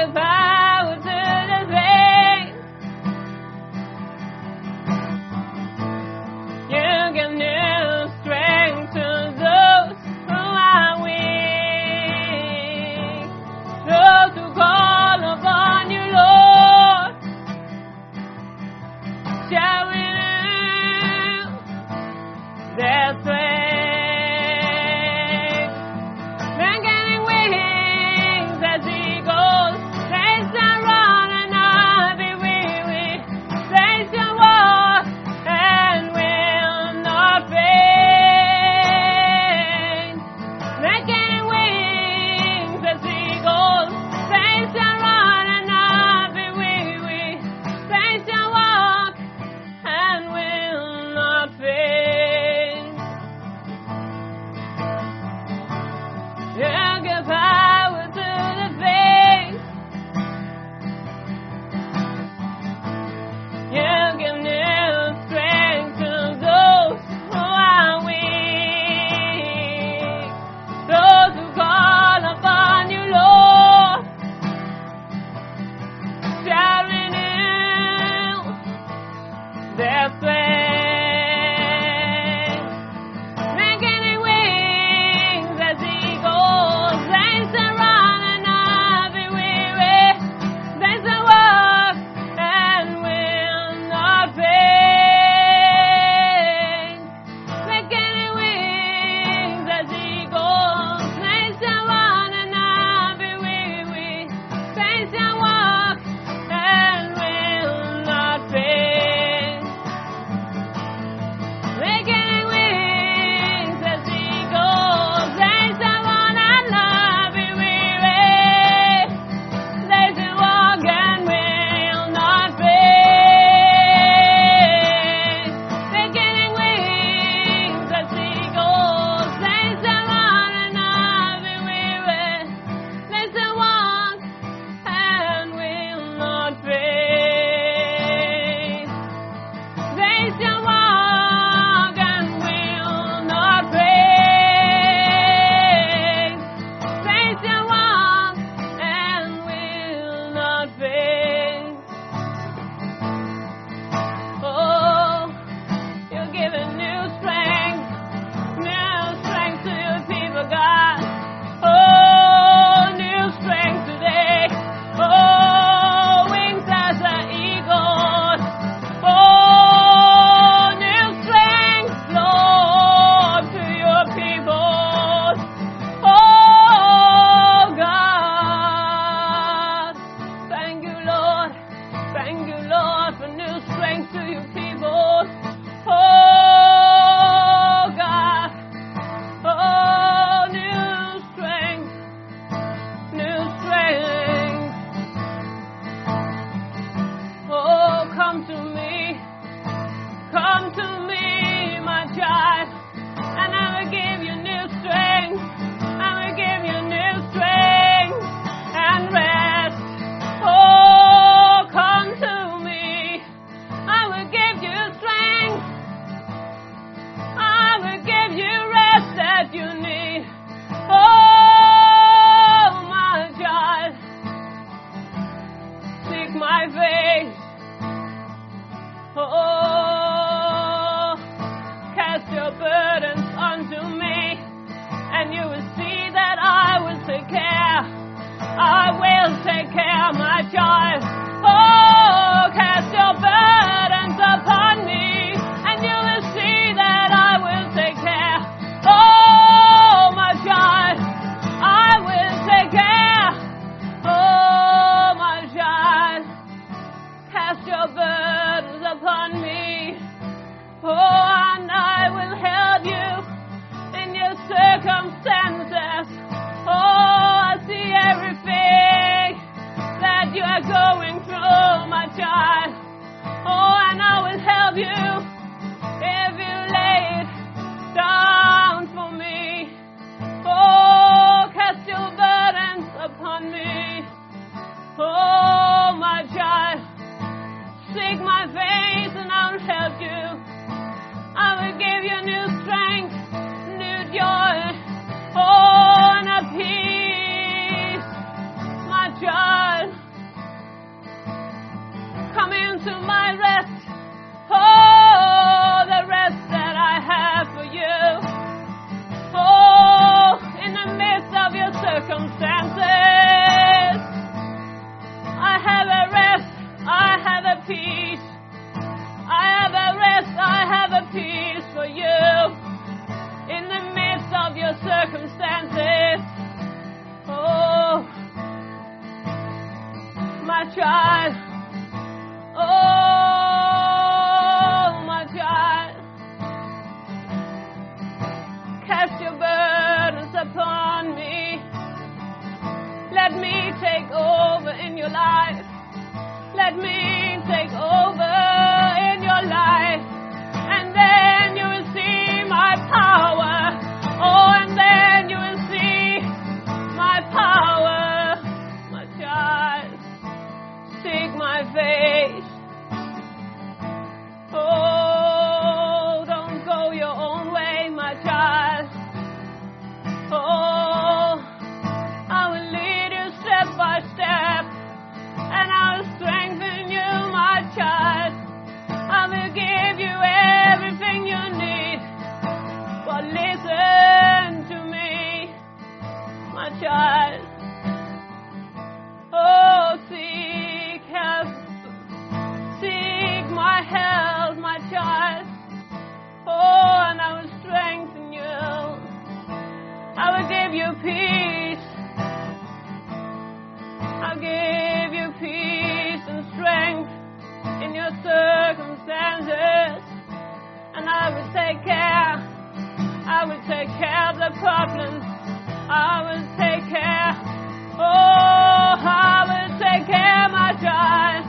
give power to the faint. You give new strength to those who are weak. Those who call upon you, Lord, shall renew their strength. They're getting wings as eagles. They shall run and not be weary. They shall walk and will not faint. They're getting wings as eagles. They shall run and not be weary. They shall walk and will not faint. You give power to the faint. You give new strength to those who are weak. Those who call upon you, Lord, shall renew their strength. They're getting wings as eagles. They shall run and not be weary. They shall walk and will not faint. They're getting wings as eagles. They shall run and not be weary. They shall walk and will not faint. They're getting wings as eagles. They shall run and not be weary. They shall walk and will not faint. They're getting wings as eagles. They shall run and not be weary. They shall walk and will not faint. They shall walk and will not faint. They shall walk and will not faint. Oh, you're giving new strength to your people, God. Oh, new strength today. Oh, wings as an eagle. Oh, new strength, Lord, to your people. Oh, God. Thank you, Lord. Thank you, Lord, for new strength to your people. Oh, God. Oh, new strength. New strength. Oh, come to me. Come to me, my child, and I will give you new strength. I will give you new strength and rest. Oh, come to me. I will give you strength. I will give you rest that you need. Oh, my child, seek my face. Oh, cast your burdens unto me, and you will see that I will take care. I will take care, my child. Oh, cast your burdens upon me, and you will see that I will take care. Oh, my child, I will take care. Oh, my child, cast your burdens upon me. Oh, and I will help you in your circumstances. Oh, I see everything that you are going through, my child. Oh, and I will help you if you lay it down for me. Oh, cast your burdens upon me. Oh, my child, seek my face and I will help you. I will give you new strength, new joy, oh, and a peace, my child. circumstances. I have a rest, I have a peace. I have a rest, I have a peace for you in the midst of your circumstances. Oh, my child. Oh, my child. Cast your burdens upon me. Let me take over in your life. Let me take over in your life. And then you will see my power. Oh, and then you will see my power. My child, seek my face. Oh, don't go your own way, my child. Oh, I will lead you step by step, and I will strengthen you, my child. I will give you everything you need. But listen to me, my child. Oh, seek help. Seek my help, my child. Oh, and I will strengthen you. I will give you peace. I'll give you peace and strength in your circumstances. And I will take care. I will take care of the problems. I will take care. Oh, I will take care, my child.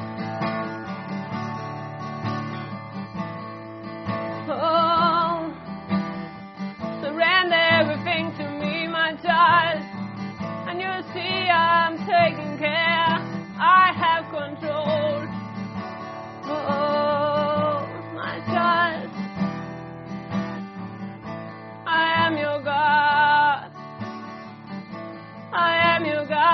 Oh, surrender everything to me, my child, and you'll see I'm taking care. I have control. Oh, my child, I am your God. I am your God.